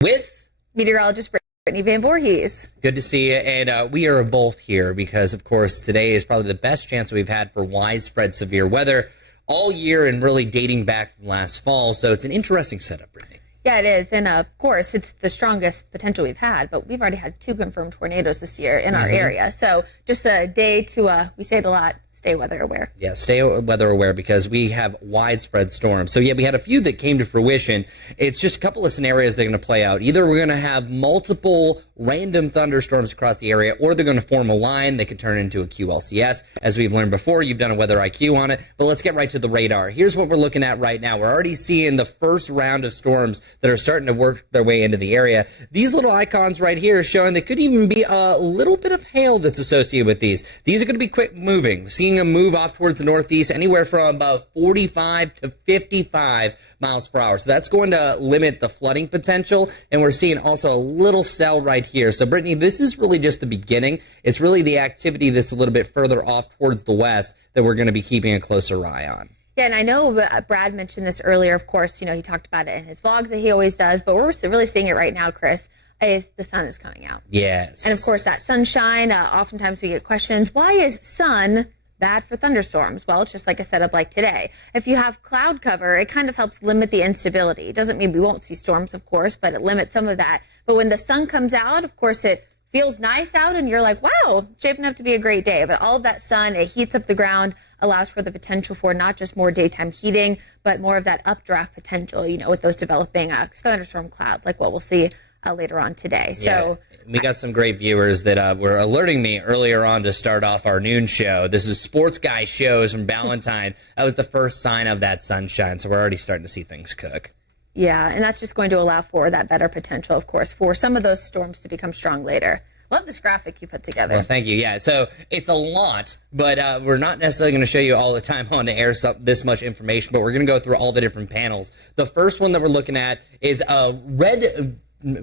With meteorologist Brittany Van Voorhees. good to see you, and we are both here because, of course, today is probably the best chance we've had for widespread severe weather all year and really dating back from last fall. So it's an interesting setup, Brittany. Yeah, it is. And of course, it's the strongest potential we've had, but we've already had 2 confirmed tornadoes this year in our area. So just a day to, we say it a lot, stay weather aware. Yeah, stay weather aware because we have widespread storms. So, yeah, we had a few that came to fruition. It's just a couple of scenarios that are going to play out. Either we're going to have multiple random thunderstorms across the area, or they're going to form a line that could turn into a QLCS. As we've learned before, you've done a weather IQ on it. But let's get right to the radar. Here's what we're looking at right now. We're already seeing the first round of storms that are starting to work their way into the area. These little icons right here are showing there could even be a little bit of hail that's associated with these. These are going to be quick moving. We're seeing them move off towards the northeast anywhere from about 45 to 55 miles per hour. So that's going to limit the flooding potential. And we're seeing also a little cell right here. So, Brittany, this is really just the beginning. It's really the activity that's a little bit further off towards the west that we're going to be keeping a closer eye on. Yeah, and I know Brad mentioned this earlier. Of course, you know, he talked about it in his vlogs that he always does, but we're really seeing it right now, Chris. Is the sun is coming out. Yes. And of course, that sunshine, oftentimes we get questions, why is sun bad for thunderstorms? Well, it's just like a setup like today. If you have cloud cover, it kind of helps limit the instability. It doesn't mean we won't see storms, of course, but it limits some of that. But when the sun comes out, of course, it feels nice out and you're like, wow, shaping up to be a great day. But all of that sun, it heats up the ground, allows for the potential for not just more daytime heating, but more of that updraft potential, you know, with those developing thunderstorm clouds, like what we'll see later on today. So we got some great viewers that were alerting me earlier on to start off our noon show. This is Sports Guy Shows from Valentine. That was the first sign of that sunshine, so we're already starting to see things cook. Yeah, and that's just going to allow for that better potential, of course, for some of those storms to become strong later. Love this graphic you put together. Well, thank you. Yeah, so it's a lot, but we're not necessarily going to show you all the time on the air this much information, but we're going to go through all the different panels. The first one that we're looking at is a red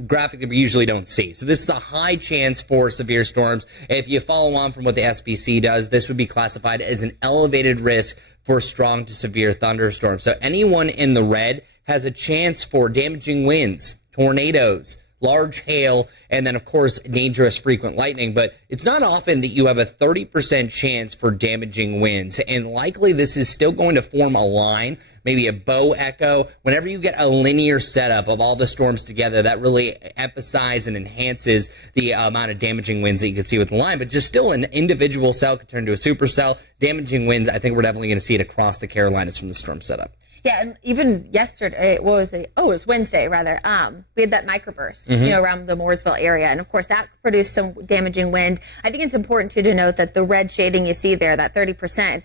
graphic that we usually don't see. So this is a high chance for severe storms. If you follow on from what the SPC does, this would be classified as an elevated risk for strong to severe thunderstorms. So anyone in the red has a chance for damaging winds, tornadoes, large hail, and then, of course, dangerous frequent lightning. But it's not often that you have a 30% chance for damaging winds. And likely this is still going to form a line, maybe a bow echo. Whenever you get a linear setup of all the storms together, that really emphasizes and enhances the amount of damaging winds that you can see with the line. But just still, an individual cell could turn to a supercell. Damaging winds, I think we're definitely going to see it across the Carolinas from the storm setup. Yeah, and even yesterday, what was it? Oh, it was Wednesday, rather. We had that microburst, you know, around the Mooresville area. And, of course, that produced some damaging wind. I think it's important, too, to note that the red shading you see there, that 30%,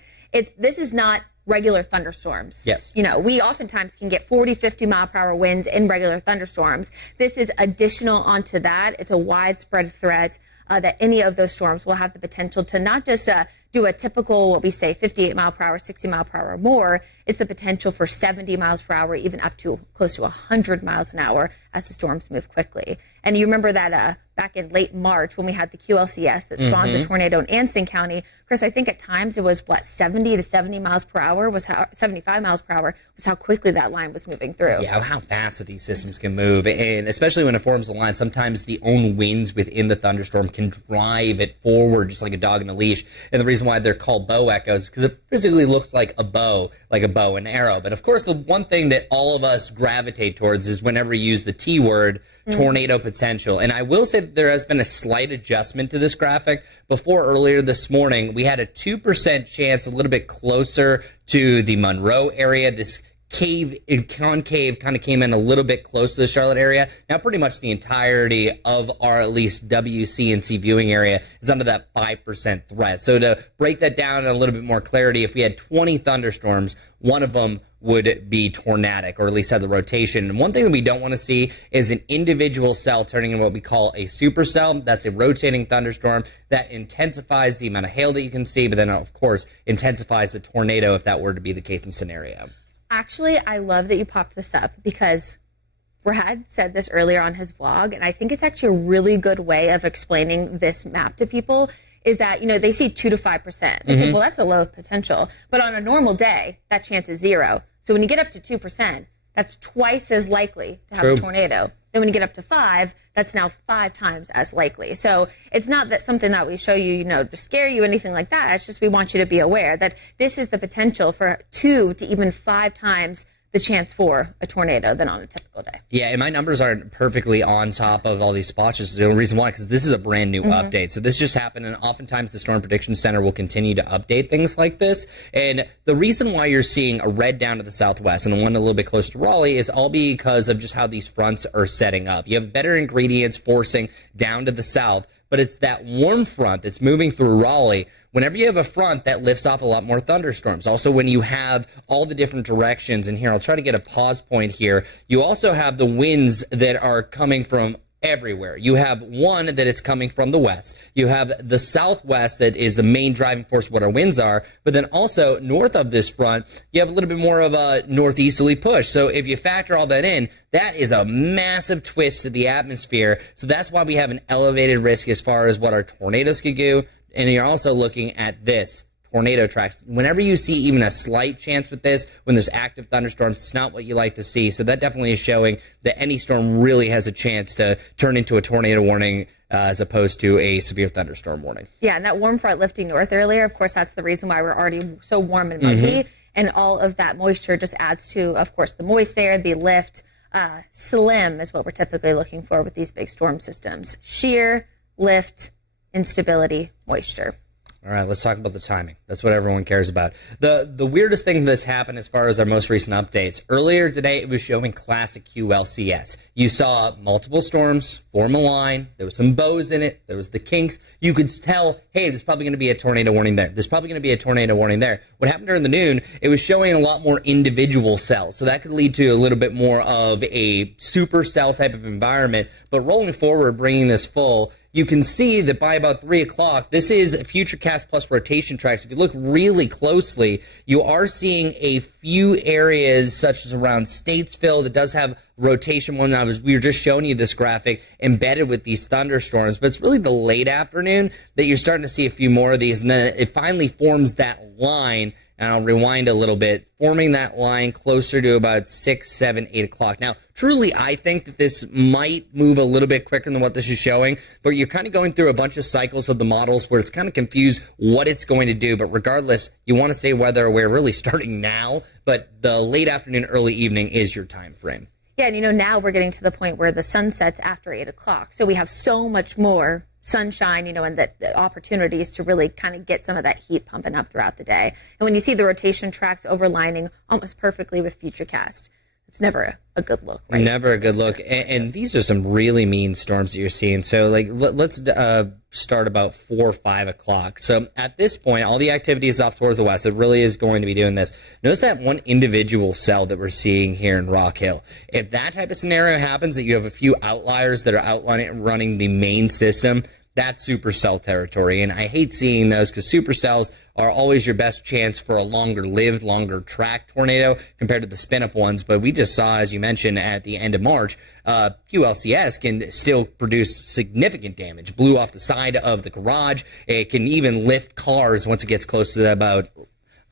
this is not regular thunderstorms. Yes. You know, we oftentimes can get 40, 50 mile per hour winds in regular thunderstorms. This is additional onto that. It's a widespread threat that any of those storms will have the potential to not just do a typical, what we say, 58 mile per hour, 60 mile per hour or more. It's the potential for 70 miles per hour, even up to close to 100 miles an hour as the storms move quickly. And you remember that back in late March when we had the QLCS that spawned the tornado in Anson County. Chris, I think at times it was, 70 to 70 miles per hour, 75 miles per hour was how quickly that line was moving through. Yeah, how fast that these systems can move. And especially when it forms a line, sometimes the own winds within the thunderstorm can drive it forward just like a dog in a leash. And the reason why they're called bow echoes is because it physically looks like a bow and arrow. But of course, the one thing that all of us gravitate towards is whenever you use the T word, tornado potential. And I will say that there has been a slight adjustment to this graphic. Before earlier this morning, we had a 2% chance a little bit closer to the Monroe area. This concave kind of came in a little bit close to the Charlotte area. Now pretty much the entirety of our at least WCNC viewing area is under that 5% threat. So to break that down in a little bit more clarity, if we had 20 thunderstorms, one of them would be tornadic, or at least have the rotation. And one thing that we don't want to see is an individual cell turning into what we call a supercell. That's a rotating thunderstorm that intensifies the amount of hail that you can see, but then, of course, intensifies the tornado if that were to be the case scenario. Actually, I love that you popped this up because Brad said this earlier on his vlog, and I think it's actually a really good way of explaining this map to people, is that, you know, they see 2 to 5%. They think, well, that's a low potential. But on a normal day, that chance is 0. So when you get up to 2%, that's twice as likely to have a tornado Then when you get up to 5, that's now 5 times as likely. So it's not that something that we show you, to scare you, anything like that. It's just we want you to be aware that this is the potential for 2 to even 5 times the chance for a tornado than on a typical day. Yeah, and my numbers aren't perfectly on top of all these spots. Just the only reason why, because this is a brand new update. So this just happened, and oftentimes the Storm Prediction Center will continue to update things like this. And the reason why you're seeing a red down to the southwest and one a little bit closer to Raleigh is all because of just how these fronts are setting up. You have better ingredients forcing down to the south, but it's that warm front that's moving through Raleigh. Whenever you have a front, that lifts off a lot more thunderstorms. Also, when you have all the different directions, and here, I'll try to get a pause point here, you also have the winds that are coming from everywhere. You have one that it's coming from the west. You have the southwest that is the main driving force of what our winds are. But then also north of this front, you have a little bit more of a northeasterly push. So if you factor all that in, that is a massive twist to the atmosphere. So that's why we have an elevated risk as far as what our tornadoes could do. And you're also looking at this. Tornado tracks. Whenever you see even a slight chance with this, when there's active thunderstorms, it's not what you like to see. So that definitely is showing that any storm really has a chance to turn into a tornado warning as opposed to a severe thunderstorm warning. Yeah, and that warm front lifting north earlier, of course, that's the reason why we're already so warm and muggy. And all of that moisture just adds to, of course, the moist air, the lift. Slim is what we're typically looking for with these big storm systems. Shear, lift, instability, moisture. All right, let's talk about the timing. That's what everyone cares about. The weirdest thing that's happened as far as our most recent updates. Earlier today, it was showing classic QLCS. You saw multiple storms form a line. There was some bows in it. There was the kinks. You could tell, hey, there's probably going to be a tornado warning there. There's probably going to be a tornado warning there. What happened during the noon, it was showing a lot more individual cells. So that could lead to a little bit more of a super cell type of environment. But rolling forward, bringing this full, you can see that by about 3 o'clock, this is Futurecast plus rotation tracks. If you look really closely, you are seeing a few areas such as around Statesville that does have rotation. We were just showing you this graphic embedded with these thunderstorms, but it's really the late afternoon that you're starting to see a few more of these, and then it finally forms that line. And I'll rewind a little bit, forming that line closer to about 6, 7, 8 o'clock. Now, truly, I think that this might move a little bit quicker than what this is showing, but you're kind of going through a bunch of cycles of the models where it's kind of confused what it's going to do. But regardless, you want to stay weather aware really starting now, but the late afternoon, early evening is your time frame. Yeah, and now we're getting to the point where the sun sets after 8 o'clock. So we have so much more sunshine, and the opportunities to really kind of get some of that heat pumping up throughout the day. And when you see the rotation tracks overlining almost perfectly with Futurecast, it's never a good look. Right? Never a good look. And these are some really mean storms that you're seeing. So let's start about 4 or 5 o'clock. So at this point, all the activity is off towards the west. It really is going to be doing this. Notice that one individual cell that we're seeing here in Rock Hill. If that type of scenario happens, that you have a few outliers that are running the main system, that's supercell territory. And I hate seeing those because supercells are always your best chance for a longer lived, longer track tornado compared to the spin up ones. But we just saw, as you mentioned, at the end of March, QLCS can still produce significant damage. Blew off the side of the garage. It can even lift cars once it gets close to about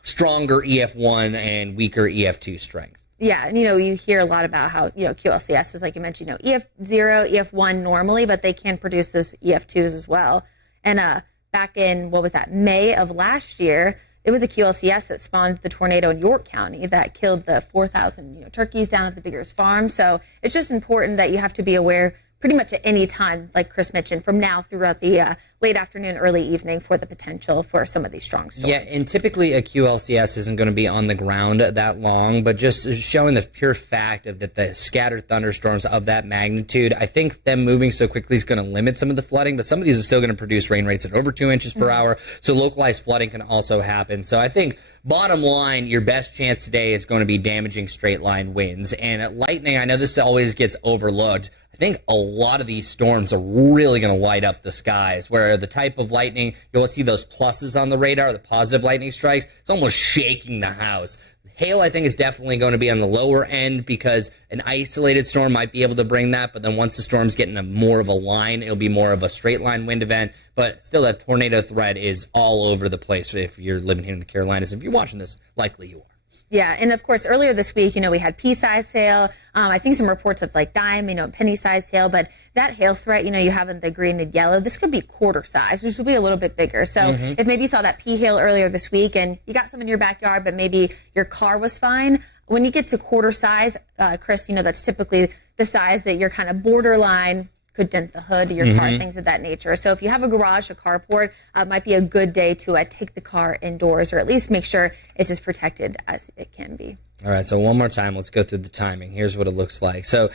stronger EF1 and weaker EF2 strength. Yeah, and you hear a lot about how QLCS is, like you mentioned, EF0, EF1 normally, but they can produce those EF2s as well. And back in May of last year, it was a QLCS that spawned the tornado in York County that killed the 4,000 turkeys down at the Biggers Farm. So it's just important that you have to be aware pretty much at any time, like Chris mentioned, from now throughout the late afternoon, early evening for the potential for some of these strong storms. Yeah, and typically a QLCS isn't going to be on the ground that long, but just showing the pure fact of that the scattered thunderstorms of that magnitude, I think them moving so quickly is going to limit some of the flooding, but some of these are still going to produce rain rates at over 2 inches per hour, so localized flooding can also happen. So I think bottom line, your best chance today is going to be damaging straight line winds. And lightning, I know this always gets overlooked. I think a lot of these storms are really going to light up the skies, where the type of lightning, you'll see those pluses on the radar, the positive lightning strikes, it's almost shaking the house. Hail, I think, is definitely going to be on the lower end because an isolated storm might be able to bring that, but then once the storm's getting more of a line, it'll be more of a straight line wind event. But still, that tornado threat is all over the place if you're living here in the Carolinas. If you're watching this, likely you are. Yeah, and of course, earlier this week, we had pea-sized hail. I think some reports of like dime, penny-sized hail. But that hail threat, you have in the green and yellow, this could be quarter size, which would be a little bit bigger. So if maybe you saw that pea hail earlier this week and you got some in your backyard, but maybe your car was fine, when you get to quarter size, Chris, that's typically the size that you're kind of borderline could dent the hood of your car, things of that nature. So if you have a garage, a carport, it might be a good day to take the car indoors, or at least make sure it's as protected as it can be. All right, so one more time, let's go through the timing. Here's what it looks like. So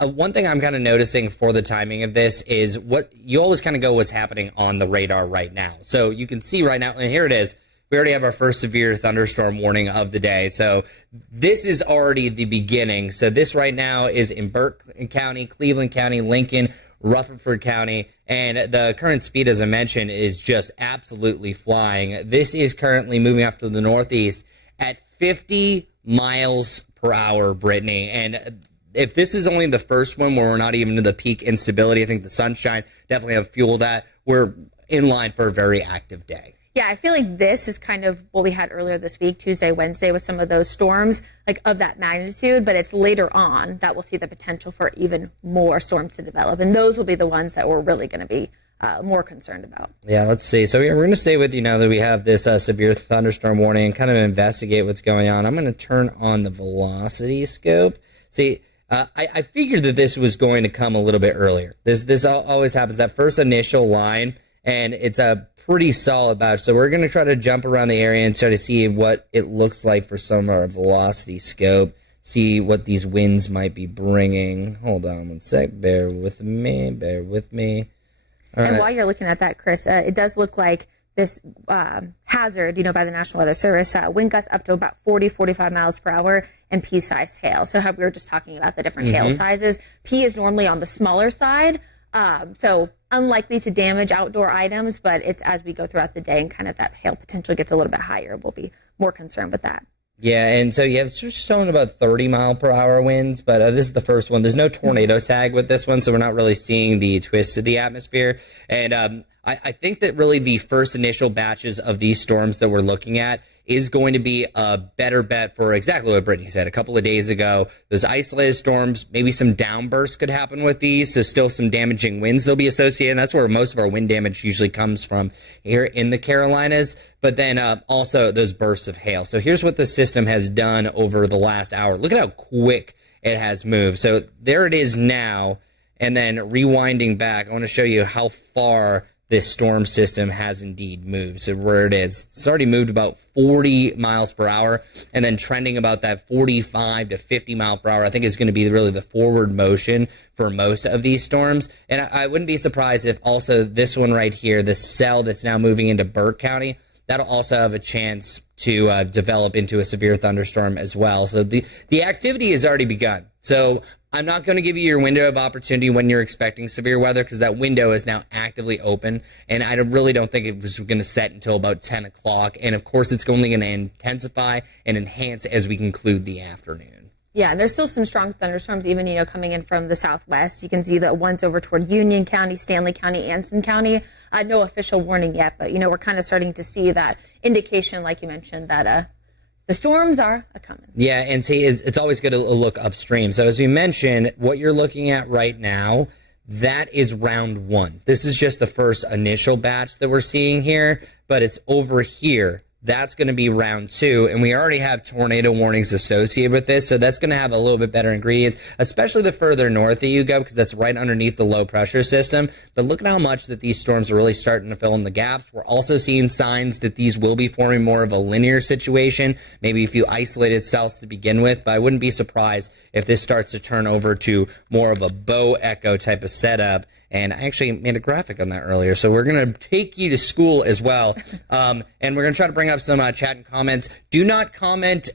one thing I'm kind of noticing for the timing of this is what you always kind of go what's happening on the radar right now. So you can see right now, and here it is. We already have our first severe thunderstorm warning of the day. So this is already the beginning. So this right now is in Burke County, Cleveland County, Lincoln, Rutherford County, and the current speed, as I mentioned, is just absolutely flying. This is currently moving off to the northeast at 50 miles per hour, Brittany. And if this is only the first one where we're not even to the peak instability, I think the sunshine definitely have fueled that. We're in line for a very active day. Yeah, I feel like this is kind of what we had earlier this week, Tuesday, Wednesday, with some of those storms, like of that magnitude, but it's later on that we'll see the potential for even more storms to develop. And those will be the ones that we're really going to be more concerned about. Yeah, let's see. So we're going to stay with you now that we have this severe thunderstorm warning and kind of investigate what's going on. I'm going to turn on the velocity scope. See, I figured that this was going to come a little bit earlier. This always happens, that first initial line, and it's a pretty solid batch. So we're going to try to jump around the area and try to see what it looks like for some of our velocity scope, see what these winds might be bringing. Hold on one sec. Bear with me. All and right. While you're looking at that, Chris, it does look like this hazard, by the National Weather Service, wind gusts up to about 40, 45 miles per hour and pea-sized hail. So how we were just talking about the different hail sizes. Pea is normally on the smaller side, so unlikely to damage outdoor items, but it's as we go throughout the day and kind of that hail potential gets a little bit higher, we'll be more concerned with that. Yeah, and so it's just showing about 30 mile per hour winds, but this is the first one. There's no tornado tag with this one, so we're not really seeing the twists of the atmosphere. And I think that really the first initial batches of these storms that we're looking at is going to be a better bet for exactly what Brittany said a couple of days ago. Those isolated storms, maybe some downbursts could happen with these, so still some damaging winds they'll be associated. That's where most of our wind damage usually comes from here in the Carolinas, but then also those bursts of hail. So here's what the system has done over the last hour. Look at how quick it has moved. So there it is now, and then rewinding back, I want to show you how far this storm system has indeed moved. So where it is, it's already moved about 40 miles per hour and then trending about that 45 to 50 mile per hour. I think is going to be really the forward motion for most of these storms. And I wouldn't be surprised if also this one right here, this cell that's now moving into Burke County, that'll also have a chance to develop into a severe thunderstorm as well. So the activity has already begun. So I'm not going to give you your window of opportunity when you're expecting severe weather because that window is now actively open, and I really don't think it was going to set until about 10 o'clock. And, of course, it's only going to intensify and enhance as we conclude the afternoon. Yeah, there's still some strong thunderstorms even, coming in from the southwest. You can see the ones over toward Union County, Stanley County, Anson County. No official warning yet, but, we're kind of starting to see that indication, like you mentioned, that the storms are a-coming. Yeah, and see, it's always good to look upstream. So as we mentioned, what you're looking at right now, that is round one. This is just the first initial batch that we're seeing here, but it's over here. That's going to be round two, and we already have tornado warnings associated with this, so that's going to have a little bit better ingredients, especially the further north that you go, because that's right underneath the low pressure system. But look at how much that these storms are really starting to fill in the gaps. We're also seeing signs that these will be forming more of a linear situation, maybe a few isolated cells to begin with, but I wouldn't be surprised if this starts to turn over to more of a bow echo type of setup. And I actually made a graphic on that earlier. So we're going to take you to school as well. And we're going to try to bring up some chat and comments. Do not comment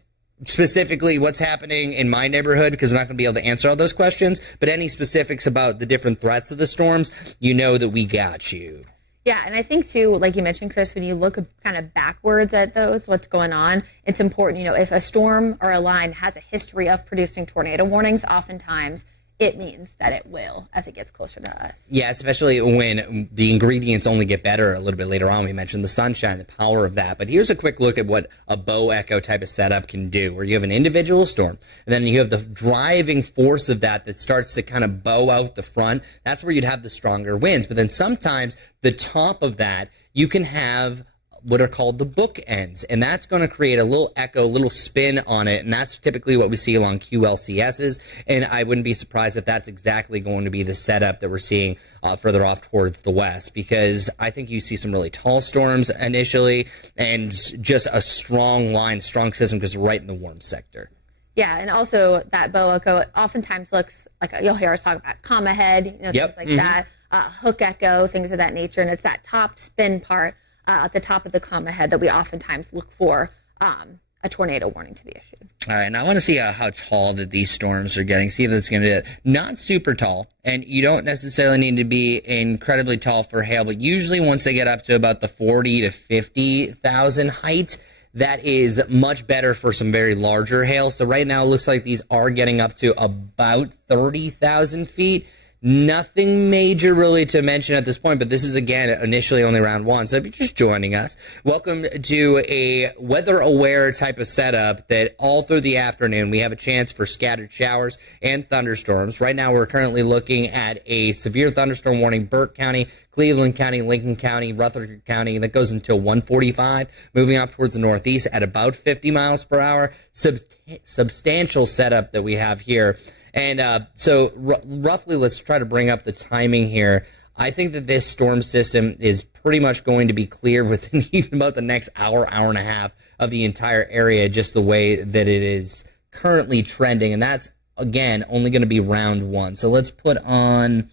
specifically what's happening in my neighborhood because I'm not going to be able to answer all those questions. But any specifics about the different threats of the storms, you know that we got you. Yeah, and I think, too, like you mentioned, Chris, when you look kind of backwards at those, what's going on, it's important, if a storm or a line has a history of producing tornado warnings, oftentimes it means that it will as it gets closer to us. Yeah, especially when the ingredients only get better a little bit later on. We mentioned the sunshine, the power of that. But here's a quick look at what a bow echo type of setup can do, where you have an individual storm, and then you have the driving force of that starts to kind of bow out the front. That's where you'd have the stronger winds. But then sometimes the top of that, you can have what are called the bookends, and that's going to create a little echo, a little spin on it, and that's typically what we see along QLCSs, and I wouldn't be surprised if that's exactly going to be the setup that we're seeing further off towards the west, because I think you see some really tall storms initially, and just a strong line, strong system goes right in the warm sector. Yeah, and also that bow echo oftentimes looks like, you'll hear us talk about comma head, things like that, hook echo, things of that nature, and it's that top spin part at the top of the comma head that we oftentimes look for a tornado warning to be issued. All right, and I want to see how tall that these storms are getting, see if it's going to be not super tall, and you don't necessarily need to be incredibly tall for hail, but usually once they get up to about the 40 to 50,000 height, that is much better for some very larger hail. So right now it looks like these are getting up to about 30,000 feet. Nothing major really to mention at this point, but this is, again, initially only round one. So if you're just joining us, welcome to a weather-aware type of setup that all through the afternoon we have a chance for scattered showers and thunderstorms. Right now we're currently looking at a severe thunderstorm warning, Burke County, Cleveland County, Lincoln County, Rutherford County. That goes until 1:45, moving off towards the northeast at about 50 miles per hour. Substantial setup that we have here. And so roughly, let's try to bring up the timing here. I think that this storm system is pretty much going to be clear within even about the next hour, hour and a half of the entire area, just the way that it is currently trending. And that's, again, only going to be round one. So let's put on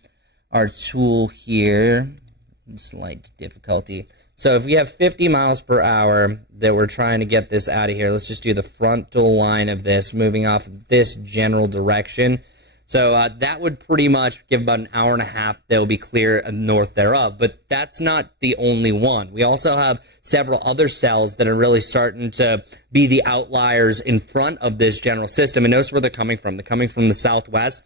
our tool here. Slight difficulty. So if we have 50 miles per hour that we're trying to get this out of here, let's just do the frontal line of this, moving off this general direction. So that would pretty much give about an hour and a half that will be clear north thereof. But that's not the only one. We also have several other cells that are really starting to be the outliers in front of this general system. And notice where they're coming from. They're coming from the southwest.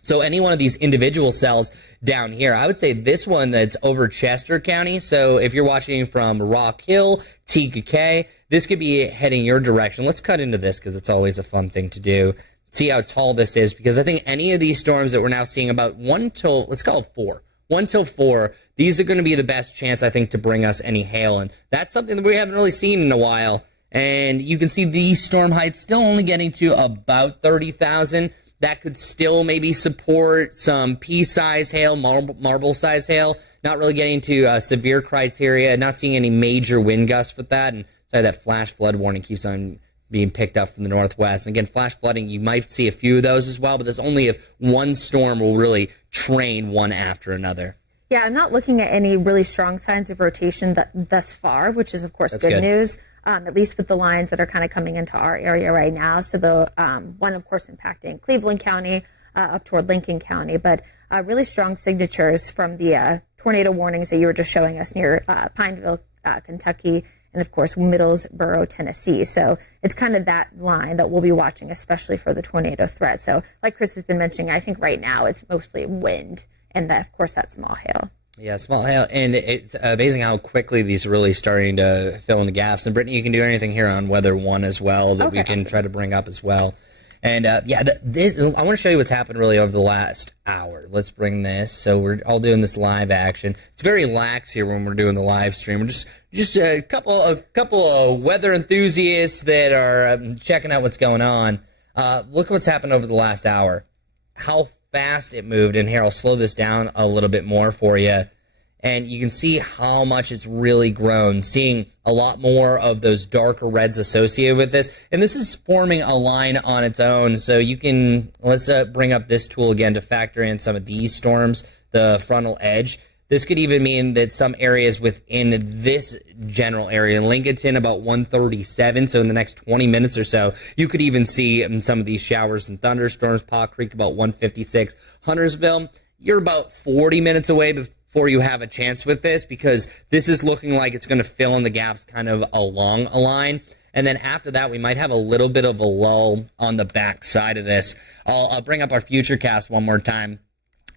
So any one of these individual cells down here, I would say this one that's over Chester County. So if you're watching from Rock Hill, TKK, this could be heading your direction. Let's cut into this because it's always a fun thing to do. See how tall this is, because I think any of these storms that we're now seeing about 1 till, let's call it 4. 1 till 4, these are going to be the best chance, I think, to bring us any hail. And that's something that we haven't really seen in a while. And you can see these storm heights still only getting to about 30,000. That could still maybe support some pea-size hail, marble-size hail, not really getting to severe criteria, not seeing any major wind gusts with that. And sorry, that flash flood warning keeps on being picked up from the northwest. And again, flash flooding, you might see a few of those as well, but that's only if one storm will really train one after another. Yeah, I'm not looking at any really strong signs of rotation thus far, which is, of course, good news. At least with the lines that are kind of coming into our area right now. So the one, of course, impacting Cleveland County up toward Lincoln County, but really strong signatures from the tornado warnings that you were just showing us near Pineville, Kentucky, and, of course, Middlesboro, Tennessee. So it's kind of that line that we'll be watching, especially for the tornado threat. So like Chris has been mentioning, I think right now it's mostly wind and, of course, that small hail. Yeah, small hail, and it's amazing how quickly these are really starting to fill in the gaps. And Brittany, you can do anything here on Weather 1 as well that we can try to bring up as well. And I want to show you what's happened really over the last hour. Let's bring this. So we're all doing this live action. It's very lax here when we're doing the live stream. We're just a couple of weather enthusiasts that are checking out what's going on. Look what's happened over the last hour. How fast it moved, and here I'll slow this down a little bit more for you, and you can see how much it's really grown, seeing a lot more of those darker reds associated with this, and this is forming a line on its own. So you can, let's bring up this tool again to factor in some of these storms, the frontal edge. This could even mean that some areas within this general area, Lincolnton about 137, so in the next 20 minutes or so, you could even see some of these showers and thunderstorms. Paw Creek about 156. Huntersville, you're about 40 minutes away before you have a chance with this, because this is looking like it's going to fill in the gaps kind of along a line. And then after that, we might have a little bit of a lull on the back side of this. I'll bring up our futurecast one more time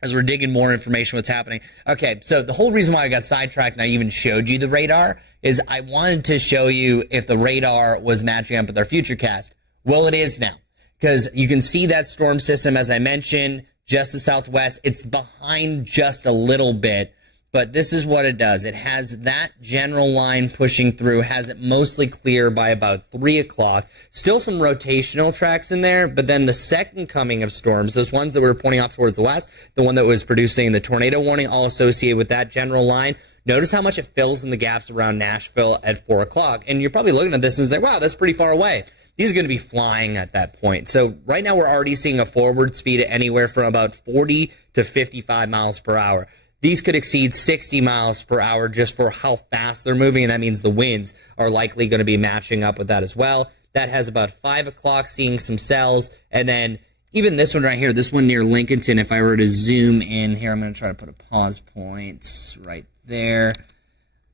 as we're digging more information what's happening. Okay, so the whole reason why I got sidetracked and I even showed you the radar is I wanted to show you if the radar was matching up with our futurecast. Well, it is now, because you can see that storm system, as I mentioned, just the southwest. It's behind just a little bit, but this is what it does. It has that general line pushing through, has it mostly clear by about 3 o'clock. Still some rotational tracks in there, but then the second coming of storms, those ones that were pointing off towards the west, the one that was producing the tornado warning, all associated with that general line. Notice how much it fills in the gaps around Nashville at 4 o'clock. And you're probably looking at this and saying, wow, that's pretty far away. These are going to be flying at that point. So right now we're already seeing a forward speed at anywhere from about 40 to 55 miles per hour. These could exceed 60 miles per hour just for how fast they're moving, and that means the winds are likely going to be matching up with that as well. That has about 5 o'clock seeing some cells, and then even this one right here, this one near Lincolnton, if I were to zoom in here, I'm going to try to put a pause point right there.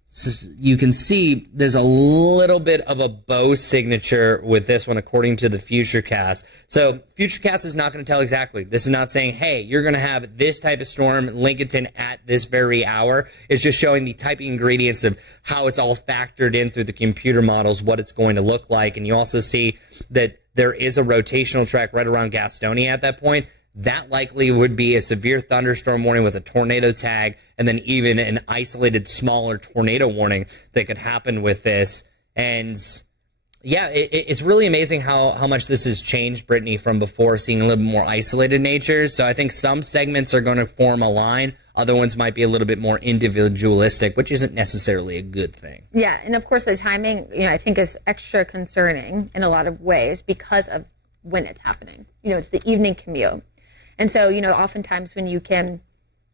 So you can see there's a little bit of a bow signature with this one according to the Futurecast. So Futurecast is not going to tell exactly. This is not saying, hey, you're going to have this type of storm in Lincolnton at this very hour. It's just showing the type of ingredients of how it's all factored in through the computer models, what it's going to look like. And you also see that there is a rotational track right around Gastonia at that point. That likely would be a severe thunderstorm warning with a tornado tag, and then even an isolated smaller tornado warning that could happen with this. And yeah, it's really amazing how much this has changed, Brittany, from before, seeing a little bit more isolated nature. So I think some segments are going to form a line. Other ones might be a little bit more individualistic, which isn't necessarily a good thing. Yeah, and of course the timing, I think is extra concerning in a lot of ways because of when it's happening. It's the evening commute. And so, oftentimes when you can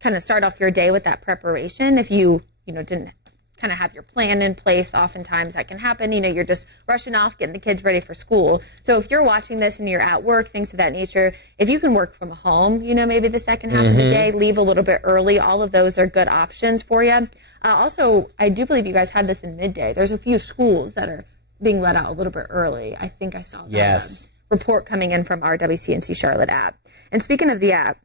kind of start off your day with that preparation, if you, didn't kind of have your plan in place, oftentimes that can happen. You're just rushing off, getting the kids ready for school. So if you're watching this and you're at work, things of that nature, if you can work from home, maybe the second half of the day, leave a little bit early, all of those are good options for you. Also, I do believe you guys had this in midday. There's a few schools that are being let out a little bit early. I think I saw that. Yes. Report coming in from our WCNC Charlotte app. And speaking of the app,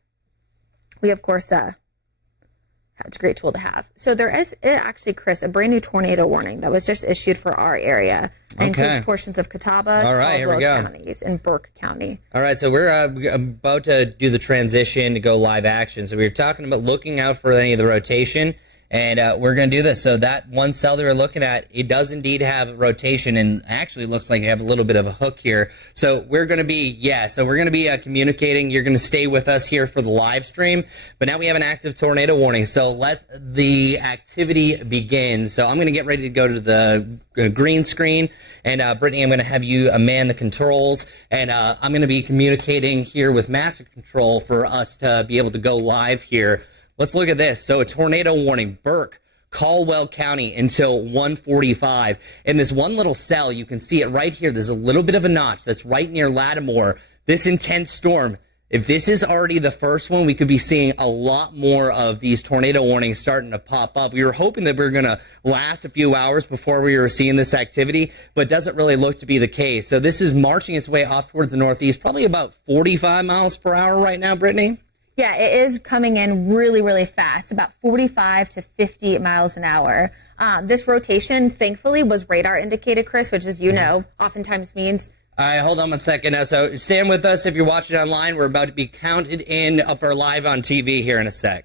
we of course, it's a great tool to have. So there is actually, Chris, a brand new tornado warning that was just issued for our area. It includes portions of Catawba, Caldwell counties, and Burke County. All right, so we're about to do the transition to go live action. So we were talking about looking out for any of the rotation. And we're going to do this. So that one cell that we're looking at, it does indeed have rotation, and actually looks like you have a little bit of a hook here. So we're going to be, communicating. You're going to stay with us here for the live stream. But now we have an active tornado warning. So let the activity begin. So I'm going to get ready to go to the green screen. And Brittany, I'm going to have you man the controls. And I'm going to be communicating here with Master Control for us to be able to go live here. Let's look at this. So a tornado warning, Burke, Caldwell County until 1:45. In this one little cell, you can see it right here. There's a little bit of a notch that's right near Lattimore. This intense storm, if this is already the first one, we could be seeing a lot more of these tornado warnings starting to pop up. We were hoping that we were going to last a few hours before we were seeing this activity, but it doesn't really look to be the case. So this is marching its way off towards the northeast, probably about 45 miles per hour right now, Brittany. Yeah, it is coming in really, really fast, about 45 to 50 miles an hour. This rotation, thankfully, was radar indicated, Chris, which, as you know, oftentimes means... All right, hold on one second now. So stand with us if you're watching online. We're about to be counted in for live on TV here in a sec.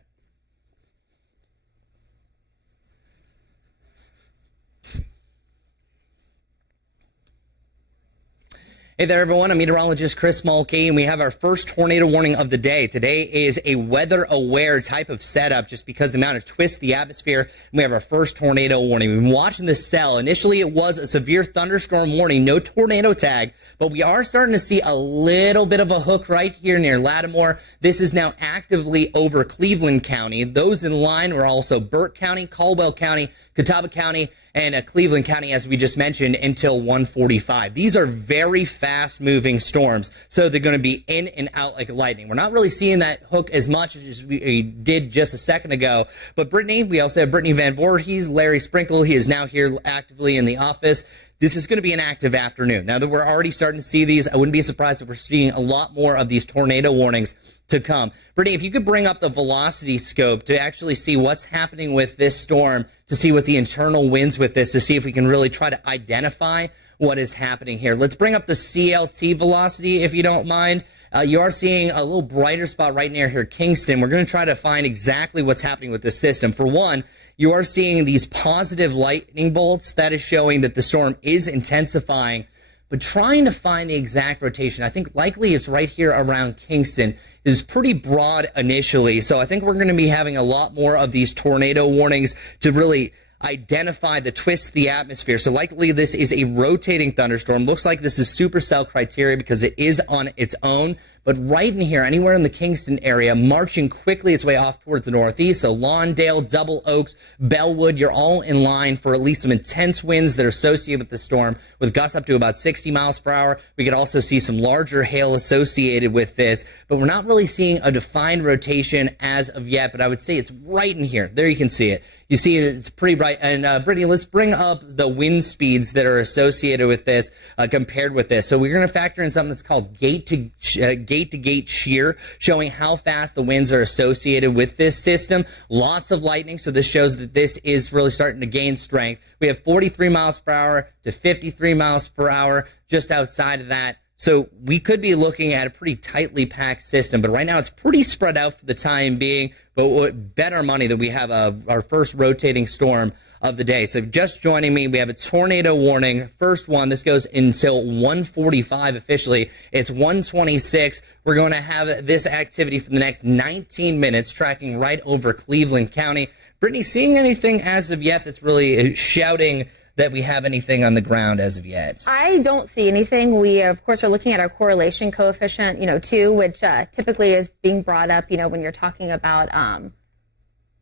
Hey there, everyone. I'm meteorologist Chris Mulkey, and we have our first tornado warning of the day. Today is a weather-aware type of setup just because the amount of twist the atmosphere, and we have our first tornado warning. We've been watching this cell. Initially, it was a severe thunderstorm warning, no tornado tag, but we are starting to see a little bit of a hook right here near Lattimore. This is now actively over Cleveland County. Those in line were also Burke County, Caldwell County, Catawba County, and Cleveland County, as we just mentioned, until 1:45. These are very fast-moving storms, so they're going to be in and out like lightning. We're not really seeing that hook as much as we did just a second ago. But Brittany, we also have Brittany Van Voorhees, Larry Sprinkle. He is now here actively in the office. This is going to be an active afternoon. Now that we're already starting to see these, I wouldn't be surprised if we're seeing a lot more of these tornado warnings to come. Brittany, if you could bring up the velocity scope to actually see what's happening with this storm, to see what the internal winds with this, to see if we can really try to identify what is happening here. Let's bring up the CLT velocity, if you don't mind. You are seeing a little brighter spot right near here, Kingston. We're going to try to find exactly what's happening with this system. For one, you are seeing these positive lightning bolts. That is showing that the storm is intensifying, but trying to find the exact rotation. I think likely it's right here around Kingston. It is pretty broad initially, so I think we're going to be having a lot more of these tornado warnings to really identify the twist of the atmosphere. So likely this is a rotating thunderstorm. Looks like this is supercell criteria because it is on its own. But right in here, anywhere in the Kingston area, marching quickly its way off towards the northeast. So Lawndale, Double Oaks, Bellwood, you're all in line for at least some intense winds that are associated with the storm, with gusts up to about 60 miles per hour. We could also see some larger hail associated with this, but we're not really seeing a defined rotation as of yet, but I would say it's right in here. There you can see it. You see it's pretty bright. And Brittany, let's bring up the wind speeds that are associated with this compared with this. So we're going to factor in something that's called gate-to-gate shear, showing how fast the winds are associated with this system. Lots of lightning, so this shows that this is really starting to gain strength. We have 43 miles per hour to 53 miles per hour just outside of that. So we could be looking at a pretty tightly packed system, but right now it's pretty spread out for the time being. But bet our money that we have our first rotating storm of the day. So just joining me, we have a tornado warning. First one, this goes until 1:45 officially. It's 1:26. We're going to have this activity for the next 19 minutes, tracking right over Cleveland County. Brittany, seeing anything as of yet that's really shouting that we have anything on the ground as of yet? I don't see anything. We, of course, are looking at our correlation coefficient, 2, which typically is being brought up, when you're talking about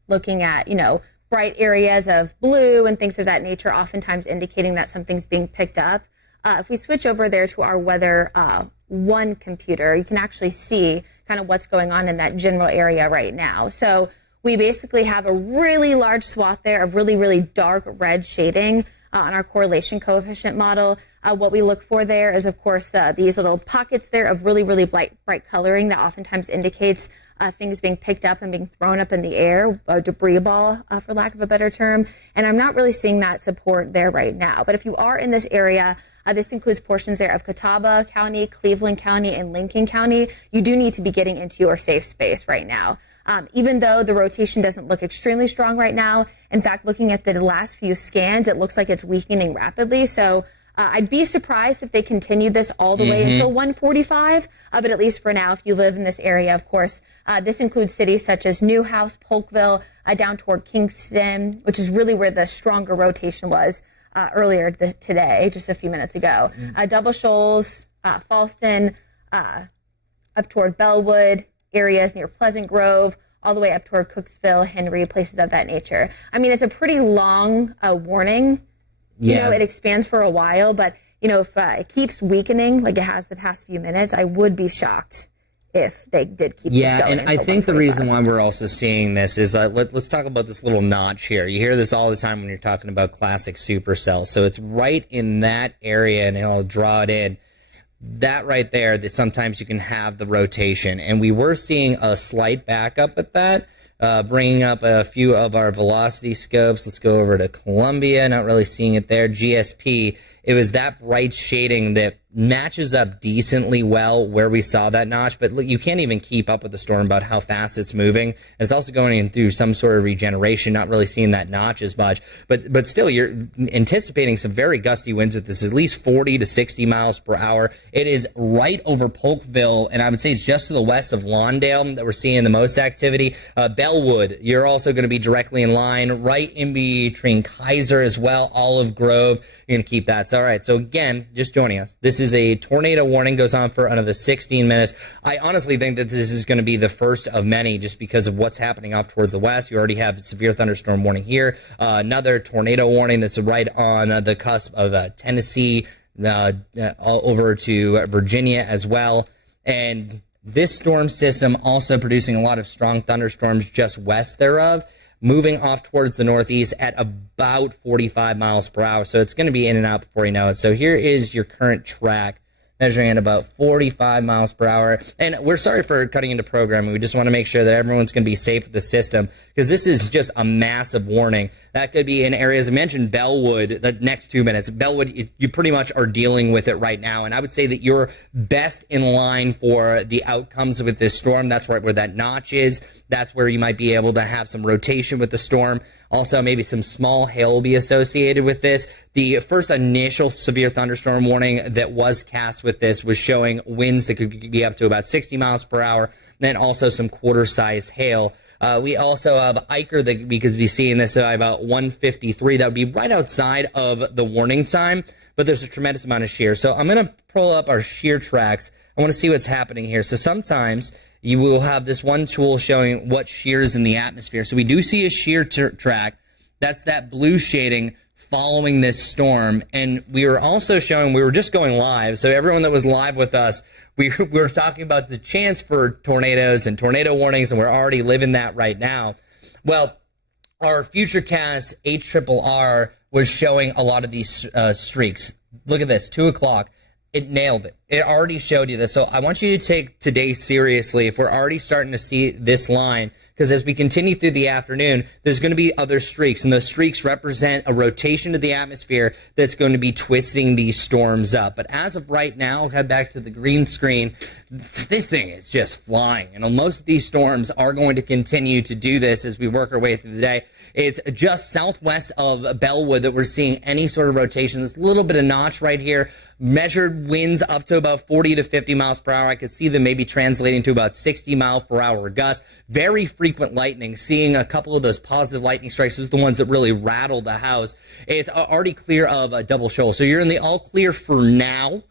looking at, bright areas of blue and things of that nature, oftentimes indicating that something's being picked up. If we switch over there to our Weather 1 computer, you can actually see kind of what's going on in that general area right now. So we basically have a really large swath there of really, really dark red shading on our correlation coefficient model. What we look for there is, of course, these little pockets there of really, really bright coloring that oftentimes indicates things being picked up and being thrown up in the air, a debris ball, for lack of a better term. And I'm not really seeing that support there right now. But if you are in this area, this includes portions there of Catawba County, Cleveland County, and Lincoln County. You do need to be getting into your safe space right now. Even though the rotation doesn't look extremely strong right now, in fact, looking at the last few scans, it looks like it's weakening rapidly. So I'd be surprised if they continued this all the way until 1:45. But at least for now, if you live in this area, of course, this includes cities such as Newhouse, Polkville, down toward Kingston, which is really where the stronger rotation was earlier today, just a few minutes ago. Double Shoals, Falston, up toward Bellwood, areas near Pleasant Grove, all the way up toward Cooksville, Henry, places of that nature. I mean, it's a pretty long warning. Yeah. It expands for a while, but, if it keeps weakening like it has the past few minutes, I would be shocked if they did keep this going. Yeah, and I think the reason why we're also seeing this is, let's talk about this little notch here. You hear this all the time when you're talking about classic supercells. So it's right in that area, and I'll draw it in. That right there, that sometimes you can have the rotation. And we were seeing a slight backup at that, bringing up a few of our velocity scopes. Let's go over to Columbia, not really seeing it there. GSP, it was that bright shading that matches up decently well where we saw that notch, but look, you can't even keep up with the storm about how fast it's moving. And it's also going in through some sort of regeneration, not really seeing that notch as much, but still you're anticipating some very gusty winds with this, at least 40 to 60 miles per hour. It is right over Polkville, and I would say it's just to the west of Lawndale that we're seeing the most activity. Bellwood, you're also going to be directly in line, right in between Kaiser as well, Olive Grove. You're going to keep that Yes. All right. So again, just joining us. This is a tornado warning, goes on for another 16 minutes. I honestly think that this is going to be the first of many just because of what's happening off towards the west. You already have a severe thunderstorm warning here. Another tornado warning that's right on the cusp of Tennessee, over to Virginia as well. And this storm system also producing a lot of strong thunderstorms just west thereof, moving off towards the northeast at about 45 miles per hour. So it's going to be in and out before you know it. So here is your current track, measuring at about 45 miles per hour. And we're sorry for cutting into programming. We just want to make sure that everyone's going to be safe with the system, because this is just a massive warning. That could be in areas, I mentioned Bellwood, the next 2 minutes. Bellwood, you pretty much are dealing with it right now. And I would say that you're best in line for the outcomes with this storm. That's right where that notch is. That's where you might be able to have some rotation with the storm. Also, maybe some small hail will be associated with this. The first initial severe thunderstorm warning that was cast with this was showing winds that could be up to about 60 miles per hour, then also some quarter-size hail. We also have Iker that we could be seeing this at about 153. That would be right outside of the warning time, but there's a tremendous amount of shear. So I'm going to pull up our shear tracks. I want to see what's happening here. So sometimes you will have this one tool showing what shear is in the atmosphere. So we do see a shear track. That's that blue shading following this storm. And we were also showing, we were just going live. So everyone that was live with us, we were talking about the chance for tornadoes and tornado warnings, and we're already living that right now. Well, our Futurecast HRRR was showing a lot of these streaks. Look at this, 2 o'clock. It nailed it. It already showed you this. So I want you to take today seriously if we're already starting to see this line, because as we continue through the afternoon, there's going to be other streaks, and those streaks represent a rotation of the atmosphere that's going to be twisting these storms up. But as of right now, I'll head back to the green screen. This thing is just flying, and most of these storms are going to continue to do this as we work our way through the day. It's just southwest of Bellwood that we're seeing any sort of rotation. There's a little bit of notch right here. Measured winds up to about 40 to 50 miles per hour. I could see them maybe translating to about 60 mile per hour gusts. Very frequent lightning. Seeing a couple of those positive lightning strikes is the ones that really rattle the house. It's already clear of a double shoal. So you're in the all clear for now,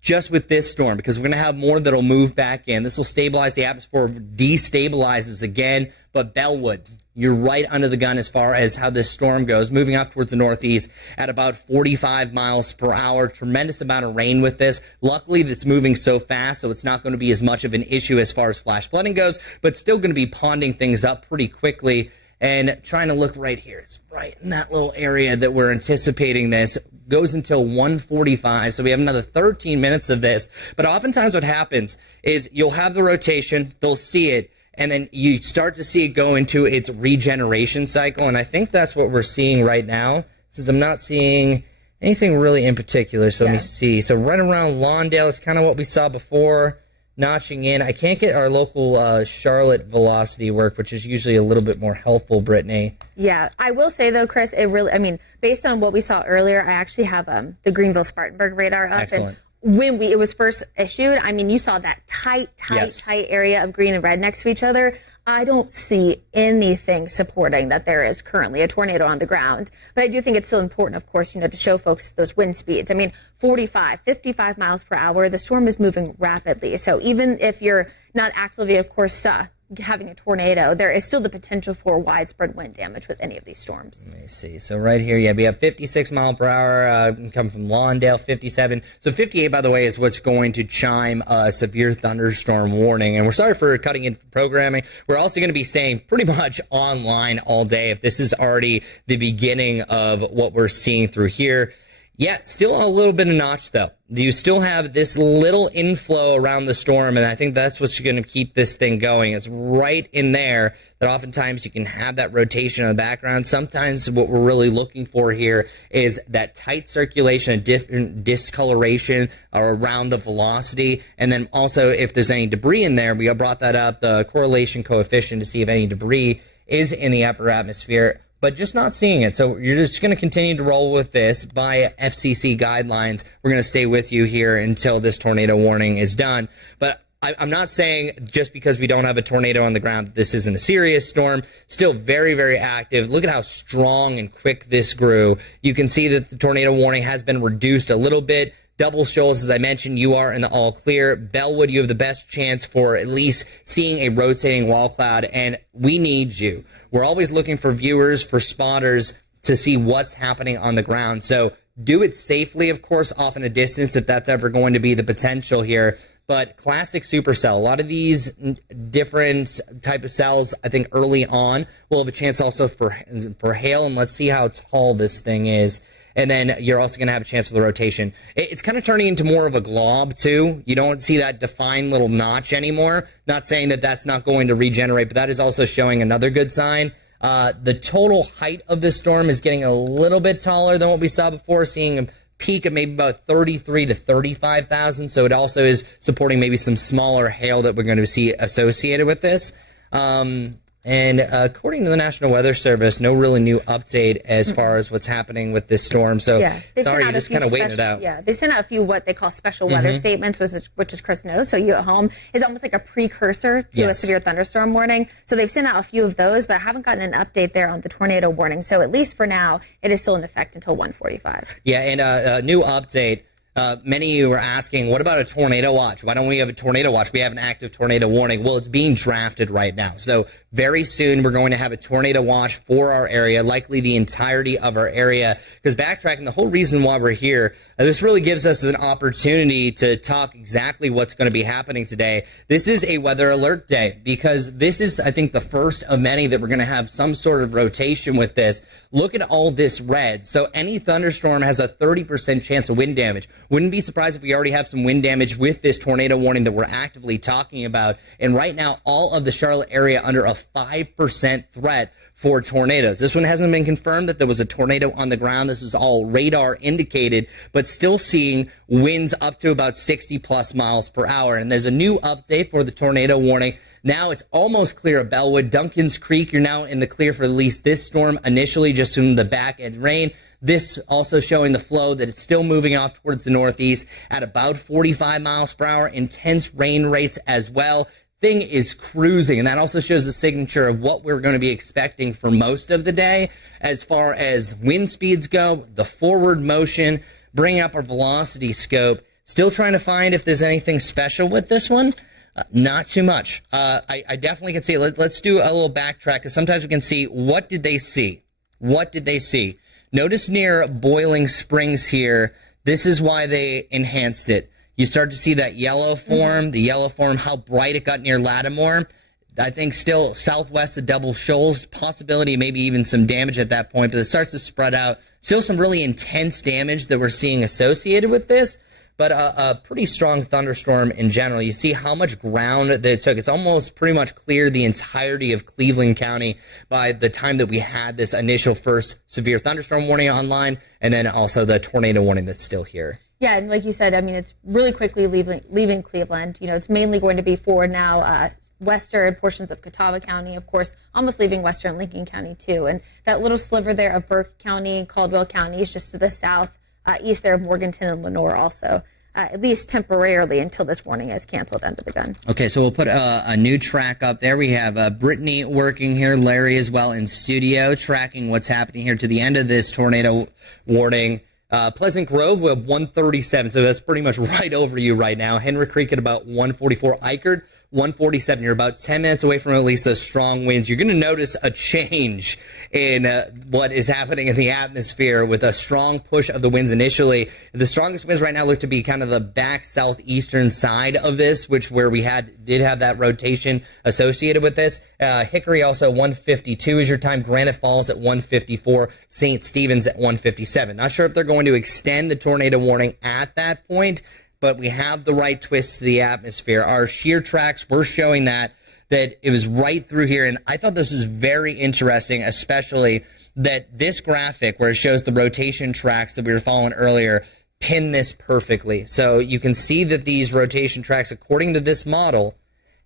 just with this storm, because we're going to have more that'll move back in. This will stabilize the atmosphere, destabilizes again. But Bellwood, you're right under the gun as far as how this storm goes, moving off towards the northeast at about 45 miles per hour. Tremendous amount of rain with this. Luckily, it's moving so fast, so it's not going to be as much of an issue as far as flash flooding goes, but still going to be ponding things up pretty quickly. And trying to look right here, it's right in that little area that we're anticipating this. Goes until 1:45, so we have another 13 minutes of this. But oftentimes what happens is you'll have the rotation, they'll see it, and then you start to see it go into its regeneration cycle, and I think that's what we're seeing right now, since I'm not seeing anything really in particular. So let me see. So right around Lawndale, it's kind of what we saw before, notching in. I can't get our local Charlotte velocity work, which is usually a little bit more helpful, Brittany. Yeah, I will say though, Chris, it really, I mean, based on what we saw earlier, I actually have the Greenville-Spartanburg radar up. Excellent. And when it was first issued, I mean, you saw that tight area of green and red next to each other. I don't see anything supporting that there is currently a tornado on the ground. But I do think it's still important, of course, to show folks those wind speeds. I mean, 45, 55 miles per hour, the storm is moving rapidly. So even if you're not actively, of course, having a tornado, there is still the potential for widespread wind damage with any of these storms. Let me see. So right here, yeah, we have 56 mile per hour come from Lawndale, 57. So 58, by the way, is what's going to chime a severe thunderstorm warning. And we're sorry for cutting in programming. We're also going to be staying pretty much online all day if this is already the beginning of what we're seeing through here. Yeah, still a little bit of notch, though. You still have this little inflow around the storm, and I think that's what's going to keep this thing going. It's right in there that oftentimes you can have that rotation in the background. Sometimes what we're really looking for here is that tight circulation, a different discoloration around the velocity, and then also if there's any debris in there, we brought that up, the correlation coefficient to see if any debris is in the upper atmosphere, but just not seeing it. So you're just going to continue to roll with this by FCC guidelines. We're going to stay with you here until this tornado warning is done. But I'm not saying just because we don't have a tornado on the ground that this isn't a serious storm. Still very, very active. Look at how strong and quick this grew. You can see that the tornado warning has been reduced a little bit. Double Shoals, as I mentioned, you are in the all clear. Bellwood, you have the best chance for at least seeing a rotating wall cloud, and we need you. We're always looking for viewers, for spotters, to see what's happening on the ground. So do it safely, of course, off in a distance if that's ever going to be the potential here. But classic supercell, a lot of these different type of cells, I think early on, will have a chance also for hail, and let's see how tall this thing is. And then you're also going to have a chance for the rotation. It's kind of turning into more of a glob, too. You don't see that defined little notch anymore. Not saying that that's not going to regenerate, but that is also showing another good sign. The total height of this storm is getting a little bit taller than what we saw before, seeing a peak of maybe about 33 to 35,000. So it also is supporting maybe some smaller hail that we're going to see associated with this. And according to the National Weather Service, no really new update as far as what's happening with this storm. So sorry, you're just kind of waiting it out. Yeah, they sent out a few what they call special weather statements, which is Chris knows. So you at home is almost like a precursor to a severe thunderstorm warning. So they've sent out a few of those, but I haven't gotten an update there on the tornado warning. So at least for now, it is still in effect until 1:45. Yeah, and a new update. Many of you were asking, what about a tornado watch? Why don't we have a tornado watch? We have an active tornado warning. Well, it's being drafted right now. So very soon we're going to have a tornado watch for our area, likely the entirety of our area. Because backtracking, the whole reason why we're here, this really gives us an opportunity to talk exactly what's going to be happening today. This is a weather alert day because this is, I think, the first of many that we're going to have some sort of rotation with this. Look at all this red. So any thunderstorm has a 30% chance of wind damage. Wouldn't be surprised if we already have some wind damage with this tornado warning that we're actively talking about. And right now, all of the Charlotte area under a 5% threat for tornadoes. This one hasn't been confirmed that there was a tornado on the ground. This is all radar indicated, but still seeing winds up to about 60 plus miles per hour. And there's a new update for the tornado warning. Now it's almost clear of Bellwood. Duncan's Creek, you're now in the clear for at least this storm initially, just from the back end rain. This also showing the flow that it's still moving off towards the northeast at about 45 miles per hour. Intense rain rates as well. Thing is cruising, and that also shows the signature of what we're going to be expecting for most of the day as far as wind speeds go, the forward motion, bringing up our velocity scope. Still trying to find if there's anything special with this one. Not too much. I definitely can see it. Let's do a little backtrack, because sometimes we can see what did they see. What did they see? Notice near Boiling Springs here, this is why they enhanced it. You start to see that yellow form, the yellow form, how bright it got near Lattimore. I think still southwest of Double Shoals, possibility maybe even some damage at that point, but it starts to spread out. Still some really intense damage that we're seeing associated with this, but a pretty strong thunderstorm in general. You see how much ground that it took. It's almost pretty much cleared the entirety of Cleveland County by the time that we had this initial first severe thunderstorm warning online, and then also the tornado warning that's still here. Yeah, and like you said, I mean, it's really quickly leaving Cleveland. You know, it's mainly going to be for now western portions of Catawba County, of course, almost leaving western Lincoln County too. And that little sliver there of Burke County, Caldwell County is just to the south. East there of Morganton and Lenore also, at least temporarily until this warning is canceled under the gun. Okay, so we'll put a new track up there. We have Brittany working here, Larry as well in studio, tracking what's happening here to the end of this tornado warning. Pleasant Grove, we have 137, so that's pretty much right over you right now. Henry Creek at about 144. Eichard, 147. You're about 10 minutes away from at least those strong winds. You're going to notice a change in what is happening in the atmosphere with a strong push of the winds initially. The strongest winds right now look to be kind of the back southeastern side of this, which where we did have that rotation associated with this. Hickory also 152 is your time. Granite Falls at 154. St. Stephen's at 157. Not sure if they're going to extend the tornado warning at that point, but we have the right twists to the atmosphere. Our shear tracks were showing that it was right through here, and I thought this was very interesting, especially that this graphic where it shows the rotation tracks that we were following earlier pin this perfectly. So you can see that these rotation tracks, according to this model,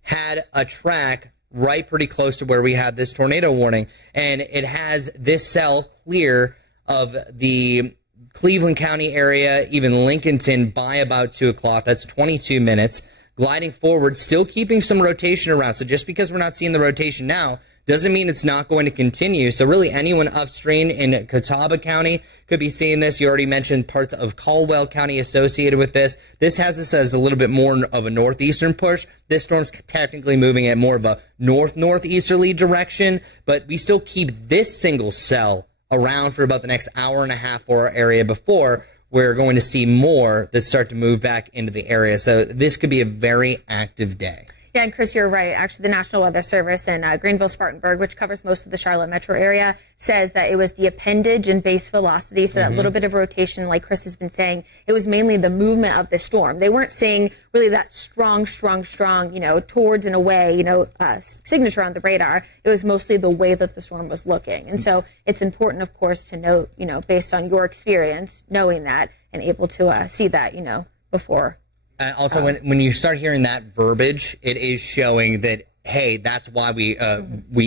had a track right pretty close to where we had this tornado warning, and it has this cell clear of the Cleveland County area, even Lincolnton, by about 2 o'clock. That's 22 minutes. gliding forward, still keeping some rotation around. So just because we're not seeing the rotation now doesn't mean it's not going to continue. So really anyone upstream in Catawba County could be seeing this. You already mentioned parts of Caldwell County associated with this. This has this as a little bit more of a northeastern push. This storm's technically moving at more of a north-northeasterly direction, but we still keep this single cell around for about the next hour and a half for our area before we're going to see more that start to move back into the area. So this could be a very active day. Yeah, and Chris, you're right. Actually, the National Weather Service in Greenville-Spartanburg, which covers most of the Charlotte metro area, says that it was the appendage and base velocity, so that little bit of rotation, like Chris has been saying, it was mainly the movement of the storm. They weren't seeing really that strong, towards and away, signature on the radar. It was mostly the way that the storm was looking. And so it's important, of course, to note, based on your experience, knowing that and able to see that, before. Also, when you start hearing that verbiage, it is showing that, hey, that's why we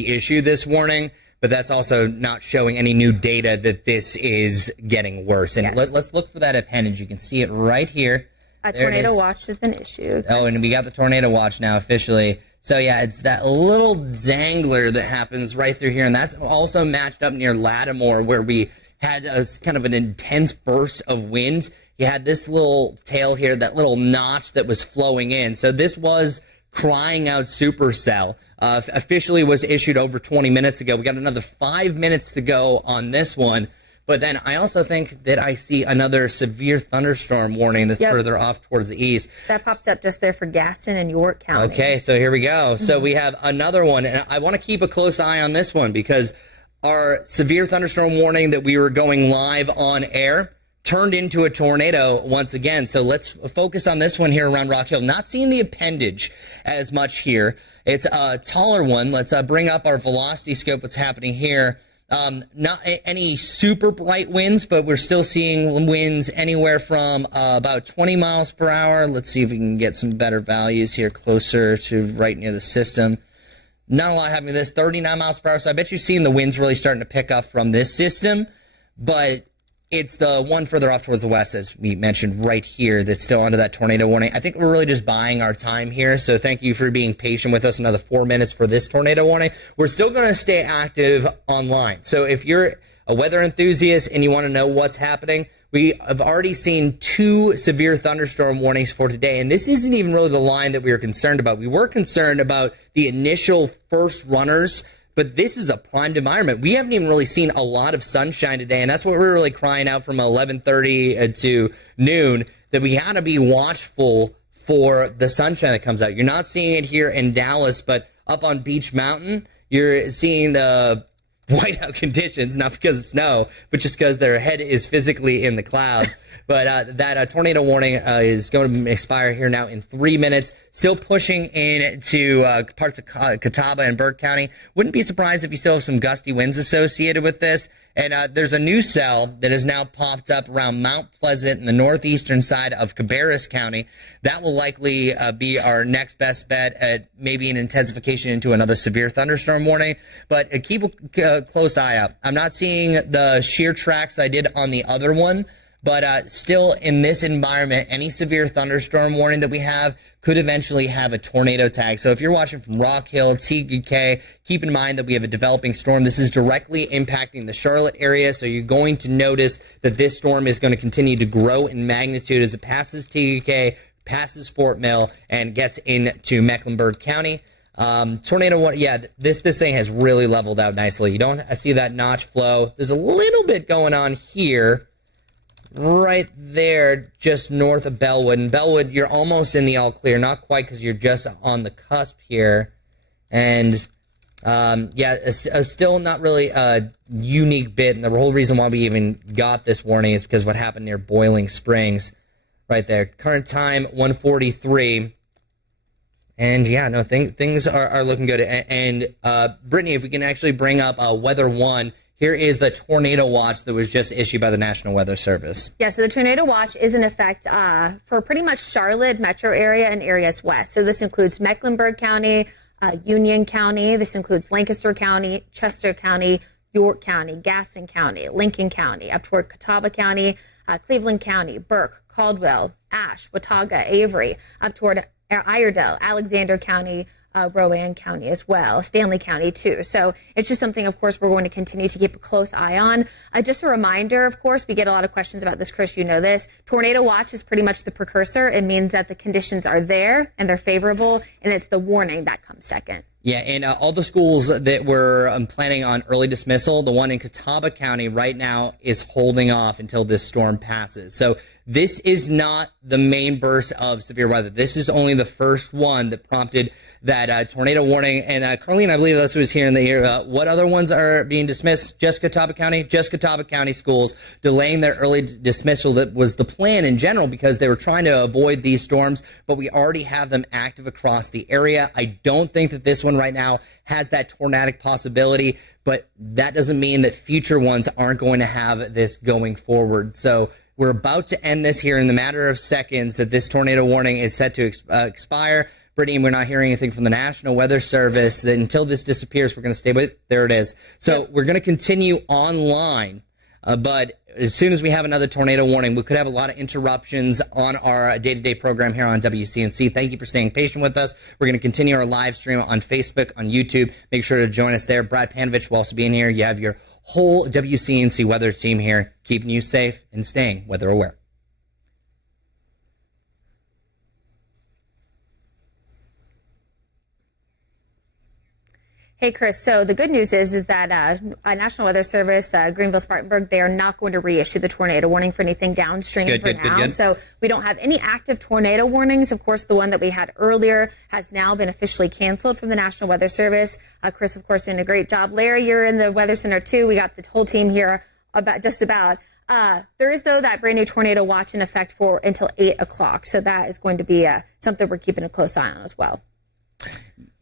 issue this warning, but that's also not showing any new data that this is getting worse. And let's look for that appendage. You can see it right here. A tornado watch has been issued. Oh, and we got the tornado watch now officially. So, yeah, it's that little dangler that happens right through here, and that's also matched up near Lattimore where we had a kind of an intense burst of wind. You had this little tail here, that little notch that was flowing in. So this was crying out supercell. Officially was issued over 20 minutes ago. We got another 5 minutes to go on this one. But then I also think that I see another severe thunderstorm warning that's further off towards the east. That popped up just there for Gaston and York County. Okay, so here we go. So we have another one. And I want to keep a close eye on this one because our severe thunderstorm warning that we were going live on air turned into a tornado once again. So let's focus on this one here around Rock Hill. Not seeing the appendage as much here. It's a taller one. Let's bring up our velocity scope, what's happening here. Not any super bright winds, but we're still seeing winds anywhere from about 20 miles per hour. Let's see if we can get some better values here closer to right near the system. Not a lot happening this, 39 miles per hour. So I bet you're seeing the winds really starting to pick up from this system, but it's the one further off towards the west, as we mentioned right here, that's still under that tornado warning. I think we're really just buying our time here, so thank you for being patient with us. Another 4 minutes for this tornado warning. We're still going to stay active online. So if you're a weather enthusiast and you want to know what's happening, we have already seen 2 severe thunderstorm warnings for today, and this isn't even really the line that we were concerned about. We were concerned about the initial first runners, but this is a primed environment. We haven't even really seen a lot of sunshine today, and that's what we're really crying out from 11:30 to noon, that we got to be watchful for the sunshine that comes out. You're not seeing it here in Dallas, but up on Beach Mountain, you're seeing the whiteout conditions, not because of snow, but just because their head is physically in the clouds. But that tornado warning is going to expire here now in 3 minutes. Still pushing into parts of Catawba and Burke County. Wouldn't be surprised if you still have some gusty winds associated with this. And there's a new cell that has now popped up around Mount Pleasant in the northeastern side of Cabarrus County. That will likely be our next best bet at maybe an intensification into another severe thunderstorm warning. But keep a close eye out. I'm not seeing the shear tracks I did on the other one. But still, in this environment, any severe thunderstorm warning that we have could eventually have a tornado tag. So if you're watching from Rock Hill, TGK, keep in mind that we have a developing storm. This is directly impacting the Charlotte area, so you're going to notice that this storm is going to continue to grow in magnitude as it passes TGK, passes Fort Mill, and gets into Mecklenburg County. Tornado one, this thing has really leveled out nicely. You don't see that notch flow. There's a little bit going on here, right there, just north of Bellwood. And Bellwood, you're almost in the all clear. Not quite, because you're just on the cusp here. And, still not really a unique bit. And the whole reason why we even got this warning is because what happened near Boiling Springs right there. Current time, 1:43. And, things are looking good. And Brittany, if we can actually bring up Weather 1, here is the tornado watch that was just issued by the National Weather Service. Yeah, so the tornado watch is in effect for pretty much Charlotte metro area and areas west. So this includes Mecklenburg County, Union County. This includes Lancaster County, Chester County, York County, Gaston County, Lincoln County, up toward Catawba County, Cleveland County, Burke, Caldwell, Ashe, Watauga, Avery, up toward Iredell, Alexander County, Rowan County as well, Stanley County too. So it's just something, of course, we're going to continue to keep a close eye on. Just a reminder, of course, we get a lot of questions about this, Chris, you know this. Tornado watch is pretty much the precursor. It means that the conditions are there and they're favorable, and it's the warning that comes second. Yeah, and all the schools that were planning on early dismissal, the one in Catawba County right now is holding off until this storm passes. So this is not the main burst of severe weather. This is only the first one that prompted that tornado warning. And Carlene, I believe that's what was here in the ear. What other ones are being dismissed? Just Catawba County? Just Catawba County schools delaying their early dismissal. That was the plan in general because they were trying to avoid these storms, but we already have them active across the area. I don't think that this one right now has that tornadic possibility, but that doesn't mean that future ones aren't going to have this going forward. So we're about to end this here in the matter of seconds that this tornado warning is set to expire. Brittany, we're not hearing anything from the National Weather Service. Until this disappears, we're going to stay with it. There it is. So we're going to continue online, but as soon as we have another tornado warning, we could have a lot of interruptions on our day-to-day program here on WCNC. Thank you for staying patient with us. We're going to continue our live stream on Facebook, on YouTube. Make sure to join us there. Brad Panovich will also be in here. You have your whole WCNC weather team here, keeping you safe and staying weather aware. Hey, Chris. So the good news is that National Weather Service, Greenville, Spartanburg, they are not going to reissue the tornado warning for anything downstream for now. Good. So we don't have any active tornado warnings. Of course, the one that we had earlier has now been officially canceled from the National Weather Service. Chris, of course, doing a great job. Larry, you're in the Weather Center too. We got the whole team here just about. There is, though, that brand new tornado watch in effect for until 8 o'clock. So that is going to be something we're keeping a close eye on as well.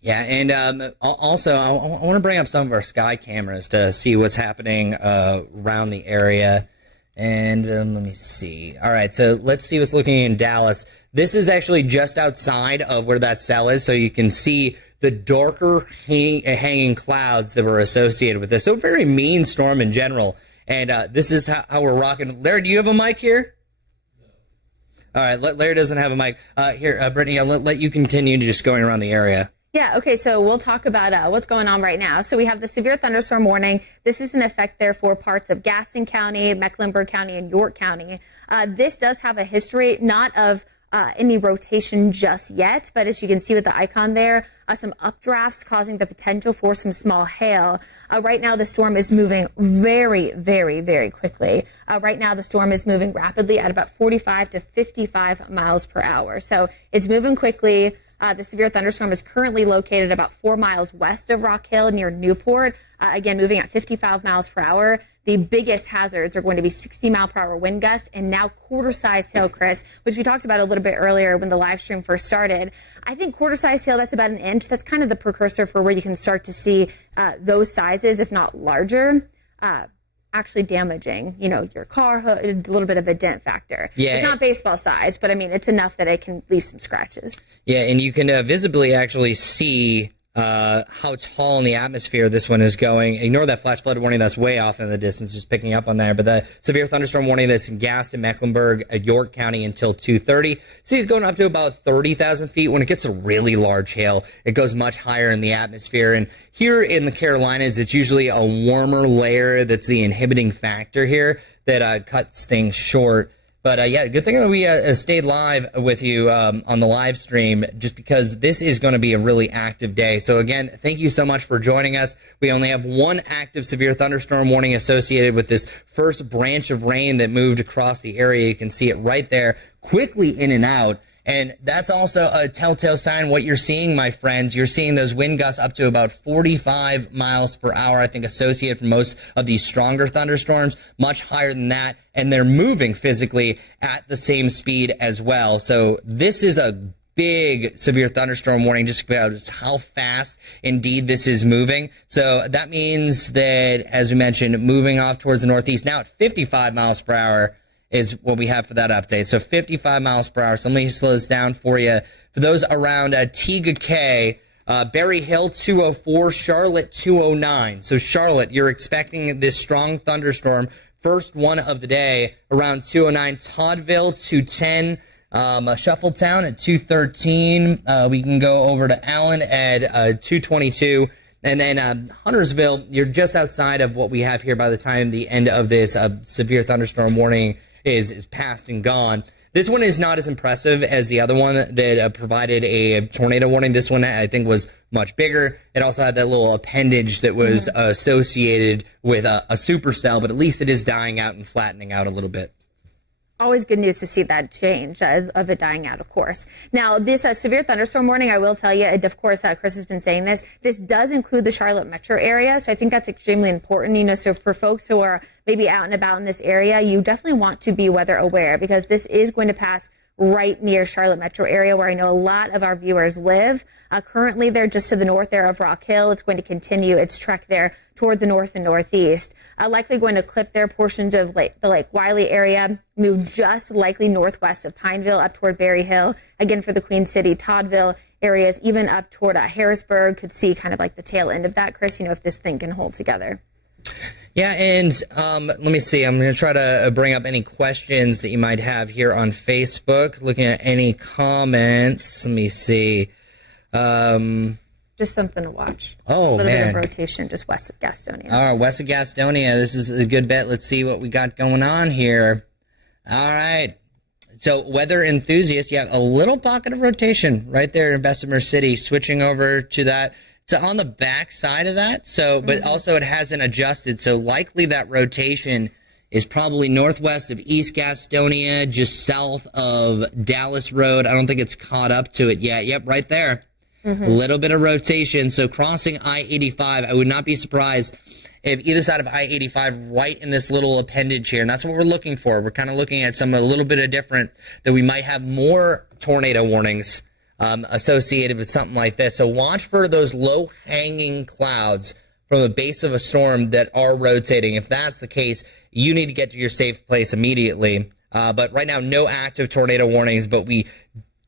Yeah, and also I want to bring up some of our sky cameras to see what's happening around the area. And let me see. All right, so let's see what's looking in Dallas. This is actually just outside of where that cell is, so you can see the darker hanging clouds that were associated with this. So very mean storm in general. And this is how we're rocking. Larry, do you have a mic here? All right, Larry doesn't have a mic. Here, Brittany, I'll let you continue just going around the area. Yeah, okay, so we'll talk about what's going on right now. So we have the severe thunderstorm warning. This is in effect there for parts of Gaston County, Mecklenburg County, and York County. This does have a history, not of any rotation just yet, but as you can see with the icon there, some updrafts causing the potential for some small hail. Right now, the storm is moving very, very, very quickly. Right now, the storm is moving rapidly at about 45 to 55 miles per hour. So it's moving quickly. The severe thunderstorm is currently located about 4 miles west of Rock Hill near Newport, again, moving at 55 miles per hour. The biggest hazards are going to be 60-mile-per-hour wind gusts and now quarter-size hail, Chris, which we talked about a little bit earlier when the live stream first started. I think quarter-size hail, that's about an inch. That's kind of the precursor for where you can start to see those sizes, if not larger, actually damaging, your car, a little bit of a dent factor. Yeah, it's not baseball size, but I mean, it's enough that it can leave some scratches. Yeah, and you can visibly actually see how tall in the atmosphere this one is going. Ignore that flash flood warning that's way off in the distance, just picking up on there. But the severe thunderstorm warning that's in Gaston, Mecklenburg, York County until 2:30. See, it's going up to about 30,000 feet. When it gets a really large hail, it goes much higher in the atmosphere. And here in the Carolinas, it's usually a warmer layer that's the inhibiting factor here that cuts things short. But yeah, good thing that we stayed live with you on the live stream, just because this is going to be a really active day. So again, thank you so much for joining us. We only have one active severe thunderstorm warning associated with this first branch of rain that moved across the area. You can see it right there, quickly in and out. And that's also a telltale sign what you're seeing, my friends. You're seeing those wind gusts up to about 45 miles per hour, I think, associated for most of these stronger thunderstorms, much higher than that. And they're moving physically at the same speed as well. So this is a big severe thunderstorm warning just about how fast indeed this is moving. So that means that, as we mentioned, moving off towards the northeast now at 55 miles per hour is what we have for that update. So 55 miles per hour. So let me slow this down for you. For those around Tega Berry Hill 204, Charlotte 209. So Charlotte, you're expecting this strong thunderstorm, first one of the day, around 209. Toddville 210. Shuffletown at 213. We can go over to Allen at 222. And then Huntersville, you're just outside of what we have here by the time the end of this severe thunderstorm warning is passed and gone. This one is not as impressive as the other one that provided a tornado warning. This one, I think, was much bigger. It also had that little appendage that was associated with a supercell, but at least it is dying out and flattening out a little bit. Always good news to see that change of it dying out, of course. Now, this severe thunderstorm warning, I will tell you, of course, Chris has been saying this does include the Charlotte metro area. So I think that's extremely important, so for folks who are maybe out and about in this area, you definitely want to be weather aware because this is going to pass right near Charlotte metro area where I know a lot of our viewers live. Currently, they're just to the north there of Rock Hill. It's going to continue its trek there toward the north and northeast. Likely going to clip their portions of the Lake Wiley area, move just likely northwest of Pineville up toward Berry Hill. Again, for the Queen City, Toddville areas, even up toward Harrisburg, could see kind of like the tail end of that, Chris, if this thing can hold together. Yeah, and let me see. I'm going to try to bring up any questions that you might have here on Facebook. Looking at any comments. Let me see. Just something to watch. Oh, a little man. bit of rotation just west of Gastonia. All right, west of Gastonia. This is a good bet. Let's see what we got going on here. All right. So, weather enthusiasts, a little pocket of rotation right there in Bessemer City. Switching over to that. It's on the back side of that, but also it hasn't adjusted. So likely that rotation is probably northwest of East Gastonia, just south of Dallas Road. I don't think it's caught up to it yet. Yep, right there. A little bit of rotation. So crossing I-85, I would not be surprised if either side of I-85 right in this little appendage here. And that's what we're looking for. We're kind of looking at some a little bit of different, that we might have more tornado warnings associated with something like this. So watch for those low-hanging clouds from the base of a storm that are rotating. If that's the case, you need to get to your safe place immediately. But right now, no active tornado warnings, but we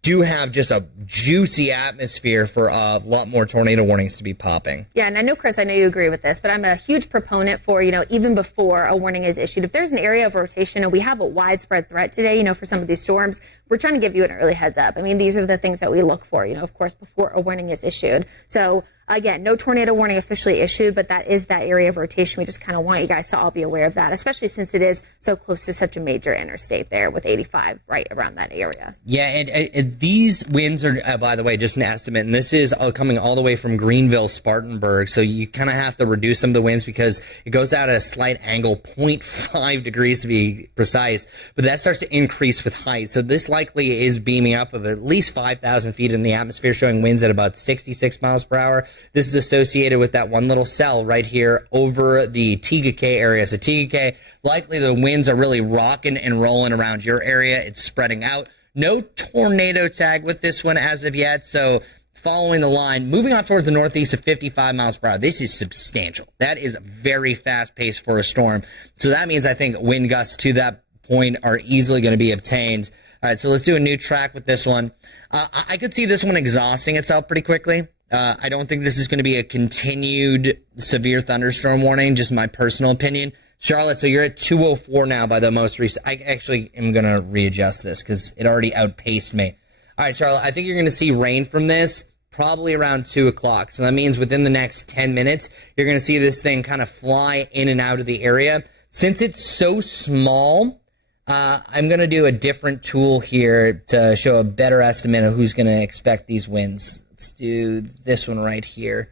do have just a juicy atmosphere for a lot more tornado warnings to be popping. Yeah, and I know, Chris, I know you agree with this, but I'm a huge proponent for, even before a warning is issued, if there's an area of rotation and we have a widespread threat today, for some of these storms, we're trying to give you an early heads up. I mean, these are the things that we look for, of course, before a warning is issued. So again, no tornado warning officially issued, but that is that area of rotation. We just kind of want you guys to all be aware of that, especially since it is so close to such a major interstate there with 85 right around that area. Yeah, and these winds are, by the way, just an estimate, and this is coming all the way from Greenville, Spartanburg, so you kind of have to reduce some of the winds because it goes out at a slight angle, 0.5 degrees to be precise, but that starts to increase with height. So this likely is beaming up of at least 5,000 feet in the atmosphere, showing winds at about 66 miles per hour. This is associated with that one little cell right here over the TGK area. So TGK, likely the winds are really rocking and rolling around your area. It's spreading out. No tornado tag with this one as of yet. So following the line, moving off towards the northeast at 55 miles per hour. This is substantial. That is very fast pace for a storm. So that means I think wind gusts to that point are easily going to be obtained. All right, so let's do a new track with this one. I could see this one exhausting itself pretty quickly. I don't think this is going to be a continued severe thunderstorm warning, just my personal opinion. Charlotte, so you're at 204 now by the most recent. I actually am going to readjust this because it already outpaced me. All right, Charlotte, I think you're going to see rain from this probably around 2 o'clock. So that means within the next 10 minutes, you're going to see this thing kind of fly in and out of the area. Since it's so small, I'm going to do a different tool here to show a better estimate of who's going to expect these winds. Let's do this one right here.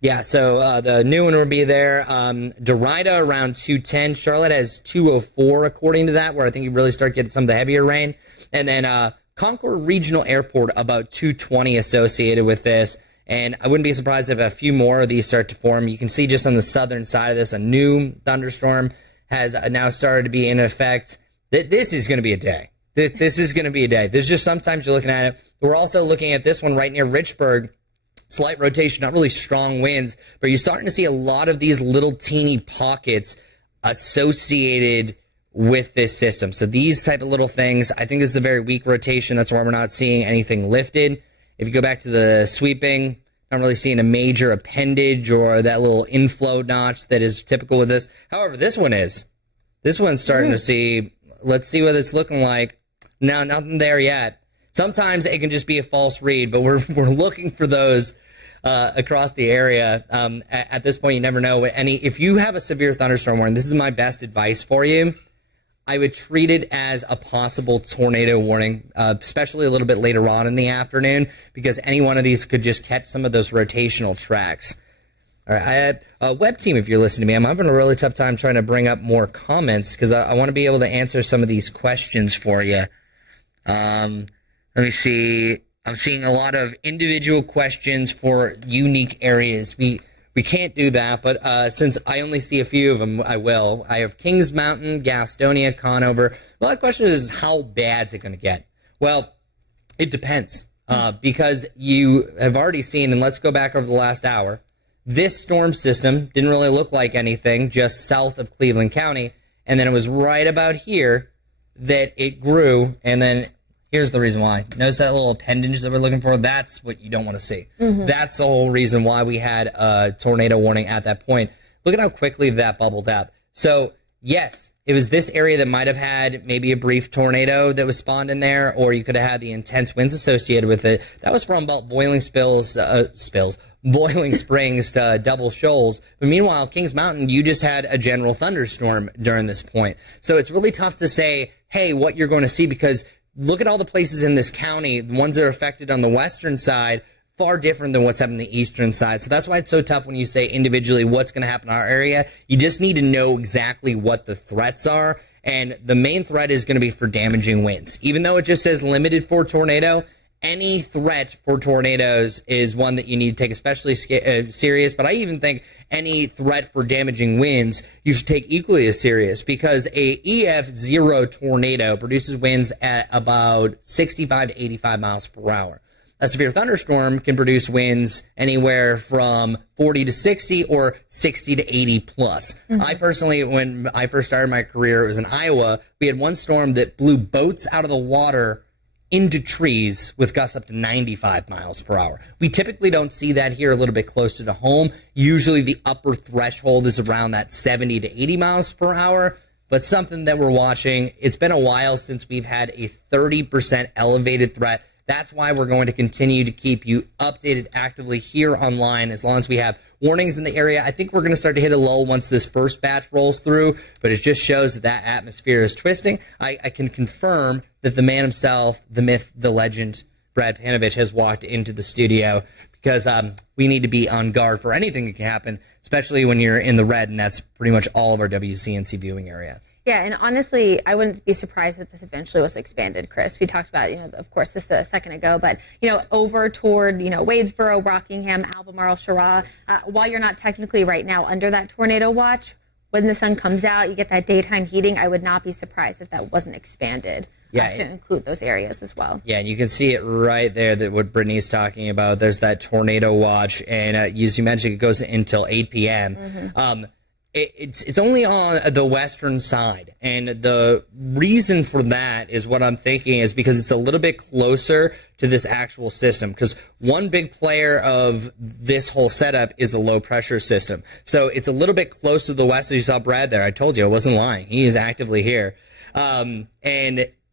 Yeah, so the new one will be there. Derrida around 210. Charlotte has 204 according to that, where I think you really start getting some of the heavier rain. And then Concord Regional Airport about 220 associated with this. And I wouldn't be surprised if a few more of these start to form. You can see just on the southern side of this, a new thunderstorm has now started to be in effect. This is going to be a day. This is going to be a day. There's just sometimes you're looking at it. We're also looking at this one right near Richburg. Slight rotation, not really strong winds, but you're starting to see a lot of these little teeny pockets associated with this system. So these type of little things, I think this is a very weak rotation. That's why we're not seeing anything lifted. If you go back to the sweeping, not really seeing a major appendage or that little inflow notch that is typical with this. However, this one is. This one's starting to see, let's see what it's looking like. No, nothing there yet. Sometimes it can just be a false read, but we're looking for those across the area. At this point, you never know. If you have a severe thunderstorm warning, this is my best advice for you. I would treat it as a possible tornado warning, especially a little bit later on in the afternoon, because any one of these could just catch some of those rotational tracks. All right, web team, if you're listening to me, I'm having a really tough time trying to bring up more comments because I want to be able to answer some of these questions for you. Let me see. I'm seeing a lot of individual questions for unique areas. We can't do that, but since I only see a few of them, I will. I have Kings Mountain, Gastonia, Conover. A lot of questions is how bad is it going to get? Well, it depends because you have already seen, and let's go back over the last hour, this storm system didn't really look like anything just south of Cleveland County, and then it was right about here that it grew, and then here's the reason why. Notice that little appendage that we're looking for? That's what you don't want to see. Mm-hmm. That's the whole reason why we had a tornado warning at that point. Look at how quickly that bubbled up. So, yes, it was this area that might have had maybe a brief tornado that was spawned in there, or you could have had the intense winds associated with it. That was from about Boiling Springs to Double Shoals. But meanwhile, Kings Mountain, you just had a general thunderstorm during this point. So it's really tough to say, hey, what you're going to see, because look at all the places in this county, the ones that are affected on the western side, far different than what's happening on the eastern side. So that's why it's so tough when you say individually what's going to happen in our area. You just need to know exactly what the threats are. And the main threat is going to be for damaging winds. Even though it just says limited for tornado, any threat for tornadoes is one that you need to take especially serious. But I even think any threat for damaging winds you should take equally as serious, because a EF0 tornado produces winds at about 65 to 85 miles per hour. A severe thunderstorm can produce winds anywhere from 40 to 60 or 60 to 80 plus. Mm-hmm. I personally, when I first started my career, it was in Iowa, we had one storm that blew boats out of the water into trees with gusts up to 95 miles per hour. We typically don't see that here, a little bit closer to home. Usually the upper threshold is around that 70 to 80 miles per hour, but something that we're watching. It's been a while since we've had a 30% elevated threat. That's why we're going to continue to keep you updated actively here online as long as we have warnings in the area. I think we're going to start to hit a lull once this first batch rolls through, but it just shows that that atmosphere is twisting. I can confirm that the man himself, the myth, the legend, Brad Panovich, has walked into the studio, because we need to be on guard for anything that can happen, especially when you're in the red, and that's pretty much all of our WCNC viewing area. Yeah, and honestly, I wouldn't be surprised if this eventually was expanded, Chris. We talked about, of course, this a second ago, but, over toward, Wadesboro, Rockingham, Albemarle, Chirac, while you're not technically right now under that tornado watch, when the sun comes out, you get that daytime heating. I would not be surprised if that wasn't expanded to include those areas as well. Yeah, and you can see it right there, that what Brittany's talking about. There's that tornado watch, and as you mentioned, it goes until 8 p.m. Mm-hmm. It's only on the western side, and the reason for that is what I'm thinking is because it's a little bit closer to this actual system, because one big player of this whole setup is the low pressure system. So it's a little bit close to the west. As you saw Brad there, I told you I wasn't lying. He is actively here. And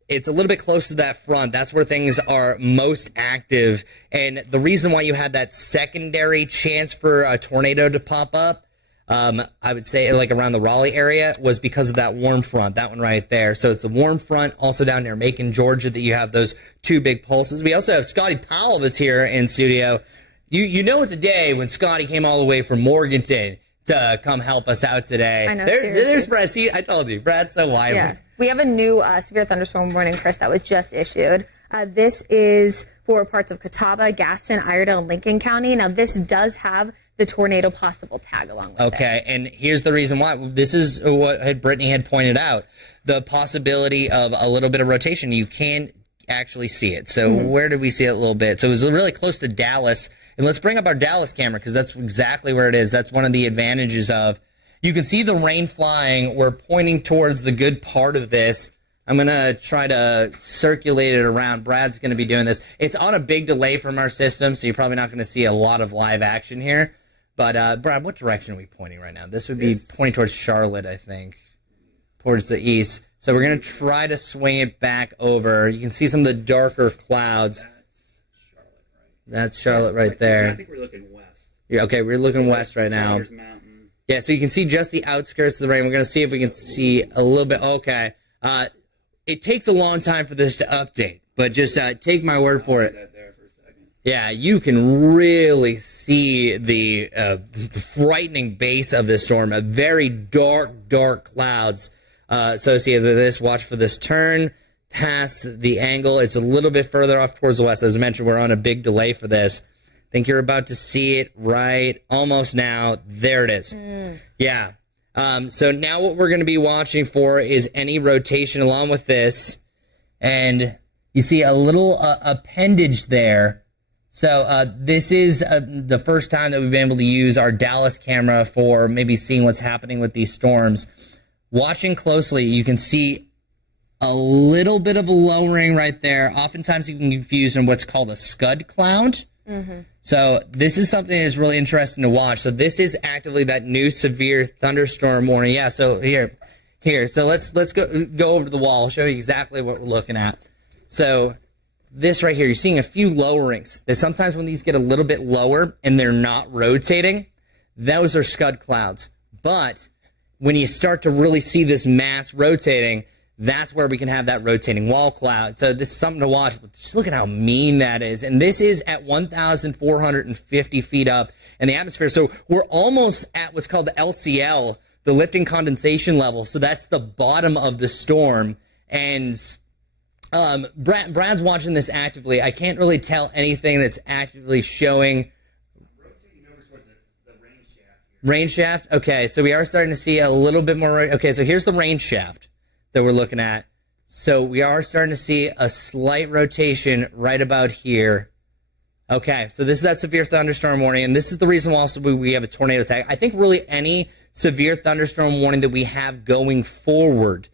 it's a little bit close to that front. That's where things are most active. And the reason why you had that secondary chance for a tornado to pop up, I would say like around the Raleigh area, was because of that warm front, that one right there. So it's the warm front, also down near Macon, Georgia, that you have those two big pulses. We also have Scotty Powell that's here in studio. You know it's a day when Scotty came all the way from Morganton to come help us out today. I know, there's Brad. See, I told you, Brad's so lively. Yeah. We have a new severe thunderstorm warning, Chris, that was just issued. This is for parts of Catawba, Gaston, Iredell, and Lincoln County. Now, this does have the tornado possible tag along with it. Okay, and here's the reason why. This is what Brittany had pointed out. The possibility of a little bit of rotation. You can actually see it. So where did we see it a little bit? So it was really close to Dallas. And let's bring up our Dallas camera, because that's exactly where it is. That's one of the advantages of. You can see the rain flying. We're pointing towards the good part of this. I'm going to try to circulate it around. Brad's going to be doing this. It's on a big delay from our system, so you're probably not going to see a lot of live action here. But, Brad, what direction are we pointing right now? This would be pointing towards Charlotte, I think, towards the east. So we're going to try to swing it back over. You can see some of the darker clouds. That's Charlotte right there. I think we're looking west. Yeah, okay, we're looking west right now. Yeah, so you can see just the outskirts of the rain. We're going to see if we can see a little bit. Okay. It takes a long time for this to update, but just take my word for it. Yeah, you can really see the frightening base of this storm. A very dark clouds associated with this. Watch for this turn past the angle. It's a little bit further off towards the west. As I mentioned, we're on a big delay for this. I think you're about to see it right almost now. There it is. Yeah. So now what we're going to be watching for is any rotation along with this. And you see a little appendage there. So this is the first time that we've been able to use our Dallas camera for maybe seeing what's happening with these storms. Watching closely, you can see a little bit of a lowering right there. Oftentimes you can confuse in what's called a scud cloud. So this is something that's really interesting to watch. So this is actively that new severe thunderstorm warning. Yeah, so here. So let's go over to the wall. I'll show you exactly what we're looking at. So this right here, you're seeing a few lowerings. That sometimes when these get a little bit lower and they're not rotating, those are scud clouds. But when you start to really see this mass rotating, that's where we can have that rotating wall cloud. So this is something to watch. But just look at how mean that is. And this is at 1,450 feet up in the atmosphere. So we're almost at what's called the LCL, the lifting condensation level. So that's the bottom of the storm. And Brad's watching this actively. I can't really tell anything that's actively showing. Rotating over towards the rain shaft. Rain shaft? Okay, so we are starting to see a little bit more. Okay, so here's the rain shaft that we're looking at. So we are starting to see a slight rotation right about here. Okay, so this is that severe thunderstorm warning, and this is the reason why also we have a tornado tag. I think really any severe thunderstorm warning that we have going forward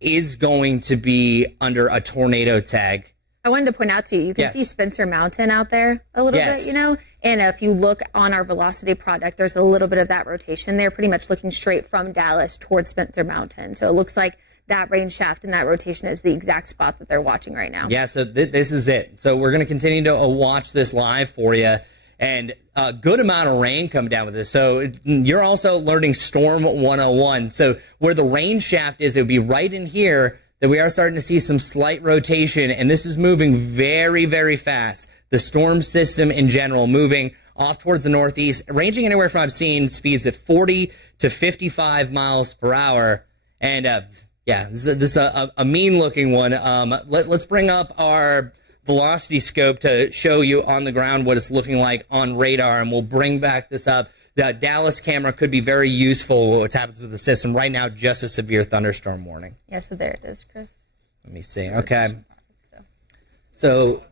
is going to be under a tornado tag. I wanted to point out to you, you can see Spencer Mountain out there a little bit, you know, and if you look on our velocity product, there's a little bit of that rotation there, pretty much looking straight from Dallas towards Spencer Mountain. So it looks like that rain shaft and that rotation is the exact spot that they're watching right now. Yeah, so this is it. So we're going to continue to watch this live for you. And a good amount of rain come down with this. So you're also learning Storm 101. So where the rain shaft is, it would be right in here that we are starting to see some slight rotation. And this is moving very, very fast. The storm system in general moving off towards the northeast, ranging anywhere from I've seen speeds at 40 to 55 miles per hour. And yeah, this is a mean-looking one. Let's bring up our velocity scope to show you on the ground what it's looking like on radar, and we'll bring back this up. The Dallas camera could be very useful what's happening with the system. Right now, just a severe thunderstorm warning. Yeah, so there it is, Chris. Let me see. Okay. So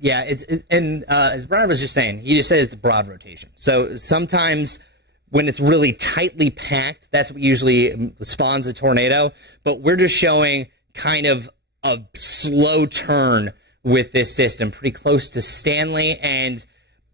yeah, as Brad was just saying, he just said it's a broad rotation. So sometimes when it's really tightly packed, that's what usually spawns a tornado. But we're just showing kind of a slow turn with this system, pretty close to Stanley. And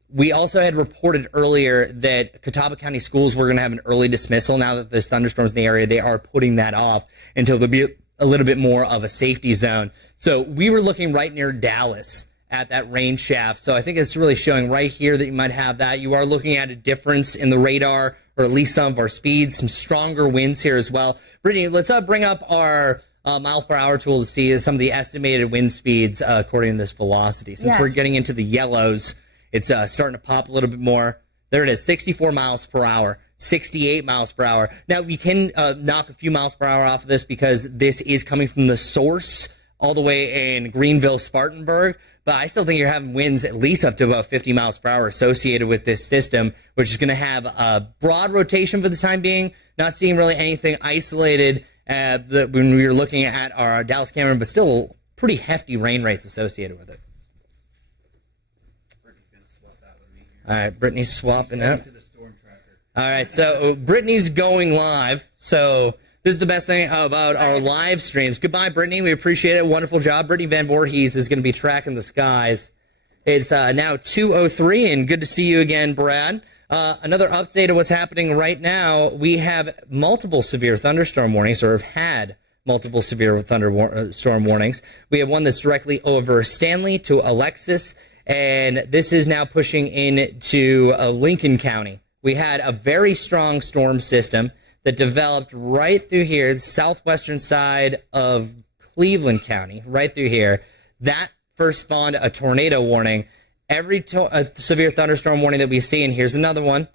we also had reported earlier that Catawba County schools were going to have an early dismissal. Now that there's thunderstorms in the area, they are putting that off until there'll be a little bit more of a safety zone. So we were looking right near Dallas at that rain shaft. So I think it's really showing right here that you might have that. You are looking at a difference in the radar, or at least some of our speeds, some stronger winds here as well. Brittany, let's bring up our mile per hour tool to see some of the estimated wind speeds according to this velocity. Since we're getting into the yellows, it's starting to pop a little bit more. There it is, 64 miles per hour, 68 miles per hour. Now, we can knock a few miles per hour off of this because this is coming from the source all the way in Greenville, Spartanburg. But I still think you're having winds at least up to about 50 miles per hour associated with this system, which is going to have a broad rotation for the time being. Not seeing really anything isolated when we were looking at our Dallas camera, but still pretty hefty rain rates associated with it. Brittany's going to swap that with me here. All right, Brittany's swapping up. To the storm tracker. All right, so Brittany's going live. So this is the best thing about our live streams. Goodbye, Brittany. We appreciate it. Wonderful job. Brittany Van Voorhees is going to be tracking the skies. It's now 2:03, and good to see you again, Brad. Another update of what's happening right now. We have multiple severe thunderstorm warnings, or have had multiple severe thunderstorm warnings. We have one that's directly over Stanley to Alexis, and this is now pushing into Lincoln County. We had a very strong storm system that developed right through here, the southwestern side of Cleveland County, right through here. That first spawned a tornado warning. Every severe thunderstorm warning that we see, and here's another one,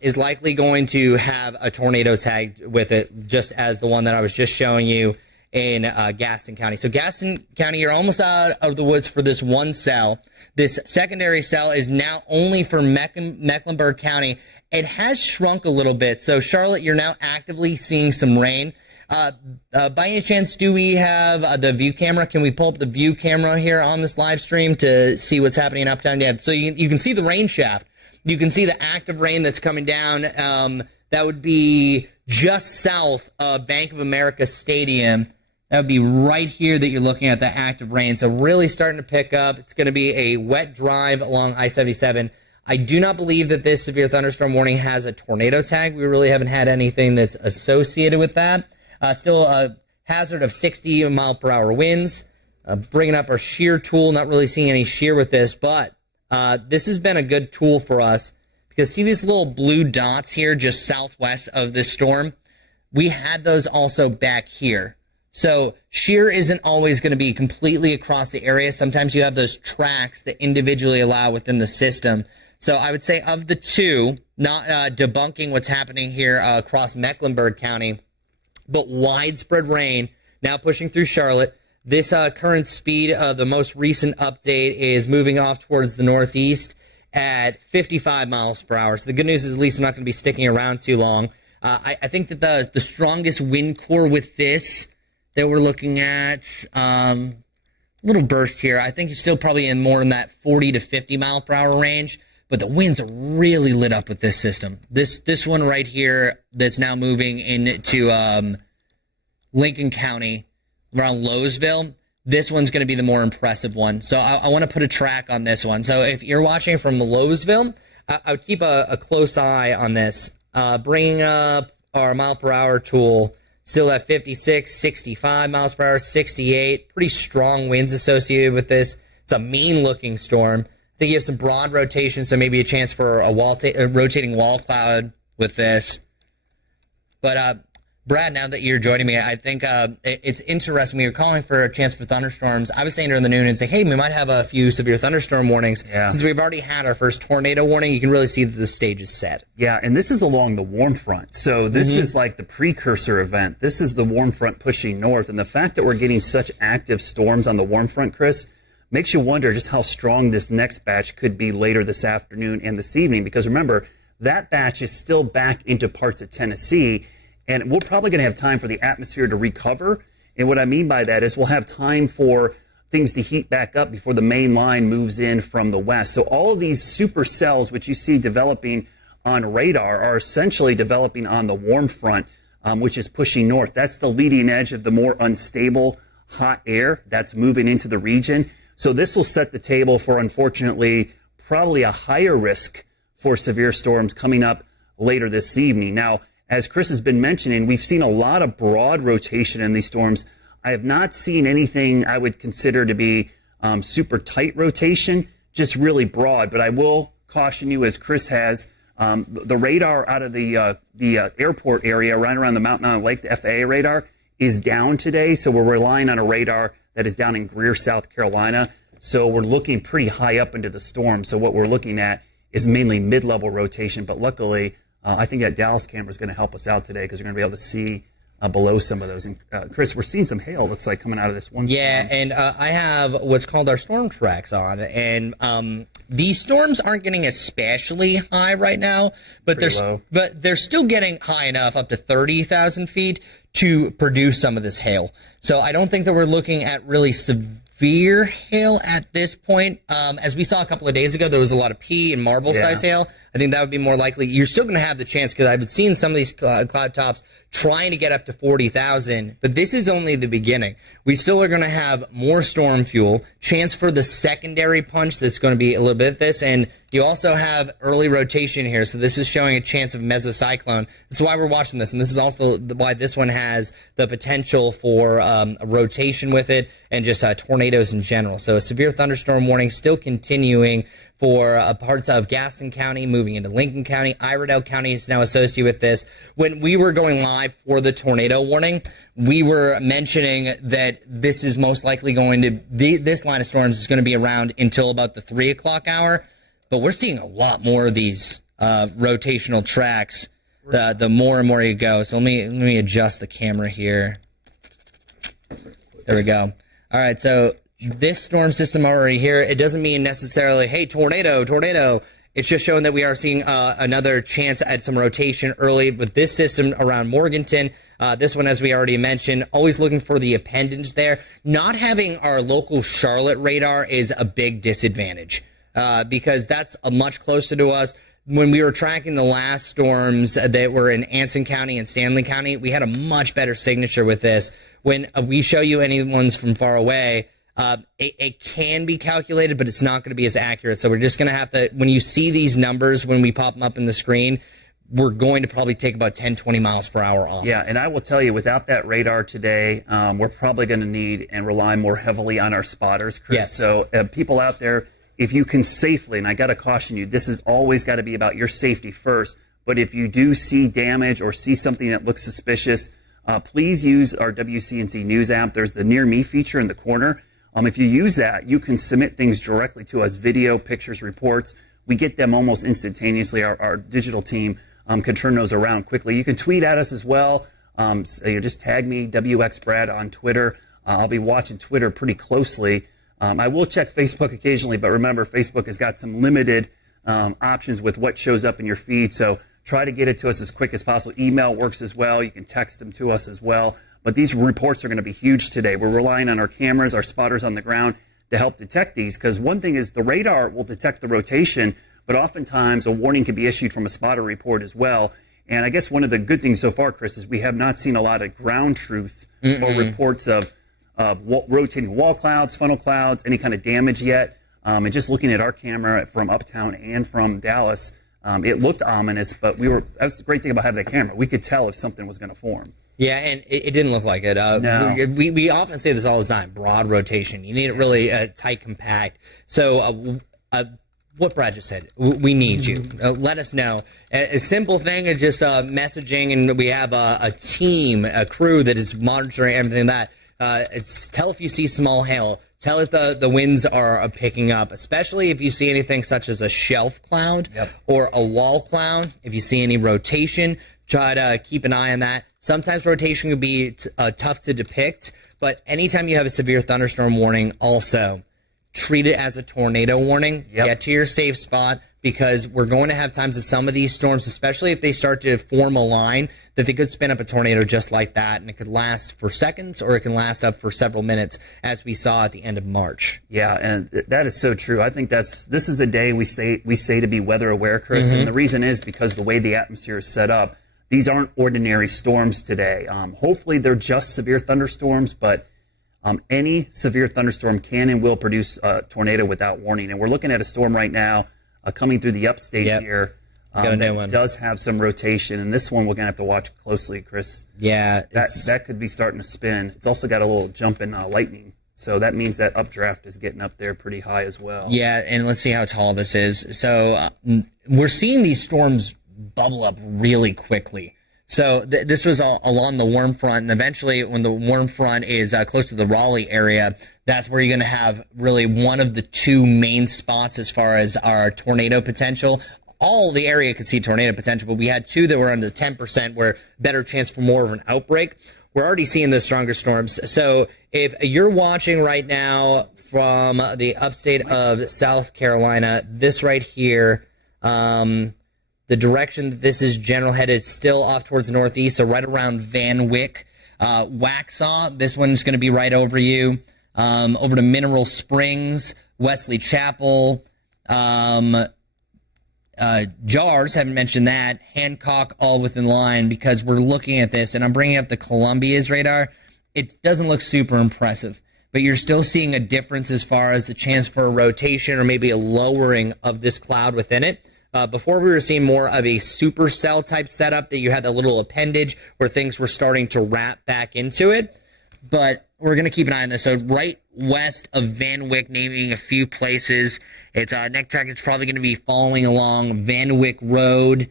is likely going to have a tornado tagged with it, just as the one that I was just showing you in Gaston County. So Gaston County, you're almost out of the woods for this one cell. This secondary cell is now only for Mecklenburg County. It has shrunk a little bit. So Charlotte, you're now actively seeing some rain. By any chance, do we have the view camera? Can we pull up the view camera here on this live stream to see what's happening in Uptown? Yeah, so you can see the rain shaft. You can see the active rain that's coming down. That would be just south of Bank of America Stadium. That would be right here that you're looking at the active rain. So really starting to pick up. It's going to be a wet drive along I-77. I do not believe that this severe thunderstorm warning has a tornado tag. We really haven't had anything that's associated with that. Still a hazard of 60 mile per hour winds. Bringing up our shear tool, not really seeing any shear with this, but this has been a good tool for us because see these little blue dots here just southwest of this storm? We had those also back here. So shear isn't always going to be completely across the area. Sometimes you have those tracks that individually allow within the system. So I would say of the two, not debunking what's happening here across Mecklenburg County, but widespread rain now pushing through Charlotte. This current speed of the most recent update is moving off towards the northeast at 55 miles per hour. So the good news is at least I'm not going to be sticking around too long. I think that the strongest wind core with this that we're looking at, little burst here, I think you're still probably in more in that 40 to 50 mile per hour range. But the winds are really lit up with this system. This one right here that's now moving into Lincoln County around Lowesville, this one's going to be the more impressive one. So I want to put a track on this one. So if you're watching from Lowesville, I would keep a close eye on this. Bringing up our mile per hour tool, still at 56, 65 miles per hour, 68. Pretty strong winds associated with this. It's a mean-looking storm. I think you have some broad rotation, so maybe a chance for a rotating wall cloud with this. But Brad, now that you're joining me, I think it's interesting. We were calling for a chance for thunderstorms. I was saying during the noon and say, hey, we might have a few severe thunderstorm warnings. Yeah. Since we've already had our first tornado warning, you can really see that the stage is set. Yeah, and this is along the warm front. So this is like the precursor event. This is the warm front pushing north. And the fact that we're getting such active storms on the warm front, Chris, makes you wonder just how strong this next batch could be later this afternoon and this evening. Because remember, that batch is still back into parts of Tennessee. And we're probably going to have time for the atmosphere to recover. And what I mean by that is we'll have time for things to heat back up before the main line moves in from the west. So all of these supercells, which you see developing on radar, are essentially developing on the warm front, which is pushing north. That's the leading edge of the more unstable hot air that's moving into the region. So this will set the table for, unfortunately, probably a higher risk for severe storms coming up later this evening. Now, as Chris has been mentioning, we've seen a lot of broad rotation in these storms. I have not seen anything I would consider to be super tight rotation, just really broad. But I will caution you, as Chris has, the radar out of the airport area right around the Mountain Island Lake, the FAA radar, is down today. So we're relying on a radar that is down in Greer, South Carolina. So we're looking pretty high up into the storm. So what we're looking at is mainly mid-level rotation. But luckily, I think that Dallas camera is going to help us out today because we're going to be able to see below some of those. And Chris, we're seeing some hail, looks like, coming out of this one storm. Yeah, and I have what's called our storm tracks on. And these storms aren't getting especially high right now, but they're still getting high enough, up to 30,000 feet, to produce some of this hail. So I don't think that we're looking at really severe hail at this point. As we saw a couple of days ago, there was a lot of pea and marble size hail. I think that would be more likely. You're still going to have the chance, because I've seen some of these cloud tops trying to get up to 40,000, but this is only the beginning. We still are going to have more storm fuel, chance for the secondary punch that's going to be a little bit of this, and you also have early rotation here, so this is showing a chance of mesocyclone. This is why we're watching this, and this is also why this one has the potential for a rotation with it and just tornadoes in general. So a severe thunderstorm warning still continuing for parts of Gaston County, moving into Lincoln County. Iredell County is now associated with this. When we were going live for the tornado warning, we were mentioning that this is most likely going to, this line of storms is going to be around until about the 3 o'clock hour. But we're seeing a lot more of these rotational tracks the more and more you go. So let me adjust the camera here. There we go. All right, so this storm system already here, it doesn't mean necessarily, hey, tornado. It's just showing that we are seeing another chance at some rotation early with this system around Morganton. This one, as we already mentioned, always looking for the appendage there. Not having our local Charlotte radar is a big disadvantage because that's much closer to us. When we were tracking the last storms that were in Anson County and Stanley County, we had a much better signature with this. When we show you any ones from far away, it can be calculated, but it's not going to be as accurate. So we're just going to have to, when you see these numbers, when we pop them up in the screen, we're going to probably take about 10, 20 miles per hour off. Yeah, and I will tell you, without that radar today, we're probably going to need and rely more heavily on our spotters, Chris. Yes. So people out there, if you can safely, and I got to caution you, this has always got to be about your safety first, but if you do see damage or see something that looks suspicious, please use our WCNC News app. There's the Near Me feature in the corner. If you use that, you can submit things directly to us, video, pictures, reports. We get them almost instantaneously. Our digital team can turn those around quickly. You can tweet at us as well. So just tag me, WXBrad, on Twitter. I'll be watching Twitter pretty closely. I will check Facebook occasionally, but remember, Facebook has got some limited options with what shows up in your feed. So try to get it to us as quick as possible. Email works as well. You can text them to us as well. But these reports are going to be huge today. We're relying on our cameras, our spotters on the ground to help detect these, because one thing is the radar will detect the rotation, but oftentimes a warning can be issued from a spotter report as well. And I guess one of the good things so far, Chris, is we have not seen a lot of ground truth or reports of rotating wall clouds, funnel clouds, any kind of damage yet. And just looking at our camera from Uptown and from Dallas, it looked ominous, but that's the great thing about having that camera. We could tell if something was going to form. Yeah, and it didn't look like it. No. We often say this all the time, broad rotation. You need it really tight, compact. So what Brad just said, we need you. Let us know. A simple thing is just messaging, and we have a team, a crew that is monitoring everything that. Tell if you see small hail. Tell if the winds are picking up, especially if you see anything such as a shelf cloud or a wall cloud. If you see any rotation, try to keep an eye on that. Sometimes rotation can be tough to depict, but anytime you have a severe thunderstorm warning, also treat it as a tornado warning. Get to your safe spot, because we're going to have times that some of these storms, especially if they start to form a line, that they could spin up a tornado just like that, and it could last for seconds or it can last up for several minutes, as we saw at the end of March. Yeah, and that is so true. I think this is a day we say to be weather aware, Chris, and the reason is because the way the atmosphere is set up, these aren't ordinary storms today. Hopefully they're just severe thunderstorms, but any severe thunderstorm can and will produce a tornado without warning. And we're looking at a storm right now coming through the upstate here that does have some rotation. And this one we're going to have to watch closely, Chris. Yeah. That could be starting to spin. It's also got a little jump in lightning. So that means that updraft is getting up there pretty high as well. Yeah, and let's see how tall this is. So we're seeing these storms bubble up really quickly. So this was all along the warm front, and eventually when the warm front is close to the Raleigh area, that's where you're going to have really one of the two main spots as far as our tornado potential. All the area could see tornado potential, but we had two that were under 10% where better chance for more of an outbreak. We're already seeing the stronger storms. So if you're watching right now from the upstate of South Carolina, this right here, the direction that this is general headed, still off towards the northeast, so right around Van Wyck. Waxhaw, this one's going to be right over you. Over to Mineral Springs, Wesley Chapel, Jars, haven't mentioned that. Hancock, all within line, because we're looking at this, and I'm bringing up the Columbia's radar. It doesn't look super impressive, but you're still seeing a difference as far as the chance for a rotation or maybe a lowering of this cloud within it. Before we were seeing more of a supercell type setup that you had the little appendage where things were starting to wrap back into it. But we're going to keep an eye on this. So right west of Van Wyck, naming a few places. It's neck track. It's probably going to be following along Van Wyck Road,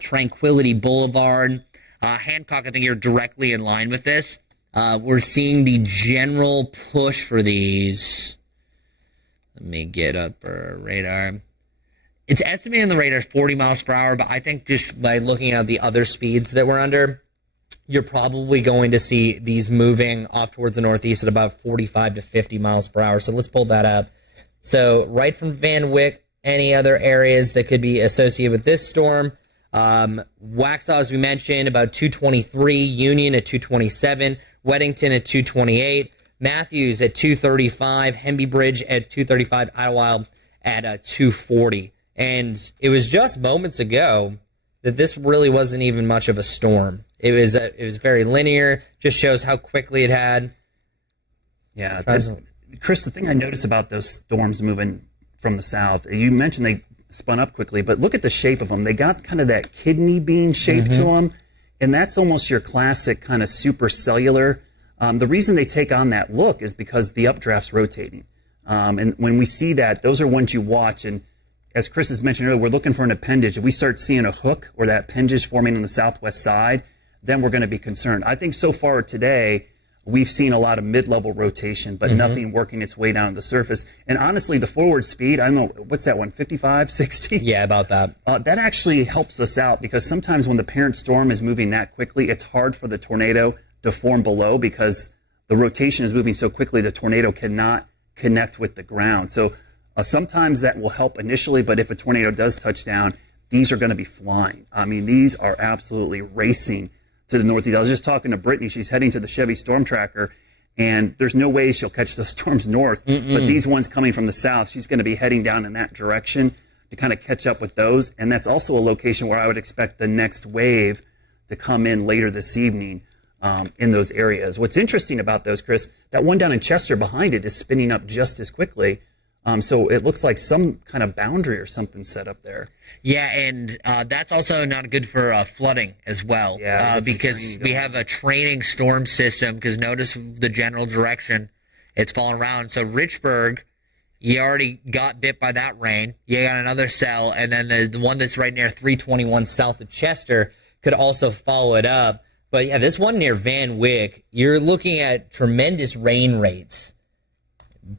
Tranquility Boulevard. Hancock, I think you're directly in line with this. We're seeing the general push for these. Let me get up our radar. It's estimated on the radar 40 miles per hour, but I think just by looking at the other speeds that we're under, you're probably going to see these moving off towards the northeast at about 45 to 50 miles per hour. So let's pull that up. So right from Van Wyck, any other areas that could be associated with this storm? Waxhaw, as we mentioned, about 223, Union at 227, Weddington at 228, Matthews at 235, Hemby Bridge at 235, Idlewild at 240. And it was just moments ago that this really wasn't even much of a storm. It was very linear, just shows how quickly it had. Yeah, Chris, the thing I noticed about those storms moving from the south, you mentioned they spun up quickly, but look at the shape of them. They got kind of that kidney bean shape to them, and that's almost your classic kind of supercellular. The reason they take on that look is because the updraft's rotating. And when we see that, those are ones you watch. And as Chris has mentioned earlier, we're looking for an appendage. If we start seeing a hook or that appendage forming on the southwest side, then we're going to be concerned. I think so far today, we've seen a lot of mid-level rotation, but nothing working its way down to the surface. And honestly, the forward speed, I don't know, what's that one, 55, 60? Yeah, about that. That actually helps us out because sometimes when the parent storm is moving that quickly, it's hard for the tornado to form below because the rotation is moving so quickly the tornado cannot connect with the ground. So sometimes that will help initially, but if a tornado does touch down, these are going to be flying. I mean, these are absolutely racing to the northeast. I was just talking to Brittany. She's heading to the Chevy Storm Tracker, and there's no way she'll catch those storms north. But these ones coming from the south, she's going to be heading down in that direction to kind of catch up with those. And that's also a location where I would expect the next wave to come in later this evening in those areas. What's interesting about those, Chris, that one down in Chester behind it is spinning up just as quickly. So it looks like some kind of boundary or something set up there. Yeah, and that's also not good for flooding as well. Yeah, because we have a training storm system, because notice the general direction it's falling around. So Richburg, you already got bit by that rain. You got another cell, and then the one that's right near 321 south of Chester could also follow it up. But yeah, this one near Van Wyck, you're looking at tremendous rain rates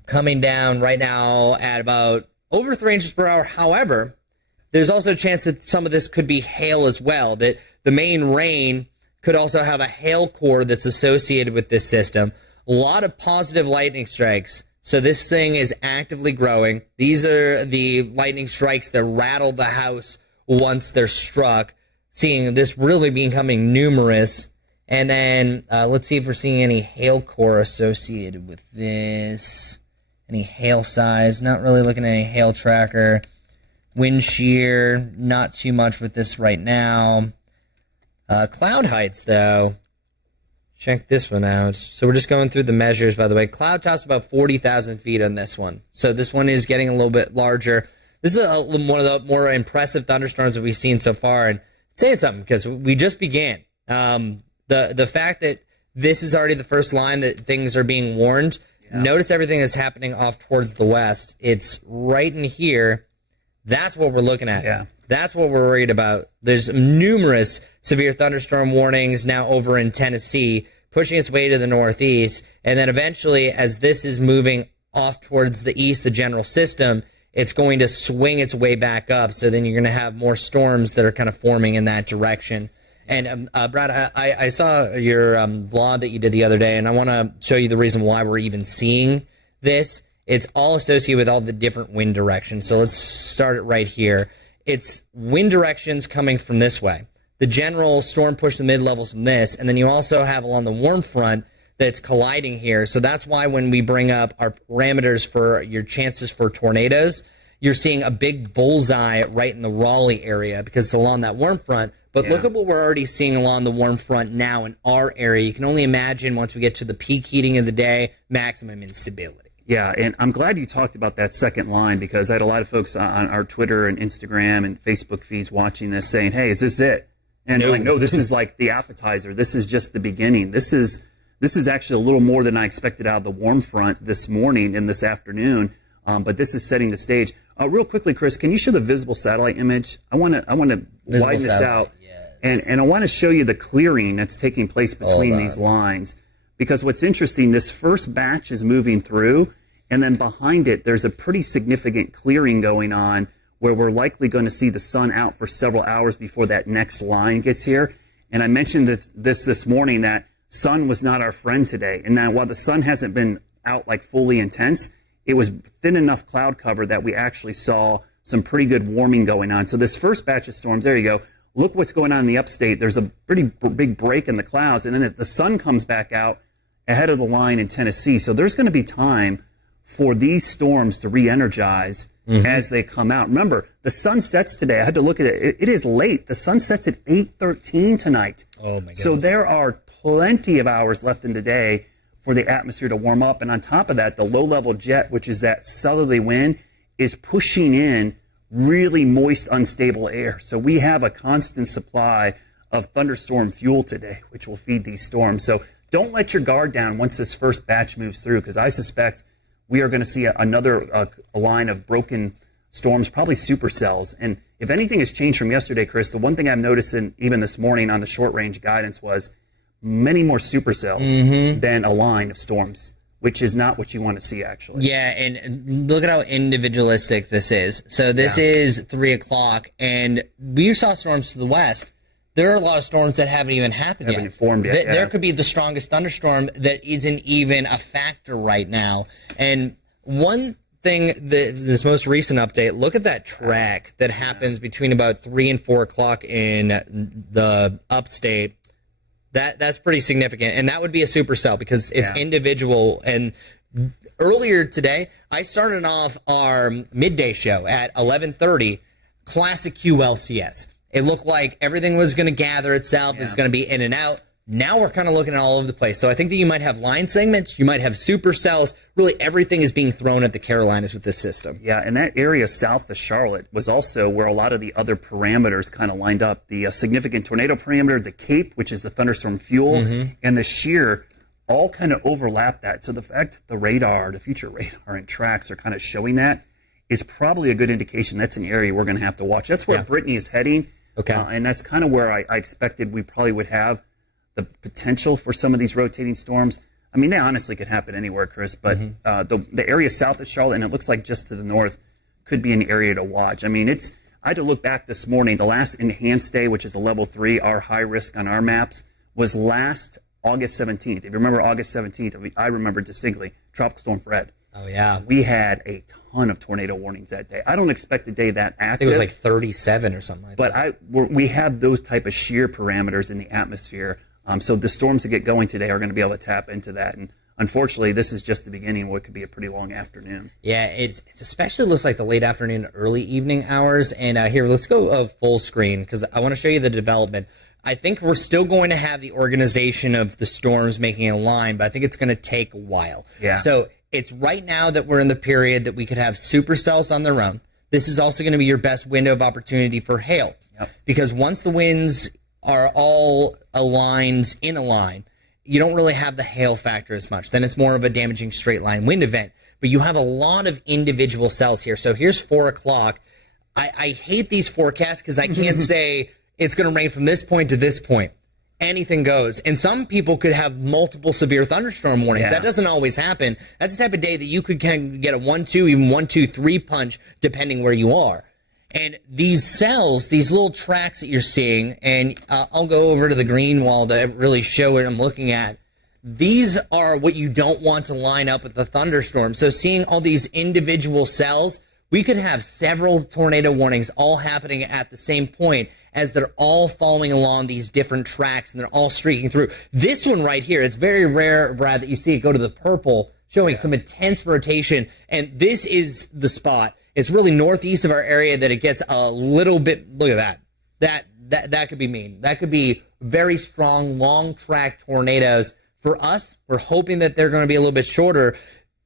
coming down right now at about over 3 inches per hour. However, there's also a chance that some of this could be hail as well, that the main rain could also have a hail core that's associated with this system. A lot of positive lightning strikes. So this thing is actively growing. These are the lightning strikes that rattle the house once they're struck. Seeing this really becoming numerous. And then let's see if we're seeing any hail core associated with this. Any hail size. Not really looking at any hail tracker. Wind shear, not too much with this right now. Cloud heights, though. Check this one out. So we're just going through the measures, by the way. Cloud top's about 40,000 feet on this one. So this one is getting a little bit larger. This is one of the more impressive thunderstorms that we've seen so far. And it's saying something, because we just began. The fact that this is already the first line that things are being warned. Yeah. Notice everything that's happening off towards the west. It's right in here. That's what we're looking at. Yeah. That's what we're worried about. There's numerous severe thunderstorm warnings now over in Tennessee, pushing its way to the northeast. And then eventually, as this is moving off towards the east, the general system, it's going to swing its way back up. So then you're going to have more storms that are kind of forming in that direction. And Brad, I saw your vlog that you did the other day, and I want to show you the reason why we're even seeing this. It's all associated with all the different wind directions. So let's start it right here. It's wind directions coming from this way. The general storm push the mid-levels from this, and then you also have along the warm front that's colliding here. So that's why when we bring up our parameters for your chances for tornadoes, you're seeing a big bullseye right in the Raleigh area because it's along that warm front. But look at what we're already seeing along the warm front now in our area. You can only imagine once we get to the peak heating of the day, maximum instability. Yeah, and I'm glad you talked about that second line because I had a lot of folks on our Twitter and Instagram and Facebook feeds watching this saying, hey, is this it? And like, no, this is like the appetizer. This is just the beginning. This is actually a little more than I expected out of the warm front this morning and this afternoon, but this is setting the stage. Real quickly, Chris, can you show the visible satellite image? I want to widen this out. And I want to show you the clearing that's taking place between these lines. Because what's interesting, this first batch is moving through, and then behind it, there's a pretty significant clearing going on where we're likely going to see the sun out for several hours before that next line gets here. And I mentioned this morning that sun was not our friend today. And now while the sun hasn't been out like fully intense, it was thin enough cloud cover that we actually saw some pretty good warming going on. So this first batch of storms, there you go. Look what's going on in the upstate. There's a pretty big break in the clouds, and then the sun comes back out ahead of the line in Tennessee. So there's going to be time for these storms to re-energize as they come out. Remember, the sun sets today. I had to look at it. It is late. The sun sets at 8:13 tonight. Oh, my goodness. So there are plenty of hours left in the day for the atmosphere to warm up. And on top of that, the low-level jet, which is that southerly wind, is pushing in really moist, unstable air. So we have a constant supply of thunderstorm fuel today, which will feed these storms. So don't let your guard down once this first batch moves through, because I suspect we are going to see another a line of broken storms, probably supercells. And if anything has changed from yesterday, Chris, the one thing I'm noticing even this morning on the short-range guidance was many more supercells than a line of storms, which is not what you want to see, actually. Yeah, and look at how individualistic this is. So this is 3 o'clock, and we saw storms to the west. There are a lot of storms that haven't even happened yet. Haven't formed yet. There could be the strongest thunderstorm that isn't even a factor right now. And one thing, this most recent update, look at that track that happens between about 3 and 4 o'clock in the upstate. That's pretty significant, and that would be a supercell because it's individual. And earlier today, I started off our midday show at 11:30, classic QLCS. It looked like everything was going to gather itself. It's going to be in and out. Now we're kind of looking at all over the place. So I think that you might have line segments. You might have supercells. Really, everything is being thrown at the Carolinas with this system. Yeah, and that area south of Charlotte was also where a lot of the other parameters kind of lined up. The significant tornado parameter, the CAPE, which is the thunderstorm fuel, and the shear all kind of overlap that. So the fact that the future radar and tracks are kind of showing that is probably a good indication that's an area we're going to have to watch. That's where Brittany is heading. Okay. And that's kind of where I expected we probably would have the potential for some of these rotating storms. I mean, they honestly could happen anywhere, Chris, but the area south of Charlotte, and it looks like just to the north, could be an area to watch. I mean, I had to look back this morning. The last enhanced day, which is a level 3, our high risk on our maps, was last August 17th. If you remember August 17th, I remember distinctly, Tropical Storm Fred. Oh, yeah. We had a ton of tornado warnings that day. I don't expect a day that active. I think it was like 37 or something like that. But we have those type of shear parameters in the atmosphere. So the storms that get going today are going to be able to tap into that. And unfortunately, this is just the beginning of what could be a pretty long afternoon. Yeah, it's especially looks like the late afternoon, early evening hours. And here, let's go full screen because I want to show you the development. I think we're still going to have the organization of the storms making a line, but I think it's going to take a while. Yeah. So it's right now that we're in the period that we could have supercells on their own. This is also going to be your best window of opportunity for hail. Because once the winds are all aligned in a line, you don't really have the hail factor as much. Then it's more of a damaging straight line wind event. But you have a lot of individual cells here. So here's 4 o'clock. I hate these forecasts because I can't say it's going to rain from this point to this point. Anything goes. And some people could have multiple severe thunderstorm warnings. That doesn't always happen. That's the type of day that you could get a 1-2, even 1-2-3 punch, depending where you are. And these cells, these little tracks that you're seeing, and I'll go over to the green wall to really show what I'm looking at. These are what you don't want to line up with the thunderstorm. So seeing all these individual cells, we could have several tornado warnings all happening at the same point as they're all following along these different tracks and they're all streaking through. This one right here, it's very rare, Brad, that you see it go to the purple, showing some intense rotation. And this is the spot. It's really northeast of our area that it gets a little bit. Look at that. That could be mean. That could be very strong, long track tornadoes. For us, we're hoping that they're going to be a little bit shorter,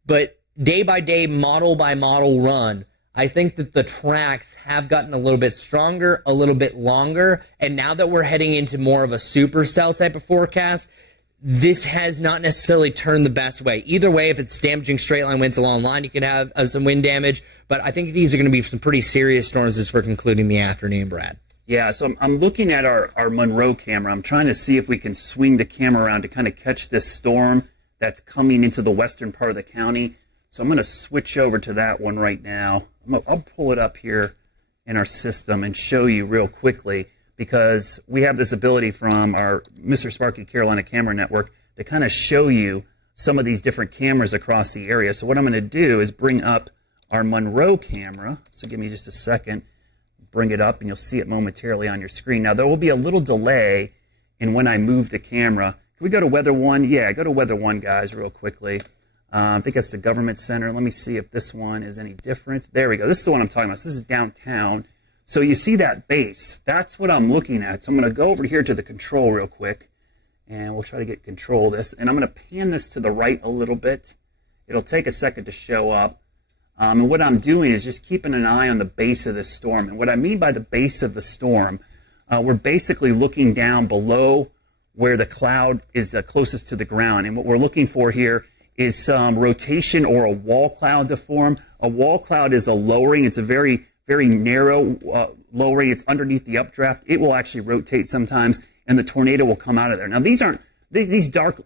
but day by day, model by model run, I think that the tracks have gotten a little bit stronger, a little bit longer, and now that we're heading into more of a supercell type of forecast, this has not necessarily turned the best way. Either way, if it's damaging straight line winds along the line, you can have some wind damage, but I think these are going to be some pretty serious storms as we're concluding the afternoon, Brad. Yeah, so I'm looking at our Monroe camera. I'm trying to see if we can swing the camera around to kind of catch this storm that's coming into the western part of the county. So I'm going to switch over to that one right now. I'll pull it up here in our system and show you real quickly, because we have this ability from our Mr. Sparky Carolina Camera Network to kind of show you some of these different cameras across the area. So what I'm going to do is bring up our Monroe camera. So give me just a second. Bring it up and you'll see it momentarily on your screen. Now there will be a little delay in when I move the camera. Can we go to Weather 1? Yeah, go to Weather 1, guys, real quickly. I think that's the Government Center. Let me see if this one is any different. There we go. This is the one I'm talking about. So this is downtown. So you see that base. That's what I'm looking at. So I'm going to go over here to the control real quick, and we'll try to get control of this. And I'm going to pan this to the right a little bit. It'll take a second to show up. And what I'm doing is just keeping an eye on the base of this storm. And what I mean by the base of the storm, we're basically looking down below where the cloud is closest to the ground. And what we're looking for here is some rotation or a wall cloud to form. A wall cloud is a lowering. It's a very, very narrow lowering. It's underneath the updraft. It will actually rotate sometimes, and the tornado will come out of there. Now, these dark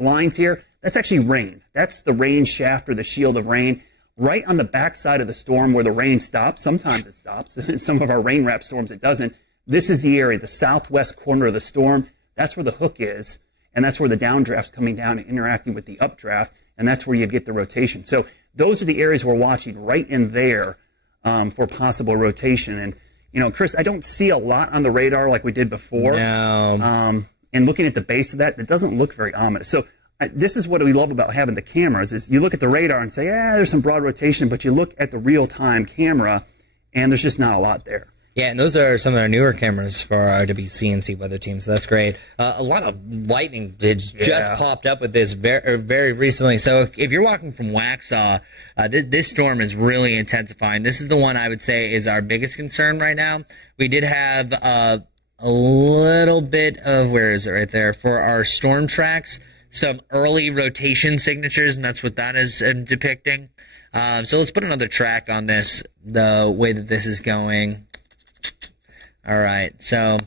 lines here, that's actually rain. That's the rain shaft or the shield of rain. Right on the backside of the storm where the rain stops, sometimes it stops. In some of our rain wrap storms, it doesn't. This is the area, the southwest corner of the storm. That's where the hook is, and that's where the downdraft's coming down and interacting with the updraft, and that's where you get the rotation. So those are the areas we're watching right in there for possible rotation. And, you know, Chris, I don't see a lot on the radar like we did before. No. And looking at the base of that, it doesn't look very ominous. So this is what we love about having the cameras is you look at the radar and say, there's some broad rotation, but you look at the real-time camera, and there's just not a lot there. Yeah, and those are some of our newer cameras for our WCNC weather team, so that's great. A lot of lightning just popped up with this very recently. So if you're walking from Waxhaw, this storm is really intensifying. This is the one I would say is our biggest concern right now. We did have a little bit of, where is it right there, for our storm tracks, some early rotation signatures, and that's what that is depicting. So let's put another track on this, the way that this is going. All right, so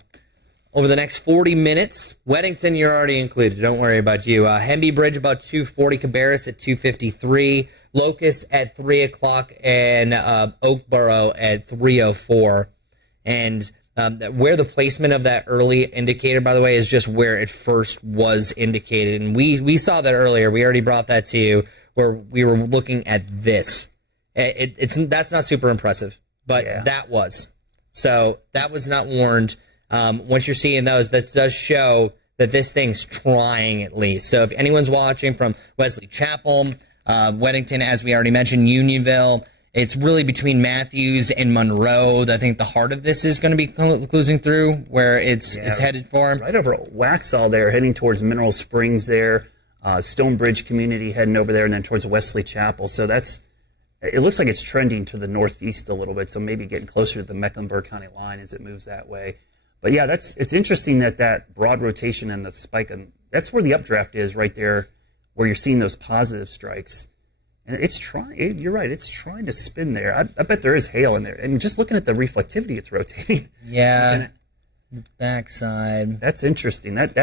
over the next 40 minutes, Weddington, you're already included. Don't worry about you. Hemby Bridge about 2:40, Cabarrus at 2:53, Locust at 3 o'clock, and Oakboro at 3:04. And where the placement of that early indicator, by the way, is just where it first was indicated. And we saw that earlier. We already brought that to you where we were looking at this. That's not super impressive, but that was. So that was not warned. Once you're seeing those, that does show that this thing's trying at least. So if anyone's watching from Wesley Chapel, Weddington, as we already mentioned, Unionville, it's really between Matthews and Monroe. I think the heart of this is going to be closing through where it's headed for. Right over Waxhaw there, heading towards Mineral Springs there, Stonebridge community heading over there, and then towards Wesley Chapel. So it looks like it's trending to the northeast a little bit, so maybe getting closer to the Mecklenburg County line as it moves that way. But yeah, it's interesting that broad rotation and the spike, and that's where the updraft is right there, where you're seeing those positive strikes. And it's trying, you're right, it's trying to spin there. I bet there is hail in there. And just looking at the reflectivity, it's rotating. Yeah, the backside. That's interesting. That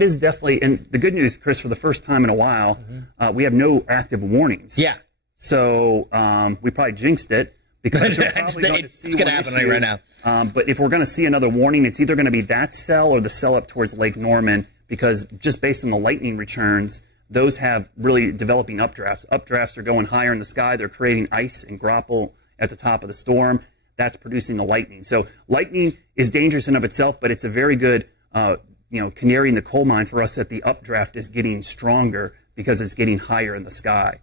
is definitely, and the good news, Chris, for the first time in a while, we have no active warnings. Yeah. So we probably jinxed it because we're probably going to see it's going to happen right now. But if we're going to see another warning, it's either going to be that cell or the cell up towards Lake Norman, because just based on the lightning returns, those have really developing updrafts. Updrafts are going higher in the sky. They're creating ice and grapple at the top of the storm. That's producing the lightning. So lightning is dangerous in of itself, but it's a very good, canary in the coal mine for us that the updraft is getting stronger because it's getting higher in the sky.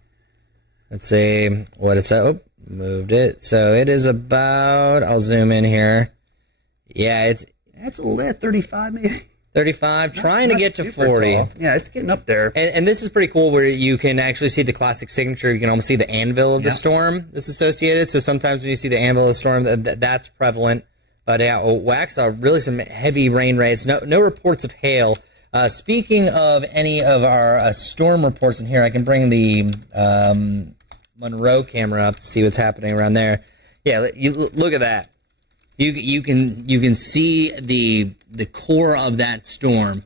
Let's see what it's at. Oh, moved it. So it is about, I'll zoom in here. Yeah, it's That's a little 35 maybe. 35, trying to Not get to super 40. tall. Yeah, it's getting up there. And this is pretty cool where you can actually see the classic signature. You can almost see the anvil of the storm that's associated. So sometimes when you see the anvil of the storm, that's prevalent. But yeah, Waxhaw, really some heavy rain rates. No reports of hail. Speaking of any of our storm reports in here, I can bring the Monroe camera up to see what's happening around there. Yeah, you look at that. You can see the core of that storm.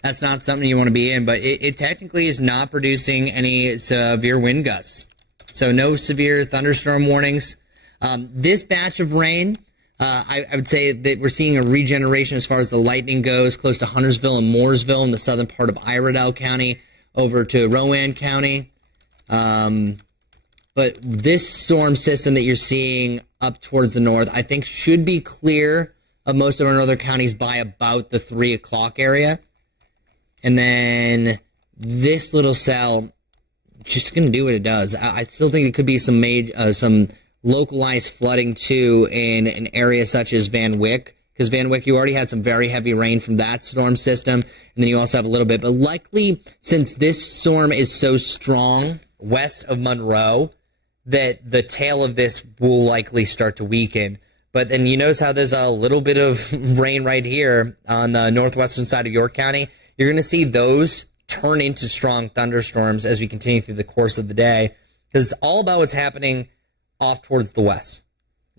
That's not something you want to be in, but it technically is not producing any severe wind gusts. So no severe thunderstorm warnings. This batch of rain, I would say that we're seeing a regeneration as far as the lightning goes, close to Huntersville and Mooresville in the southern part of Iredell County, over to Rowan County. But this storm system that you're seeing up towards the north, I think should be clear of most of our northern counties by about the 3 o'clock area. And then this little cell just going to do what it does. I still think it could be some localized flooding too in an area such as Van Wyck, because Van Wyck, you already had some very heavy rain from that storm system, and then you also have a little bit. But likely, since this storm is so strong west of Monroe, that the tail of this will likely start to weaken. But then you notice how there's a little bit of rain right here on the northwestern side of York County. You're going to see those turn into strong thunderstorms as we continue through the course of the day, because it's all about what's happening off towards the west.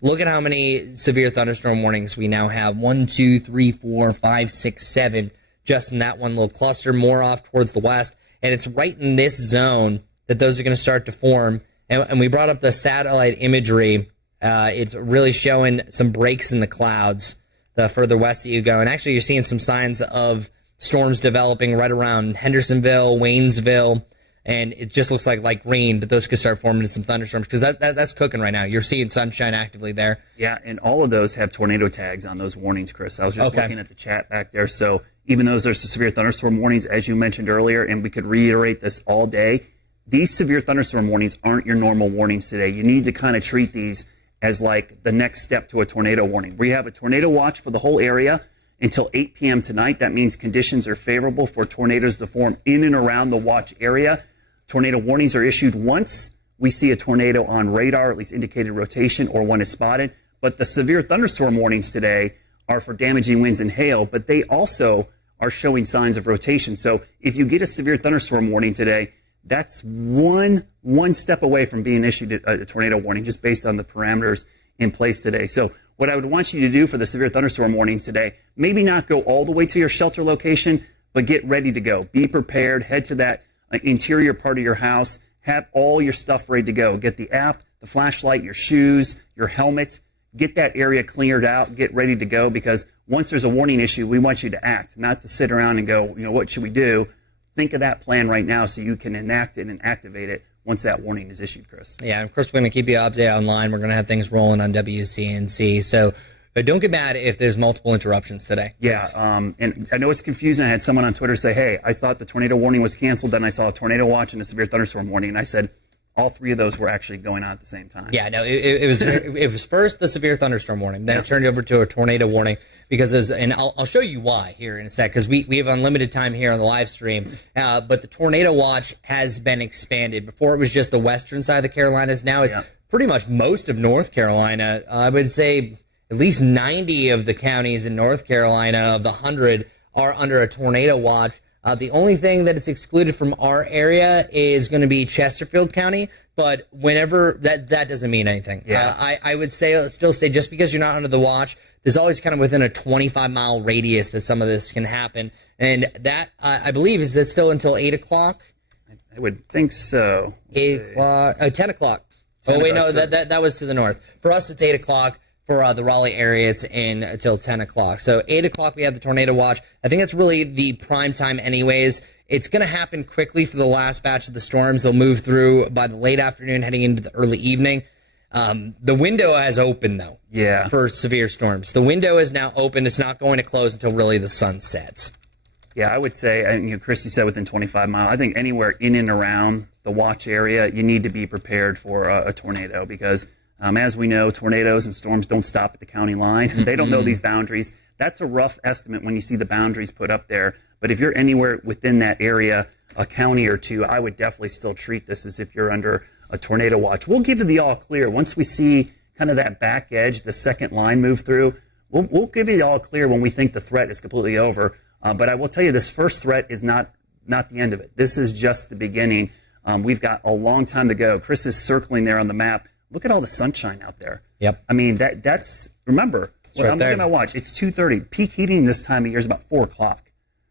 Look at how many severe thunderstorm warnings we now have. 1, 2, 3, 4, 5, 6, 7, just in that one little cluster, more off towards the west. And it's right in this zone that those are going to start to form. And we brought up the satellite imagery. It's really showing some breaks in the clouds the further west that you go. And actually, you're seeing some signs of storms developing right around Hendersonville, Waynesville. And it just looks like rain, but those could start forming into some thunderstorms because that's cooking right now. You're seeing sunshine actively there. Yeah, and all of those have tornado tags on those warnings, Chris. I was just looking at the chat back there. So even though there's the severe thunderstorm warnings, as you mentioned earlier, and we could reiterate this all day, these severe thunderstorm warnings aren't your normal warnings today. You need to kind of treat these as like the next step to a tornado warning. We have a tornado watch for the whole area until 8 p.m. tonight. That means conditions are favorable for tornadoes to form in and around the watch area. Tornado warnings are issued once we see a tornado on radar, at least indicated rotation, or one is spotted. But the severe thunderstorm warnings today are for damaging winds and hail, but they also are showing signs of rotation. So if you get a severe thunderstorm warning today, that's one step away from being issued a tornado warning, just based on the parameters in place today. So what I would want you to do for the severe thunderstorm warnings today, maybe not go all the way to your shelter location, but get ready to go. Be prepared. Head to that interior part of your house. Have all your stuff ready to go. Get the app, the flashlight, your shoes, your helmet. Get that area cleared out. Get ready to go, because once there's a warning issue, we want you to act, not to sit around and go, what should we do? Think of that plan right now so you can enact it and activate it once that warning is issued, Chris. Yeah, of course, we're going to keep you updated online. We're going to have things rolling on WCNC. So don't get mad if there's multiple interruptions today. Yeah, and I know it's confusing. I had someone on Twitter say, hey, I thought the tornado warning was canceled. Then I saw a tornado watch and a severe thunderstorm warning. And I said, all three of those were actually going on at the same time. Yeah, no, it was first the severe thunderstorm warning, then it turned over to a tornado warning, because and I'll show you why here in a sec, because we have unlimited time here on the live stream. But the tornado watch has been expanded. Before it was just the western side of the Carolinas. Now it's pretty much most of North Carolina. I would say at least 90 of the counties in North Carolina of the 100 are under a tornado watch. The only thing that it's excluded from our area is going to be Chesterfield County, but whenever that doesn't mean anything. Yeah. I would still say just because you're not under the watch, there's always kind of within a 25-mile radius that some of this can happen, and that I believe is still until 8 o'clock. I would think so. 8 o'clock, 10 o'clock. Oh wait, no, that was to the north. For us, it's 8 o'clock. For the Raleigh area, it's in until 10 o'clock. So 8 o'clock, we have the tornado watch. I think that's really the prime time anyways. It's going to happen quickly for the last batch of the storms. They'll move through by the late afternoon, heading into the early evening. The window has opened, though, for severe storms. The window is now open. It's not going to close until really the sun sets. Yeah, I would say, and Christy said within 25 miles. I think anywhere in and around the watch area, you need to be prepared for a tornado, because As we know, tornadoes and storms don't stop at the county line. They don't know these boundaries. That's a rough estimate when you see the boundaries put up there. But if you're anywhere within that area, a county or two, I would definitely still treat this as if you're under a tornado watch. We'll give you the all clear. Once we see kind of that back edge, the second line move through, we'll give you the all clear when we think the threat is completely over. But I will tell you, this first threat is not the end of it. This is just the beginning. We've got a long time to go. Chris is circling there on the map. Look at all the sunshine out there. Yep. I mean, that's remember, right I'm there. looking at my watch. It's 2:30. Peak heating this time of year is about 4 o'clock.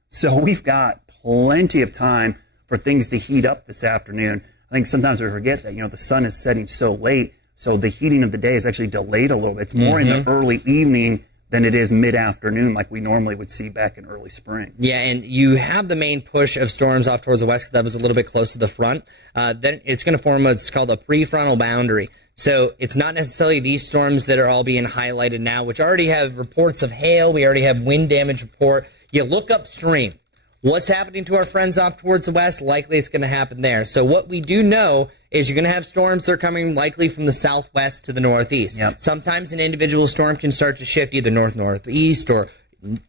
So we've got plenty of time for things to heat up this afternoon. I think sometimes we forget that, the sun is setting so late, so the heating of the day is actually delayed a little bit. It's more in the early evening than it is mid-afternoon like we normally would see back in early spring. Yeah, and you have the main push of storms off towards the west because that was a little bit close to the front. Then it's going to form what's called a prefrontal boundary. So it's not necessarily these storms that are all being highlighted now, which already have reports of hail. We already have wind damage report. You look upstream. What's happening to our friends off towards the west? Likely it's going to happen there. So what we do know is you're going to have storms that are coming likely from the southwest to the northeast. Yep. Sometimes an individual storm can start to shift either north-northeast or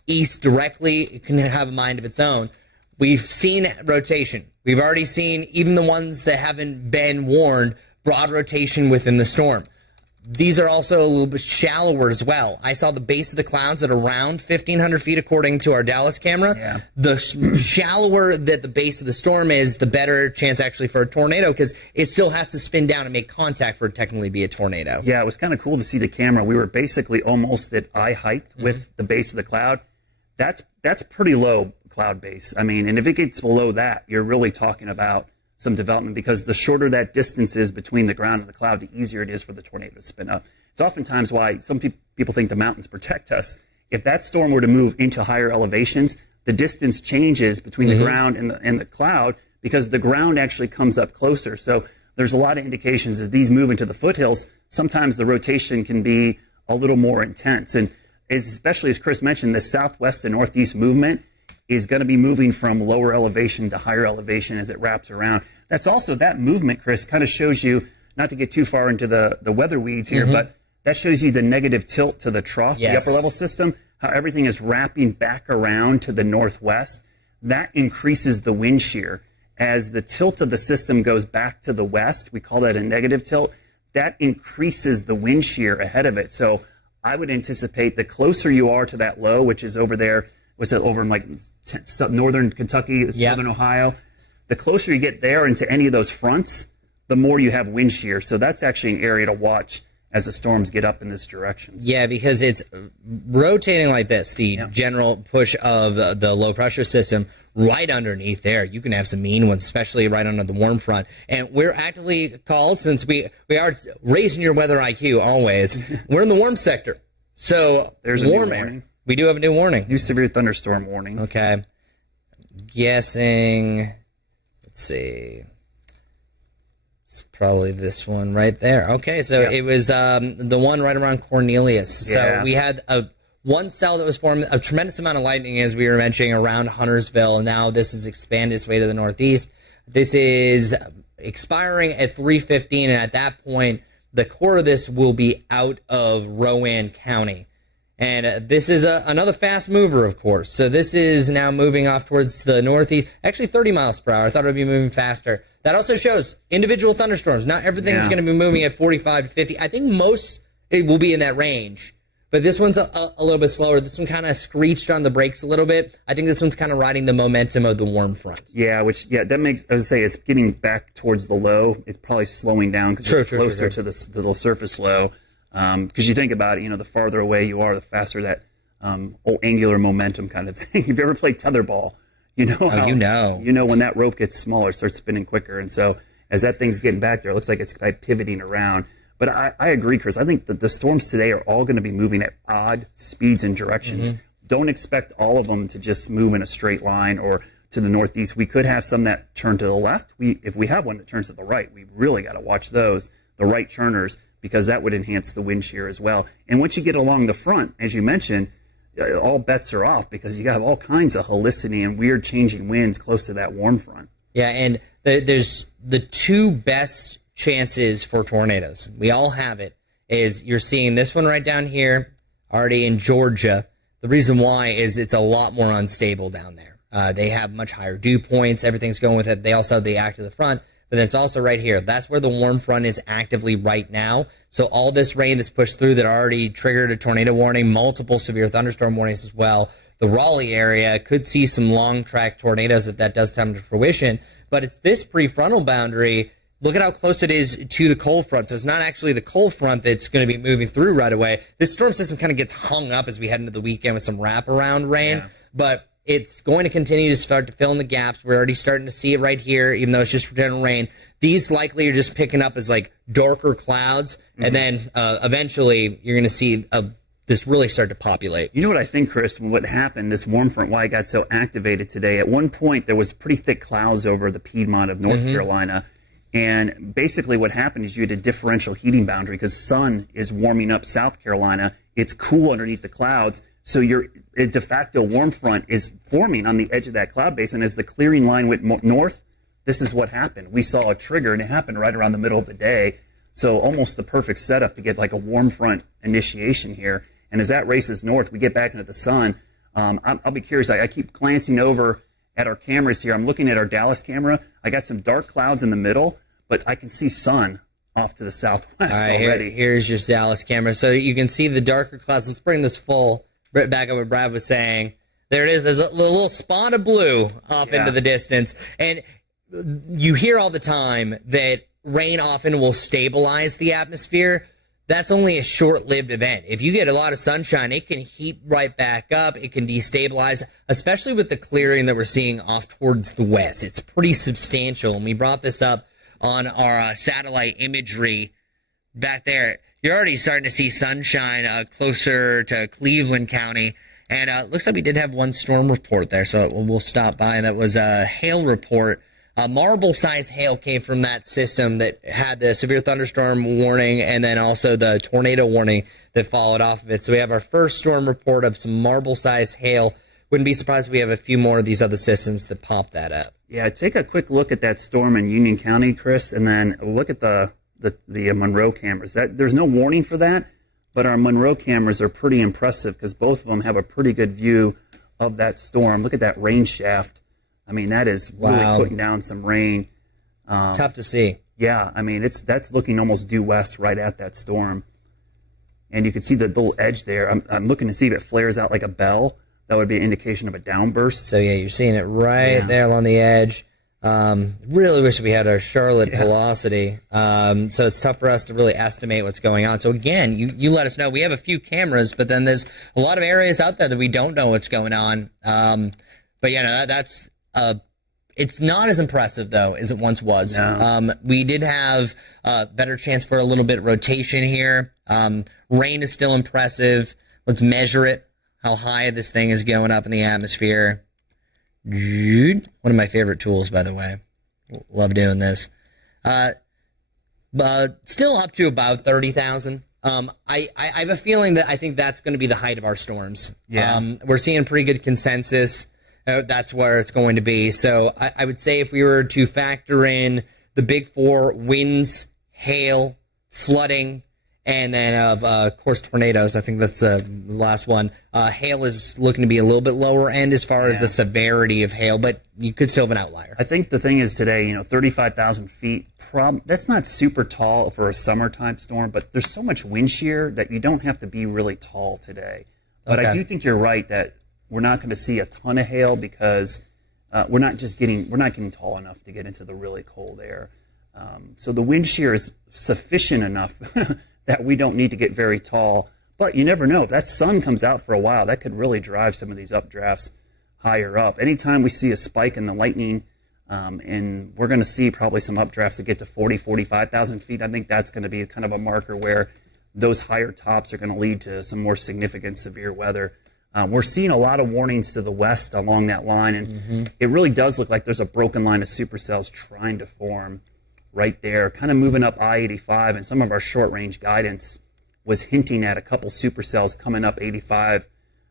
east directly. It can have a mind of its own. We've seen rotation. We've already seen, even the ones that haven't been warned, broad rotation within the storm. These are also a little bit shallower as well. I saw the base of the clouds at around 1,500 feet, according to our Dallas camera. Yeah. The shallower that the base of the storm is, the better chance actually for a tornado, because it still has to spin down and make contact for it to technically be a tornado. Yeah, it was kind of cool to see the camera. We were basically almost at eye height with the base of the cloud. That's pretty low cloud base. I mean, and if it gets below that, you're really talking about some development, because the shorter that distance is between the ground and the cloud, the easier it is for the tornado to spin up. It's oftentimes why some people think the mountains protect us. If that storm were to move into higher elevations, the distance changes between the ground and the cloud, because the ground actually comes up closer. So there's a lot of indications that these move into the foothills. Sometimes the rotation can be a little more intense. And especially as Chris mentioned, the southwest and northeast movement is going to be moving from lower elevation to higher elevation as it wraps around. That's also, that movement, Chris, kind of shows you, not to get too far into the weather weeds here, but that shows you the negative tilt to the trough, the upper level system, how everything is wrapping back around to the northwest. That increases the wind shear. As the tilt of the system goes back to the west, we call that a negative tilt, that increases the wind shear ahead of it. So I would anticipate the closer you are to that low, which is over there, was it over in like northern Kentucky, southern Ohio? The closer you get there into any of those fronts, the more you have wind shear. So that's actually an area to watch as the storms get up in this direction. Yeah, because it's rotating like this, the general push of the low pressure system right underneath there. You can have some mean ones, especially right under the warm front. And we're actively called, since we are raising your weather IQ always, we're in the warm sector. So There's warm a new air. warning. We do have a new warning. New severe thunderstorm warning. Okay. I'm guessing, let's see. It's probably this one right there. Okay, so it was the one right around Cornelius. So we had one cell that was formed, a tremendous amount of lightning, as we were mentioning, around Huntersville. And now this has expanded its way to the northeast. This is expiring at 3:15, and at that point, the core of this will be out of Rowan County. And this is another fast mover, of course. So this is now moving off towards the northeast, actually 30 miles per hour. I thought it would be moving faster. That also shows individual thunderstorms. Not everything is going to be moving at 45 to 50. I think most it will be in that range. But this one's a little bit slower. This one kind of screeched on the brakes a little bit. I think this one's kind of riding the momentum of the warm front. Yeah, that makes, as I say, it's getting back towards the low. It's probably slowing down because it's closer to the surface low. Because you think about it, the farther away you are, the faster that old angular momentum kind of thing. If you ever played tetherball, you know when that rope gets smaller, it starts spinning quicker. And so as that thing's getting back there, it looks like it's kind of pivoting around. But I agree, Chris. I think that the storms today are all going to be moving at odd speeds and directions. Don't expect all of them to just move in a straight line or to the northeast. We could have some that turn to the left. If we have one that turns to the right, we really got to watch those, the right turners, because that would enhance the wind shear as well. And once you get along the front, as you mentioned, all bets are off, because you have all kinds of helicity and weird changing winds close to that warm front. Yeah, and there's the two best chances for tornadoes. We all have it. is you're seeing this one right down here, already in Georgia. The reason why is it's a lot more unstable down there. They have much higher dew points. Everything's going with it. They also have the act of the front, but then it's also right here. That's where the warm front is actively right now. So all this rain that's pushed through that already triggered a tornado warning, multiple severe thunderstorm warnings as well. The Raleigh area could see some long track tornadoes if that does come to fruition. But it's this prefrontal boundary. Look at how close it is to the cold front. So it's not actually the cold front that's going to be moving through right away. This storm system kind of gets hung up as we head into the weekend with some wraparound rain. Yeah. But it's going to continue to start to fill in the gaps. We're already starting to see it right here, even though it's just general rain. These likely are just picking up as like darker clouds. Mm-hmm. And then eventually you're going to see this really start to populate. You know what I think, Chris, what happened, this warm front, why it got so activated today? At one point, there was pretty thick clouds over the Piedmont of North Carolina. And basically what happened is you had a differential heating boundary because sun is warming up South Carolina. It's cool underneath the clouds. So your de facto warm front is forming on the edge of that cloud base. And as the clearing line went north, this is what happened. We saw a trigger, and it happened right around the middle of the day. So almost the perfect setup to get like a warm front initiation here. And as that races north, we get back into the sun. I'll be curious. I keep glancing over at our cameras here. I'm looking at our Dallas camera. I got some dark clouds in the middle, but I can see sun off to the southwest already. Here's your Dallas camera. So you can see the darker clouds. Let's bring this full back up what Brad was saying. There it is. There's a little spot of blue off into the distance. And you hear all the time that rain often will stabilize the atmosphere. That's only a short-lived event. If you get a lot of sunshine, it can heat right back up. It can destabilize, especially with the clearing that we're seeing off towards the west. It's pretty substantial. And we brought this up on our satellite imagery back there. You're already starting to see sunshine closer to Cleveland County. And it looks like we did have one storm report there, so we'll stop by. That was a hail report. Marble-sized hail came from that system that had the severe thunderstorm warning and then also the tornado warning that followed off of it. So we have our first storm report of some marble-sized hail. Wouldn't be surprised if we have a few more of these other systems that pop that up. Yeah, take a quick look at that storm in Union County, Chris, and then look at the Monroe cameras. There's no warning for that, but our Monroe cameras are pretty impressive because both of them have a pretty good view of that storm. Look at that rain shaft. I mean, that is really putting down some rain. Tough to see. Yeah, I mean, that's looking almost due west right at that storm. And you can see the little edge there. I'm looking to see if it flares out like a bell. That would be an indication of a downburst. So, yeah, you're seeing it right there along the edge. Really wish we had our Charlotte velocity. So it's tough for us to really estimate what's going on. So, again, you let us know. We have a few cameras, but then there's a lot of areas out there that we don't know what's going on. But, yeah, no, that's... it's not as impressive, though, as it once was. No. We did have a better chance for a little bit of rotation here. Rain is still impressive. Let's measure it, how high this thing is going up in the atmosphere. One of my favorite tools, by the way. Love doing this. Still up to about 30,000. I have a feeling that I think that's going to be the height of our storms. Yeah. We're seeing pretty good consensus. That's where it's going to be. So I would say if we were to factor in the big four, winds, hail, flooding, and then of course tornadoes, I think that's the last one. Hail is looking to be a little bit lower end as far as the severity of hail, but you could still have an outlier. I think the thing is today, 35,000 feet, that's not super tall for a summertime storm, but there's so much wind shear that you don't have to be really tall today. But I do think you're right that we're not going to see a ton of hail because we're not getting tall enough to get into the really cold air. So the wind shear is sufficient enough that we don't need to get very tall. But you never know. If that sun comes out for a while, that could really drive some of these updrafts higher up. Anytime we see a spike in the lightning, and we're going to see probably some updrafts that get to 45,000 feet, I think that's going to be kind of a marker where those higher tops are going to lead to some more significant severe weather. We're seeing a lot of warnings to the west along that line, and it really does look like there's a broken line of supercells trying to form right there, kind of moving up I-85, and some of our short-range guidance was hinting at a couple supercells coming up 85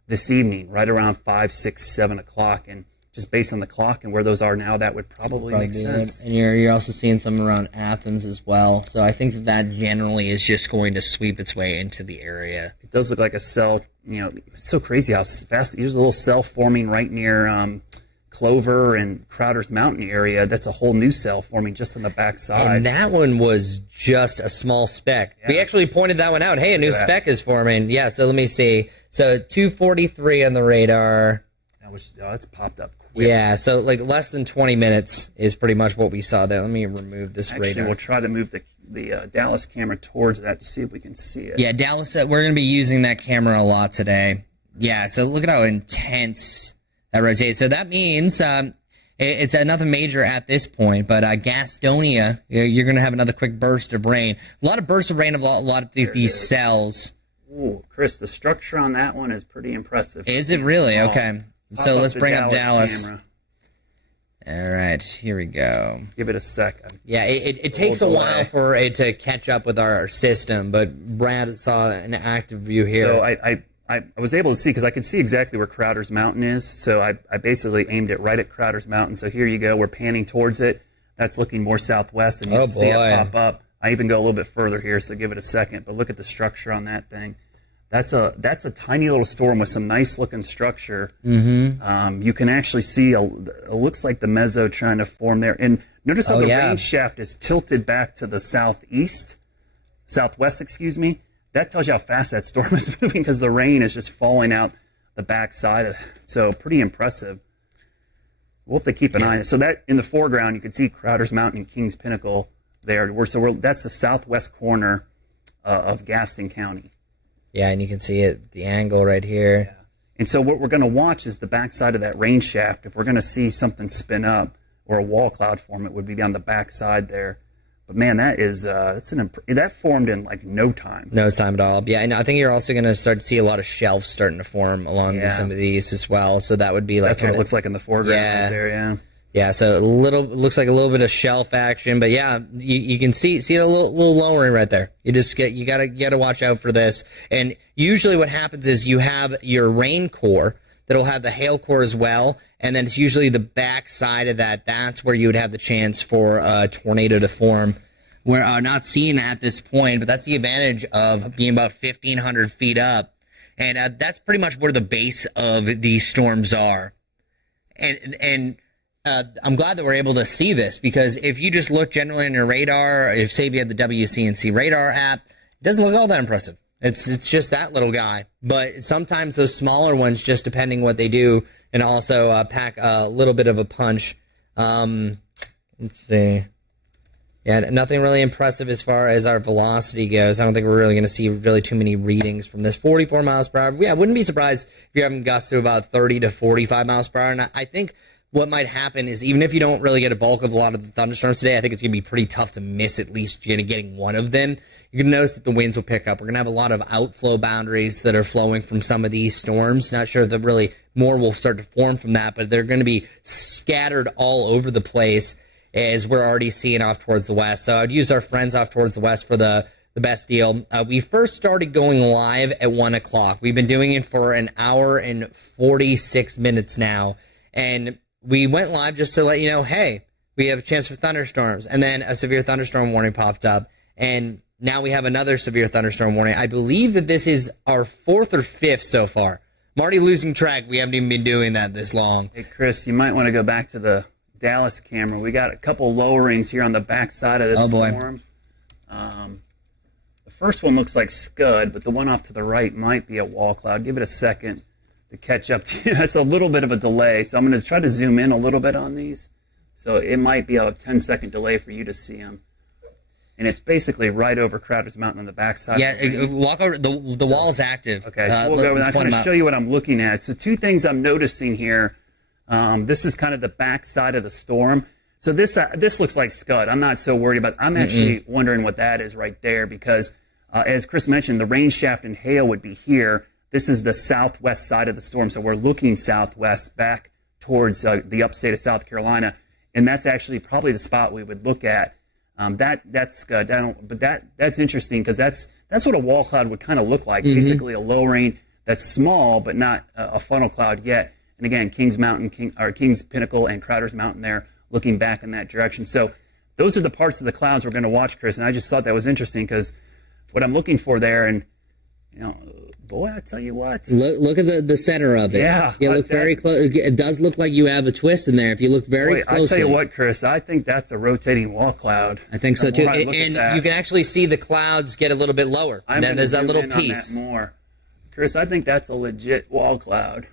this evening, right around 5, 6, 7 o'clock, and just based on the clock and where those are now, that would probably make sense. And you're also seeing some around Athens as well. So I think that generally is just going to sweep its way into the area. It does look like a cell. It's so crazy how fast. There's a little cell forming right near Clover and Crowder's Mountain area. That's a whole new cell forming just on the backside. And that one was just a small speck. Yeah. We actually pointed that one out. Hey, a new speck is forming. Yeah, so let me see. So 2:43 on the radar. It's popped up quick. Yeah, so like less than 20 minutes is pretty much what we saw there. Let me remove this radar. We'll try to move the Dallas camera towards that to see if we can see it. Yeah, Dallas, we're going to be using that camera a lot today. Yeah, so look at how intense that rotates. So that means it's nothing major at this point, but Gastonia, you're going to have another quick burst of rain. A lot of bursts of rain of a lot of these cells. Ooh, Chris, the structure on that one is pretty impressive. Is it really? Okay. So let's bring up Dallas. Camera. All right, here we go. Give it a second. Yeah, it takes a while for it to catch up with our system, but Brad saw an active view here. So I was able to see, because I could see exactly where Crowder's Mountain is, so I basically aimed it right at Crowder's Mountain. So here you go. We're panning towards it. That's looking more southwest, and you can see it pop up. I even go a little bit further here, so give it a second. But look at the structure on that thing. That's a tiny little storm with some nice looking structure. Mm-hmm. You can actually see it looks like the meso trying to form there. And notice how the rain shaft is tilted back to the southwest, excuse me. That tells you how fast that storm is moving, because the rain is just falling out the backside of it. So pretty impressive. We'll have to keep an eye on it. So that in the foreground, you can see Crowder's Mountain and Kings Pinnacle there. That's the southwest corner of Gaston County. Yeah, and you can see it, the angle right here. Yeah. And so what we're going to watch is the backside of that rain shaft. If we're going to see something spin up or a wall cloud form, it would be on the backside there. But man, that is that formed in like no time. No time at all. Yeah, and I think you're also going to start to see a lot of shelves starting to form along some of these as well. So that would be like that's what it looks like in the foreground right there. Yeah. Yeah, so looks like a little bit of shelf action, but yeah, you can see a little lowering right there. You gotta watch out for this. And usually what happens is you have your rain core that'll have the hail core as well, and then it's usually the back side of that. That's where you would have the chance for a tornado to form. We're not seeing at this point, but that's the advantage of being about 1,500 feet up, and that's pretty much where the base of these storms are. And I'm glad that we're able to see this, because if you just look generally on your radar, if you have the WCNC radar app, it doesn't look all that impressive. It's just that little guy. But sometimes those smaller ones, just depending what they do, and also pack a little bit of a punch. Let's see. Yeah, nothing really impressive as far as our velocity goes. I don't think we're really going to see really too many readings from this. 44 miles per hour. Yeah, I wouldn't be surprised if you're having gusts of about 30 to 45 miles per hour. And I think what might happen is, even if you don't really get a bulk of a lot of the thunderstorms today, I think it's going to be pretty tough to miss at least getting one of them. You can notice that the winds will pick up. We're going to have a lot of outflow boundaries that are flowing from some of these storms. Not sure that really more will start to form from that, but they're going to be scattered all over the place, as we're already seeing off towards the west. So I'd use our friends off towards the west for the best deal. We first started going live at 1 o'clock. We've been doing it for an hour and 46 minutes now, and we went live just to let you know, hey, we have a chance for thunderstorms. And then a severe thunderstorm warning popped up. And now we have another severe thunderstorm warning. I believe that this is our 4th or 5th so far. I'm already losing track. We haven't even been doing that this long. Hey, Chris, you might want to go back to the Dallas camera. We got a couple lowerings here on the backside of this storm. The first one looks like scud, but the one off to the right might be a wall cloud. Give it a second to catch up to you. That's a little bit of a delay, so I'm going to try to zoom in a little bit on these. So it might be a 10-second delay for you to see them. And it's basically right over Crowder's Mountain on the backside. Yeah, walk over. The wall's active. Okay, so we'll go over that. I'm going to show you what I'm looking at. So two things I'm noticing here. This is kind of the backside of the storm. So this looks like scud. I'm not so worried about it. I'm actually wondering what that is right there, because as Chris mentioned, the rain shaft and hail would be here. This is the southwest side of the storm, so we're looking southwest back towards the upstate of South Carolina, and that's actually probably the spot we would look at. That's interesting, because that's what a wall cloud would kind of look like. Basically, a low rain that's small, but not a funnel cloud yet. And again, Kings Mountain, Kings Pinnacle and Crowder's Mountain there looking back in that direction. So those are the parts of the clouds we're going to watch, Chris. And I just thought that was interesting because what I'm looking for there, and, you know, boy, I tell you what. Look at the center of it. Yeah. You look very close. It does look like you have a twist in there if you look very closely. I tell you what, Chris, I think that's a rotating wall cloud. I think so too. And you can actually see the clouds get a little bit lower. And then there's that little piece. piece. More. Chris, I think that's a legit wall cloud.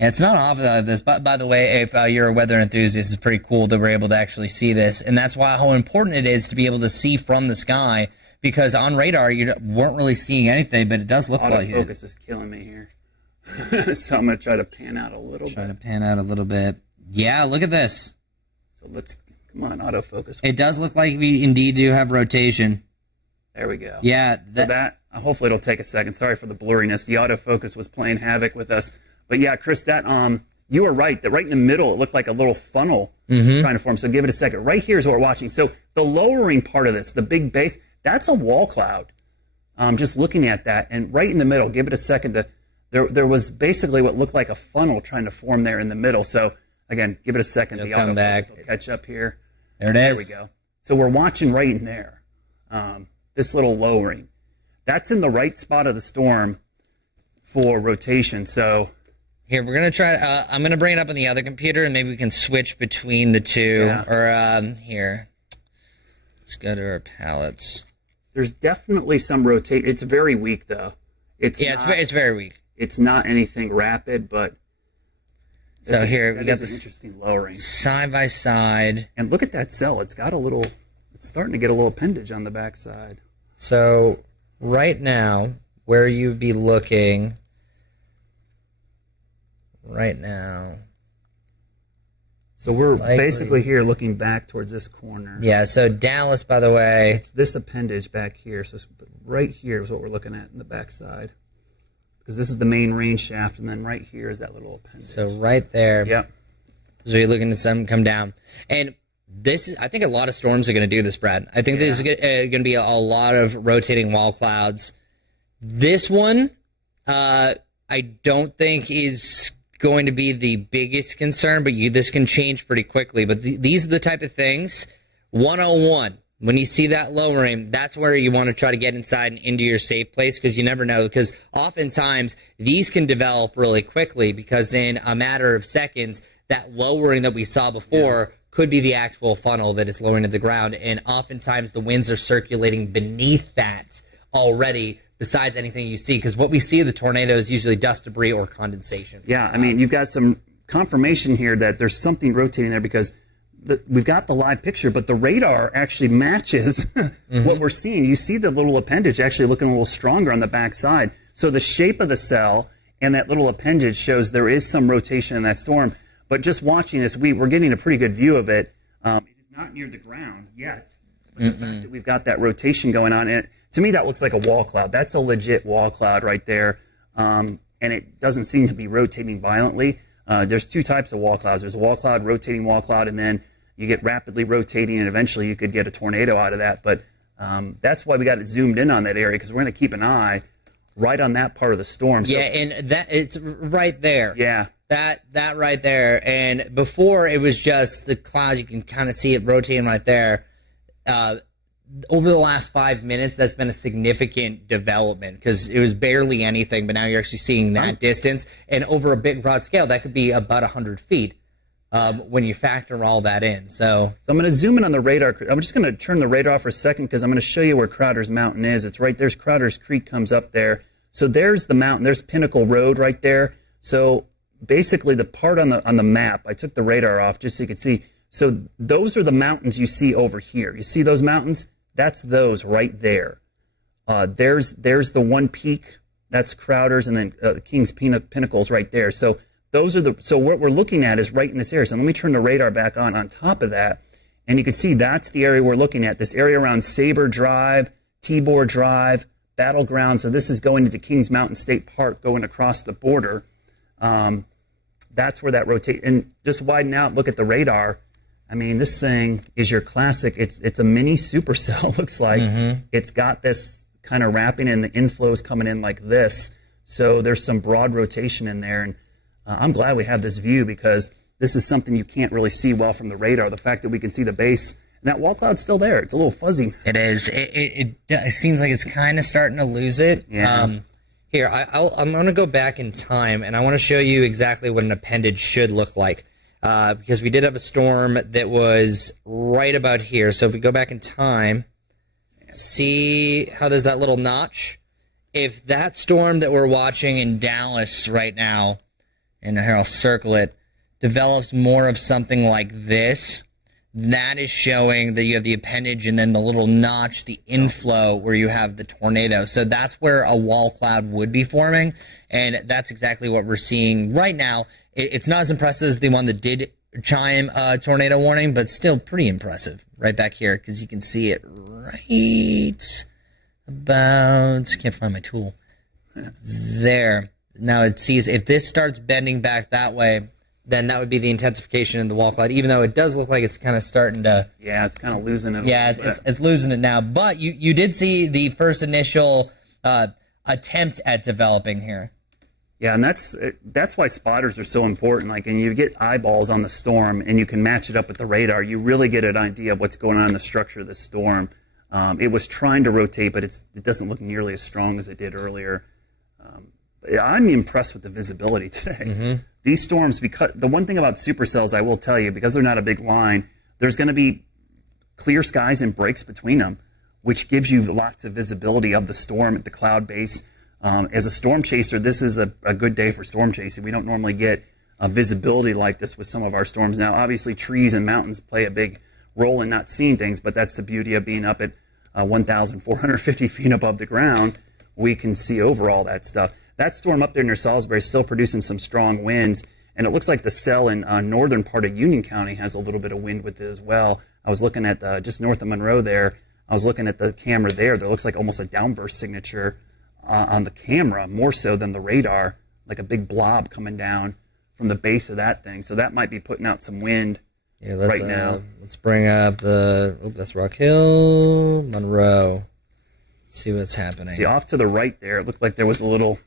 Yeah, it's not off of this. But by the way, if you're a weather enthusiast, it's pretty cool that we're able to actually see this. And that's why how important it is to be able to see from the sky. Because on radar, you weren't really seeing anything, but it does look like it. Autofocus is killing me here. So I'm going to try to pan out a little bit. Try to pan out a little bit. Yeah, look at this. So come on, autofocus. It does look like we indeed do have rotation. There we go. Yeah. Hopefully it'll take a second. Sorry for the blurriness. The autofocus was playing havoc with us. But yeah, Chris, you were right. That right in the middle, it looked like a little funnel trying to form. So give it a second. Right here is what we're watching. So the lowering part of this, the big base, that's a wall cloud. Just looking at that. And right in the middle, give it a second. There was basically what looked like a funnel trying to form there in the middle. So again, give it a second. The autofocus will catch up here. There it is. There we go. So we're watching right in there. This little lowering. That's in the right spot of the storm for rotation. So here, we're going to try, I'm going to bring it up on the other computer, and maybe we can switch between the two. Yeah. Or, here. Let's go to our palettes. There's definitely some rotate. It's very weak, though. It's very weak. It's not anything rapid, but... So here, we got this interesting lowering. Side by side. And look at that cell. It's starting to get a little appendage on the backside. So right now, where you'd be looking... Right now. So we're basically here looking back towards this corner. Yeah, so Dallas, by the way. It's this appendage back here. So right here is what we're looking at in the backside. Because this is the main range shaft, and then right here is that little appendage. So right there. Yep. So you're looking at something come down. And I think a lot of storms are going to do this, Brad. I think there's going to be a lot of rotating wall clouds. This one, I don't think is going to be the biggest concern, but this can change pretty quickly. But these are the type of things, 101, when you see that lowering, that's where you want to try to get inside and into your safe place, because you never know, because oftentimes these can develop really quickly, because in a matter of seconds, that lowering that we saw before could be the actual funnel that is lowering to the ground, and oftentimes the winds are circulating beneath that already, besides anything you see, because what we see of the tornado is usually dust, debris, or condensation. Yeah, I mean, you've got some confirmation here that there's something rotating there, because we've got the live picture, but the radar actually matches what we're seeing. You see the little appendage actually looking a little stronger on the backside. So the shape of the cell and that little appendage shows there is some rotation in that storm. But just watching this, we're getting a pretty good view of it. It is not near the ground yet. But the fact that we've got that rotation going on, and to me, that looks like a wall cloud. That's a legit wall cloud right there. And it doesn't seem to be rotating violently. There's two types of wall clouds. There's a wall cloud, rotating wall cloud, and then you get rapidly rotating, and eventually you could get a tornado out of that. But that's why we got it zoomed in on that area, because we're going to keep an eye right on that part of the storm. So, yeah, and it's right there. Yeah. That right there. And before, it was just the clouds. You can kind of see it rotating right there. Over the last 5 minutes, that's been a significant development, because it was barely anything, but now you're actually seeing that distance. And over a big broad scale, that could be about 100 feet when you factor all that in. So I'm going to zoom in on the radar. I'm just going to turn the radar off for a second, because I'm going to show you where Crowder's Mountain is. It's right there's Crowder's Creek comes up there. So there's the mountain. There's Pinnacle Road right there. So basically the part on the map, I took the radar off just so you could see. So those are the mountains you see over here. You see those mountains? That's those right there. There's the one peak. That's Crowder's, and then King's Pinnacle's right there. So those are so what we're looking at is right in this area. So let me turn the radar back on top of that, and you can see that's the area we're looking at. This area around Sabre Drive, Tibor Drive, Battleground. So this is going into Kings Mountain State Park, going across the border. That's where that rotate. And just widen out. Look at the radar. I mean, this thing is your classic. It's a mini supercell, looks like. It's got this kind of wrapping, and the inflows coming in like this. So there's some broad rotation in there. I'm glad we have this view because this is something you can't really see well from the radar. The fact that we can see the base, and that wall cloud's still there. It's a little fuzzy. It is. It seems like it's kind of starting to lose it. Yeah. Here, I'm going to go back in time, and I want to show you exactly what an appendage should look like. Because we did have a storm that was right about here. So if we go back in time, see how there's that little notch? If that storm that we're watching in Dallas right now, and here I'll circle it, develops more of something like this, that is showing that you have the appendage and then the little notch, the inflow where you have the tornado. So that's where a wall cloud would be forming, and that's exactly what we're seeing right now. It's not as impressive as the one that did chime tornado warning, but still pretty impressive right back here because you can see it right about, can't find my tool, there. Now it sees, if this starts bending back that way, then that would be the intensification in the wall cloud, even though it does look like it's kind of starting to... Yeah, it's kind of losing it. Yeah, it's losing it now. But you did see the first initial attempt at developing here. Yeah, and that's why spotters are so important. Like, and you get eyeballs on the storm, and you can match it up with the radar. You really get an idea of what's going on in the structure of the storm. It was trying to rotate, but it doesn't look nearly as strong as it did earlier. I'm impressed with the visibility today. Mm-hmm. These storms, because the one thing about supercells, I will tell you, because they're not a big line, there's going to be clear skies and breaks between them, which gives you lots of visibility of the storm at the cloud base. As a storm chaser, this is a good day for storm chasing. We don't normally get visibility like this with some of our storms. Now, obviously, trees and mountains play a big role in not seeing things, but that's the beauty of being up at 1,450 feet above the ground. We can see over all that stuff. That storm up there near Salisbury is still producing some strong winds, and it looks like the cell in northern part of Union County has a little bit of wind with it as well. I was looking at just north of Monroe there. I was looking at the camera there. There looks like almost a downburst signature on the camera, more so than the radar, like a big blob coming down from the base of that thing. So that might be putting out some wind right now. Let's bring up that's Rock Hill, Monroe. Let's see what's happening. See, off to the right there, it looked like there was a little...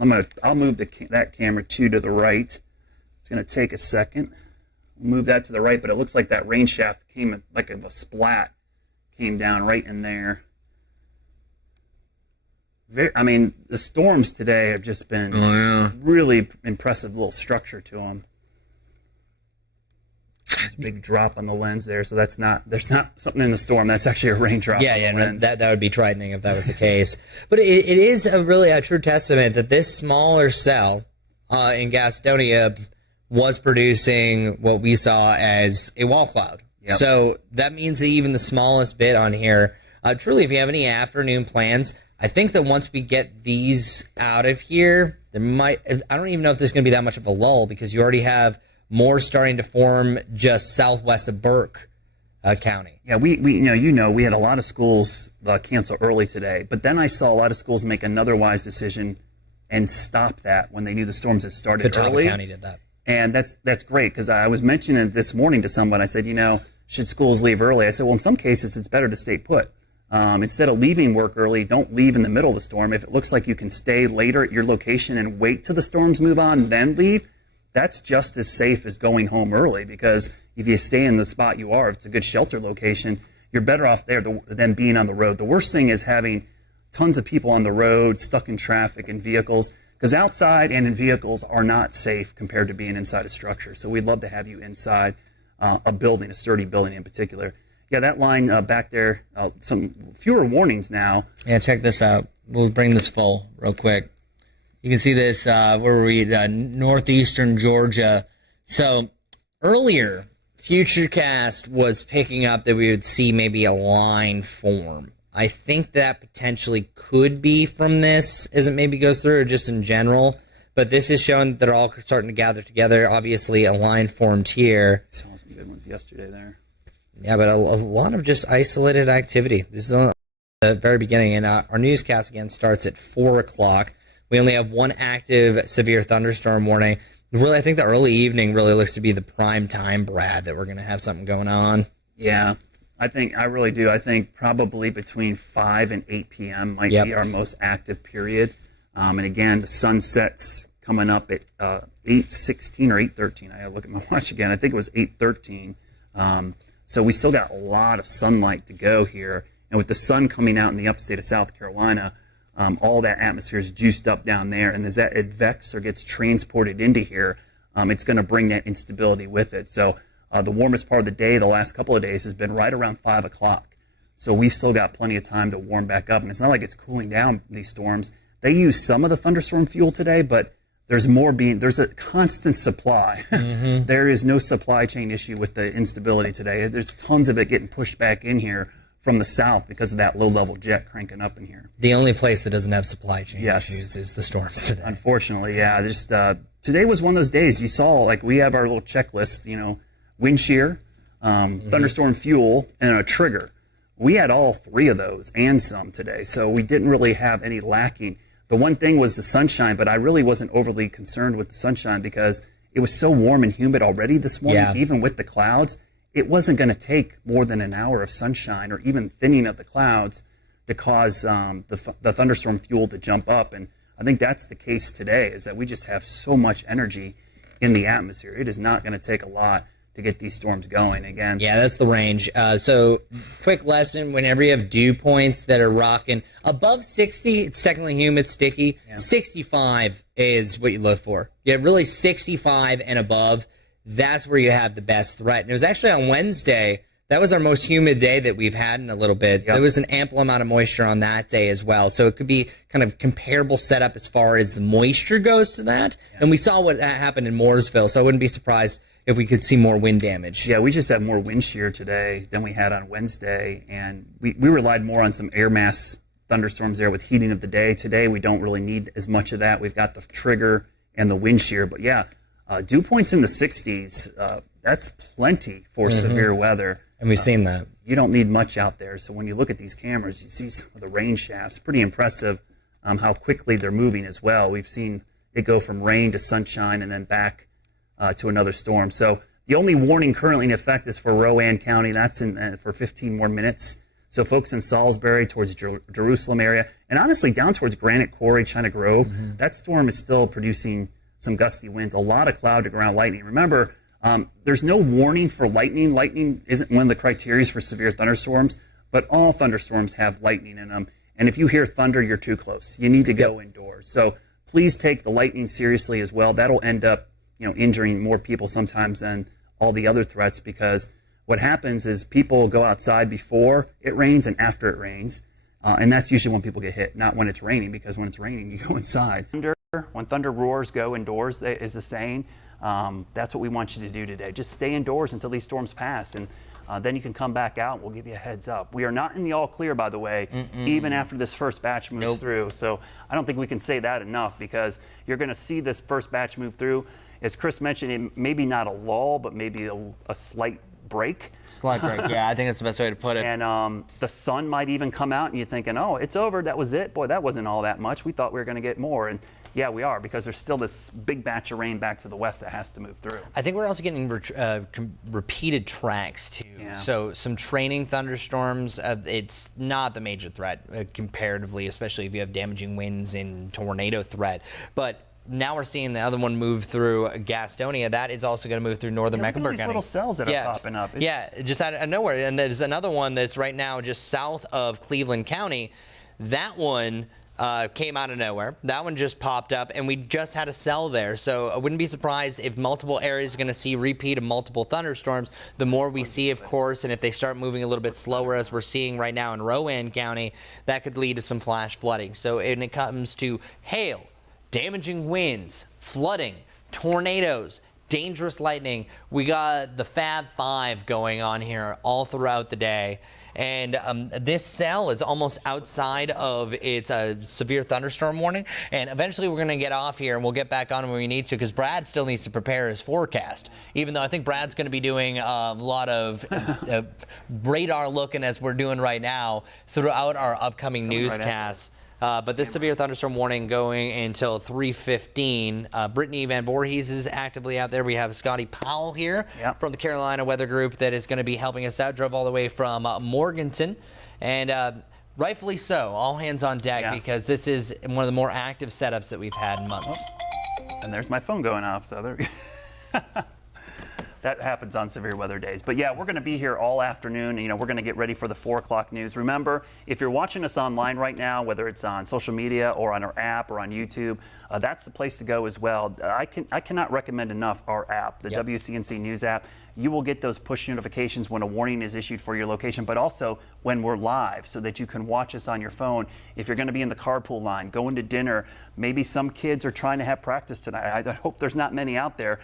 I'll move that camera to the right. It's going to take a second. Move that to the right, but it looks like that rain shaft came like a splat, came down right in there. The storms today have just been really impressive little structure to them. There's a big drop on the lens there, so there's not something in the storm. That's actually a raindrop. Yeah, no, that would be frightening if that was the case. But it is a true testament that this smaller cell in Gastonia was producing what we saw as a wall cloud. Yep. So that means that even the smallest bit on here, truly, if you have any afternoon plans, I think that once we get these out of here, I don't even know if there's going to be that much of a lull because you already have more starting to form just southwest of Burke County. Yeah, we had a lot of schools cancel early today, but then I saw a lot of schools make another wise decision and stop that when they knew the storms had started early. Catawba County did that. And that's great because I was mentioning it this morning to someone. I said, should schools leave early? I said, well, in some cases, it's better to stay put. Instead of leaving work early, don't leave in the middle of the storm. If it looks like you can stay later at your location and wait till the storms move on, then leave, that's just as safe as going home early because if you stay in the spot you are, if it's a good shelter location, you're better off there than being on the road. The worst thing is having tons of people on the road, stuck in traffic and vehicles, because outside and in vehicles are not safe compared to being inside a structure. So we'd love to have you inside a building, a sturdy building in particular. Yeah, that line back there, some fewer warnings now. Yeah, check this out. We'll bring this full real quick. You can see this, where were we? Northeastern Georgia. So earlier, Futurecast was picking up that we would see maybe a line form. I think that potentially could be from this as it maybe goes through or just in general. But this is showing that they're all starting to gather together. Obviously, a line formed here. Saw some good ones yesterday there. Yeah, but a lot of just isolated activity. This is on the very beginning. And our newscast, again, starts at 4 o'clock. We only have one active severe thunderstorm warning. Really, I think the early evening really looks to be the prime time, Brad, that we're going to have something going on. Yeah, I really do. I think probably between 5 and 8 p.m. might be our most active period. And again, the sun sets coming up at 8:16 or 8:13. I gotta look at my watch again. I think it was 8:13. So we still got a lot of sunlight to go here. And with the sun coming out in the upstate of South Carolina, all that atmosphere is juiced up down there. And as that advects or gets transported into here, it's going to bring that instability with it. So the warmest part of the day, the last couple of days, has been right around 5 o'clock. So we still got plenty of time to warm back up. And it's not like it's cooling down, these storms. They use some of the thunderstorm fuel today, but there's a constant supply. There is no supply chain issue with the instability today. There's tons of it getting pushed back in here from the south because of that low-level jet cranking up in here. The only place that doesn't have supply chain issues is the storms today. Unfortunately, yeah. Just today was one of those days. You saw, like, we have our little checklist, wind shear, thunderstorm fuel, and a trigger. We had all three of those and some today, so we didn't really have any lacking. The one thing was the sunshine, but I really wasn't overly concerned with the sunshine because it was so warm and humid already this morning, even with the clouds. It wasn't going to take more than an hour of sunshine or even thinning of the clouds to cause the thunderstorm fuel to jump up. And I think that's the case today, is that we just have so much energy in the atmosphere. It is not going to take a lot to get these storms going again. Yeah, that's the range. So quick lesson, whenever you have dew points that are rocking above 60, it's technically humid, sticky. 65 is what you look for. You have really 65 and above. That's where you have the best threat. And it was actually on Wednesday. That was our most humid day that we've had in a little bit. There was an ample amount of moisture on that day as well. So it could be kind of comparable setup as far as the moisture goes to that. And we saw what happened in Mooresville, so I wouldn't be surprised if we could see more wind damage. Yeah, we just have more wind shear today than we had on Wednesday. And we relied more on some air mass thunderstorms there with heating of the day. Today, we don't really need as much of that. We've got the trigger and the wind shear. But yeah, dew points in the 60s, that's plenty for severe weather. And we've seen that. You don't need much out there. So when you look at these cameras, you see some of the rain shafts. Pretty impressive how quickly they're moving as well. We've seen it go from rain to sunshine and then back to another storm. So the only warning currently in effect is for Rowan County. That's for 15 more minutes. So folks in Salisbury towards Jerusalem area, and honestly down towards Granite Quarry, China Grove, that storm is still producing some gusty winds, a lot of cloud to ground lightning. Remember, there's no warning for lightning. Lightning isn't one of the criteria for severe thunderstorms, but all thunderstorms have lightning in them. And if you hear thunder, you're too close. You need to go indoors. So please take the lightning seriously as well. That'll end up, injuring more people sometimes than all the other threats, because what happens is people go outside before it rains and after it rains. And that's usually when people get hit, not when it's raining, because when it's raining, you go inside. When thunder roars, go indoors is the saying. That's what we want you to do today. Just stay indoors until these storms pass, and then you can come back out. We'll give you a heads up. We are not in the all clear, by the way, even after this first batch moves through. So I don't think we can say that enough, because you're going to see this first batch move through. As Chris mentioned, it maybe not a lull, but maybe a slight break. Slight break, yeah, I think that's the best way to put it. And the sun might even come out, and you're thinking, oh, it's over, that was it. Boy, that wasn't all that much. We thought we were going to get more. And yeah, we are, because there's still this big batch of rain back to the west that has to move through. I think we're also getting repeated tracks, too. Yeah. So some training thunderstorms, it's not the major threat comparatively, especially if you have damaging winds and tornado threat. But now we're seeing the other one move through Gastonia. That is also going to move through northern Mecklenburg these County. Little cells that are popping up. Just out of nowhere. And there's another one that's right now just south of Cleveland County. That one came out of nowhere. That one just popped up, and we just had a cell there. So I wouldn't be surprised if multiple areas are going to see repeat of multiple thunderstorms. The more we see, of course, and if they start moving a little bit slower, as we're seeing right now in Rowan County, that could lead to some flash flooding. So when it comes to hail, damaging winds, flooding, tornadoes, dangerous lightning, we got the Fab 5 going on here all throughout the day. And this cell is almost outside of its severe thunderstorm warning. And eventually we're going to get off here and we'll get back on when we need to, because Brad still needs to prepare his forecast. Even though I think Brad's going to be doing a lot of radar looking, as we're doing right now, throughout our upcoming newscasts. But this severe thunderstorm warning going until 3:15. Brittany Van Voorhees is actively out there. We have Scotty Powell here from the Carolina Weather Group that is going to be helping us out. Drove all the way from Morganton, and rightfully so. All hands on deck, because this is one of the more active setups that we've had in months. And there's my phone going off, so there. That happens on severe weather days. But yeah, we're going to be here all afternoon. You know, we're going to get ready for the 4 o'clock news. Remember, if you're watching us online right now, whether it's on social media or on our app or on YouTube, that's the place to go as well. I cannot recommend enough our app, the WCNC News app. You will get those push notifications when a warning is issued for your location, but also when we're live so that you can watch us on your phone. If you're going to be in the carpool line, going to dinner, maybe some kids are trying to have practice tonight. I hope there's not many out there,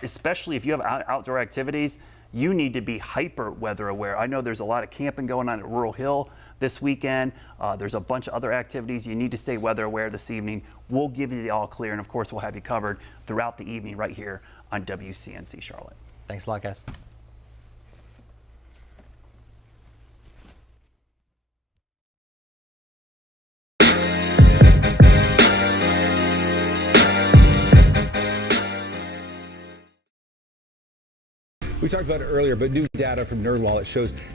especially if you have outdoor activities. You need to be hyper weather aware. I know there's a lot of camping going on at Rural Hill this weekend. There's a bunch of other activities. You need to stay weather aware this evening. We'll give you the all clear, and of course, we'll have you covered throughout the evening right here on WCNC Charlotte. Thanks a lot, guys. We talked about it earlier, but new data from NerdWallet shows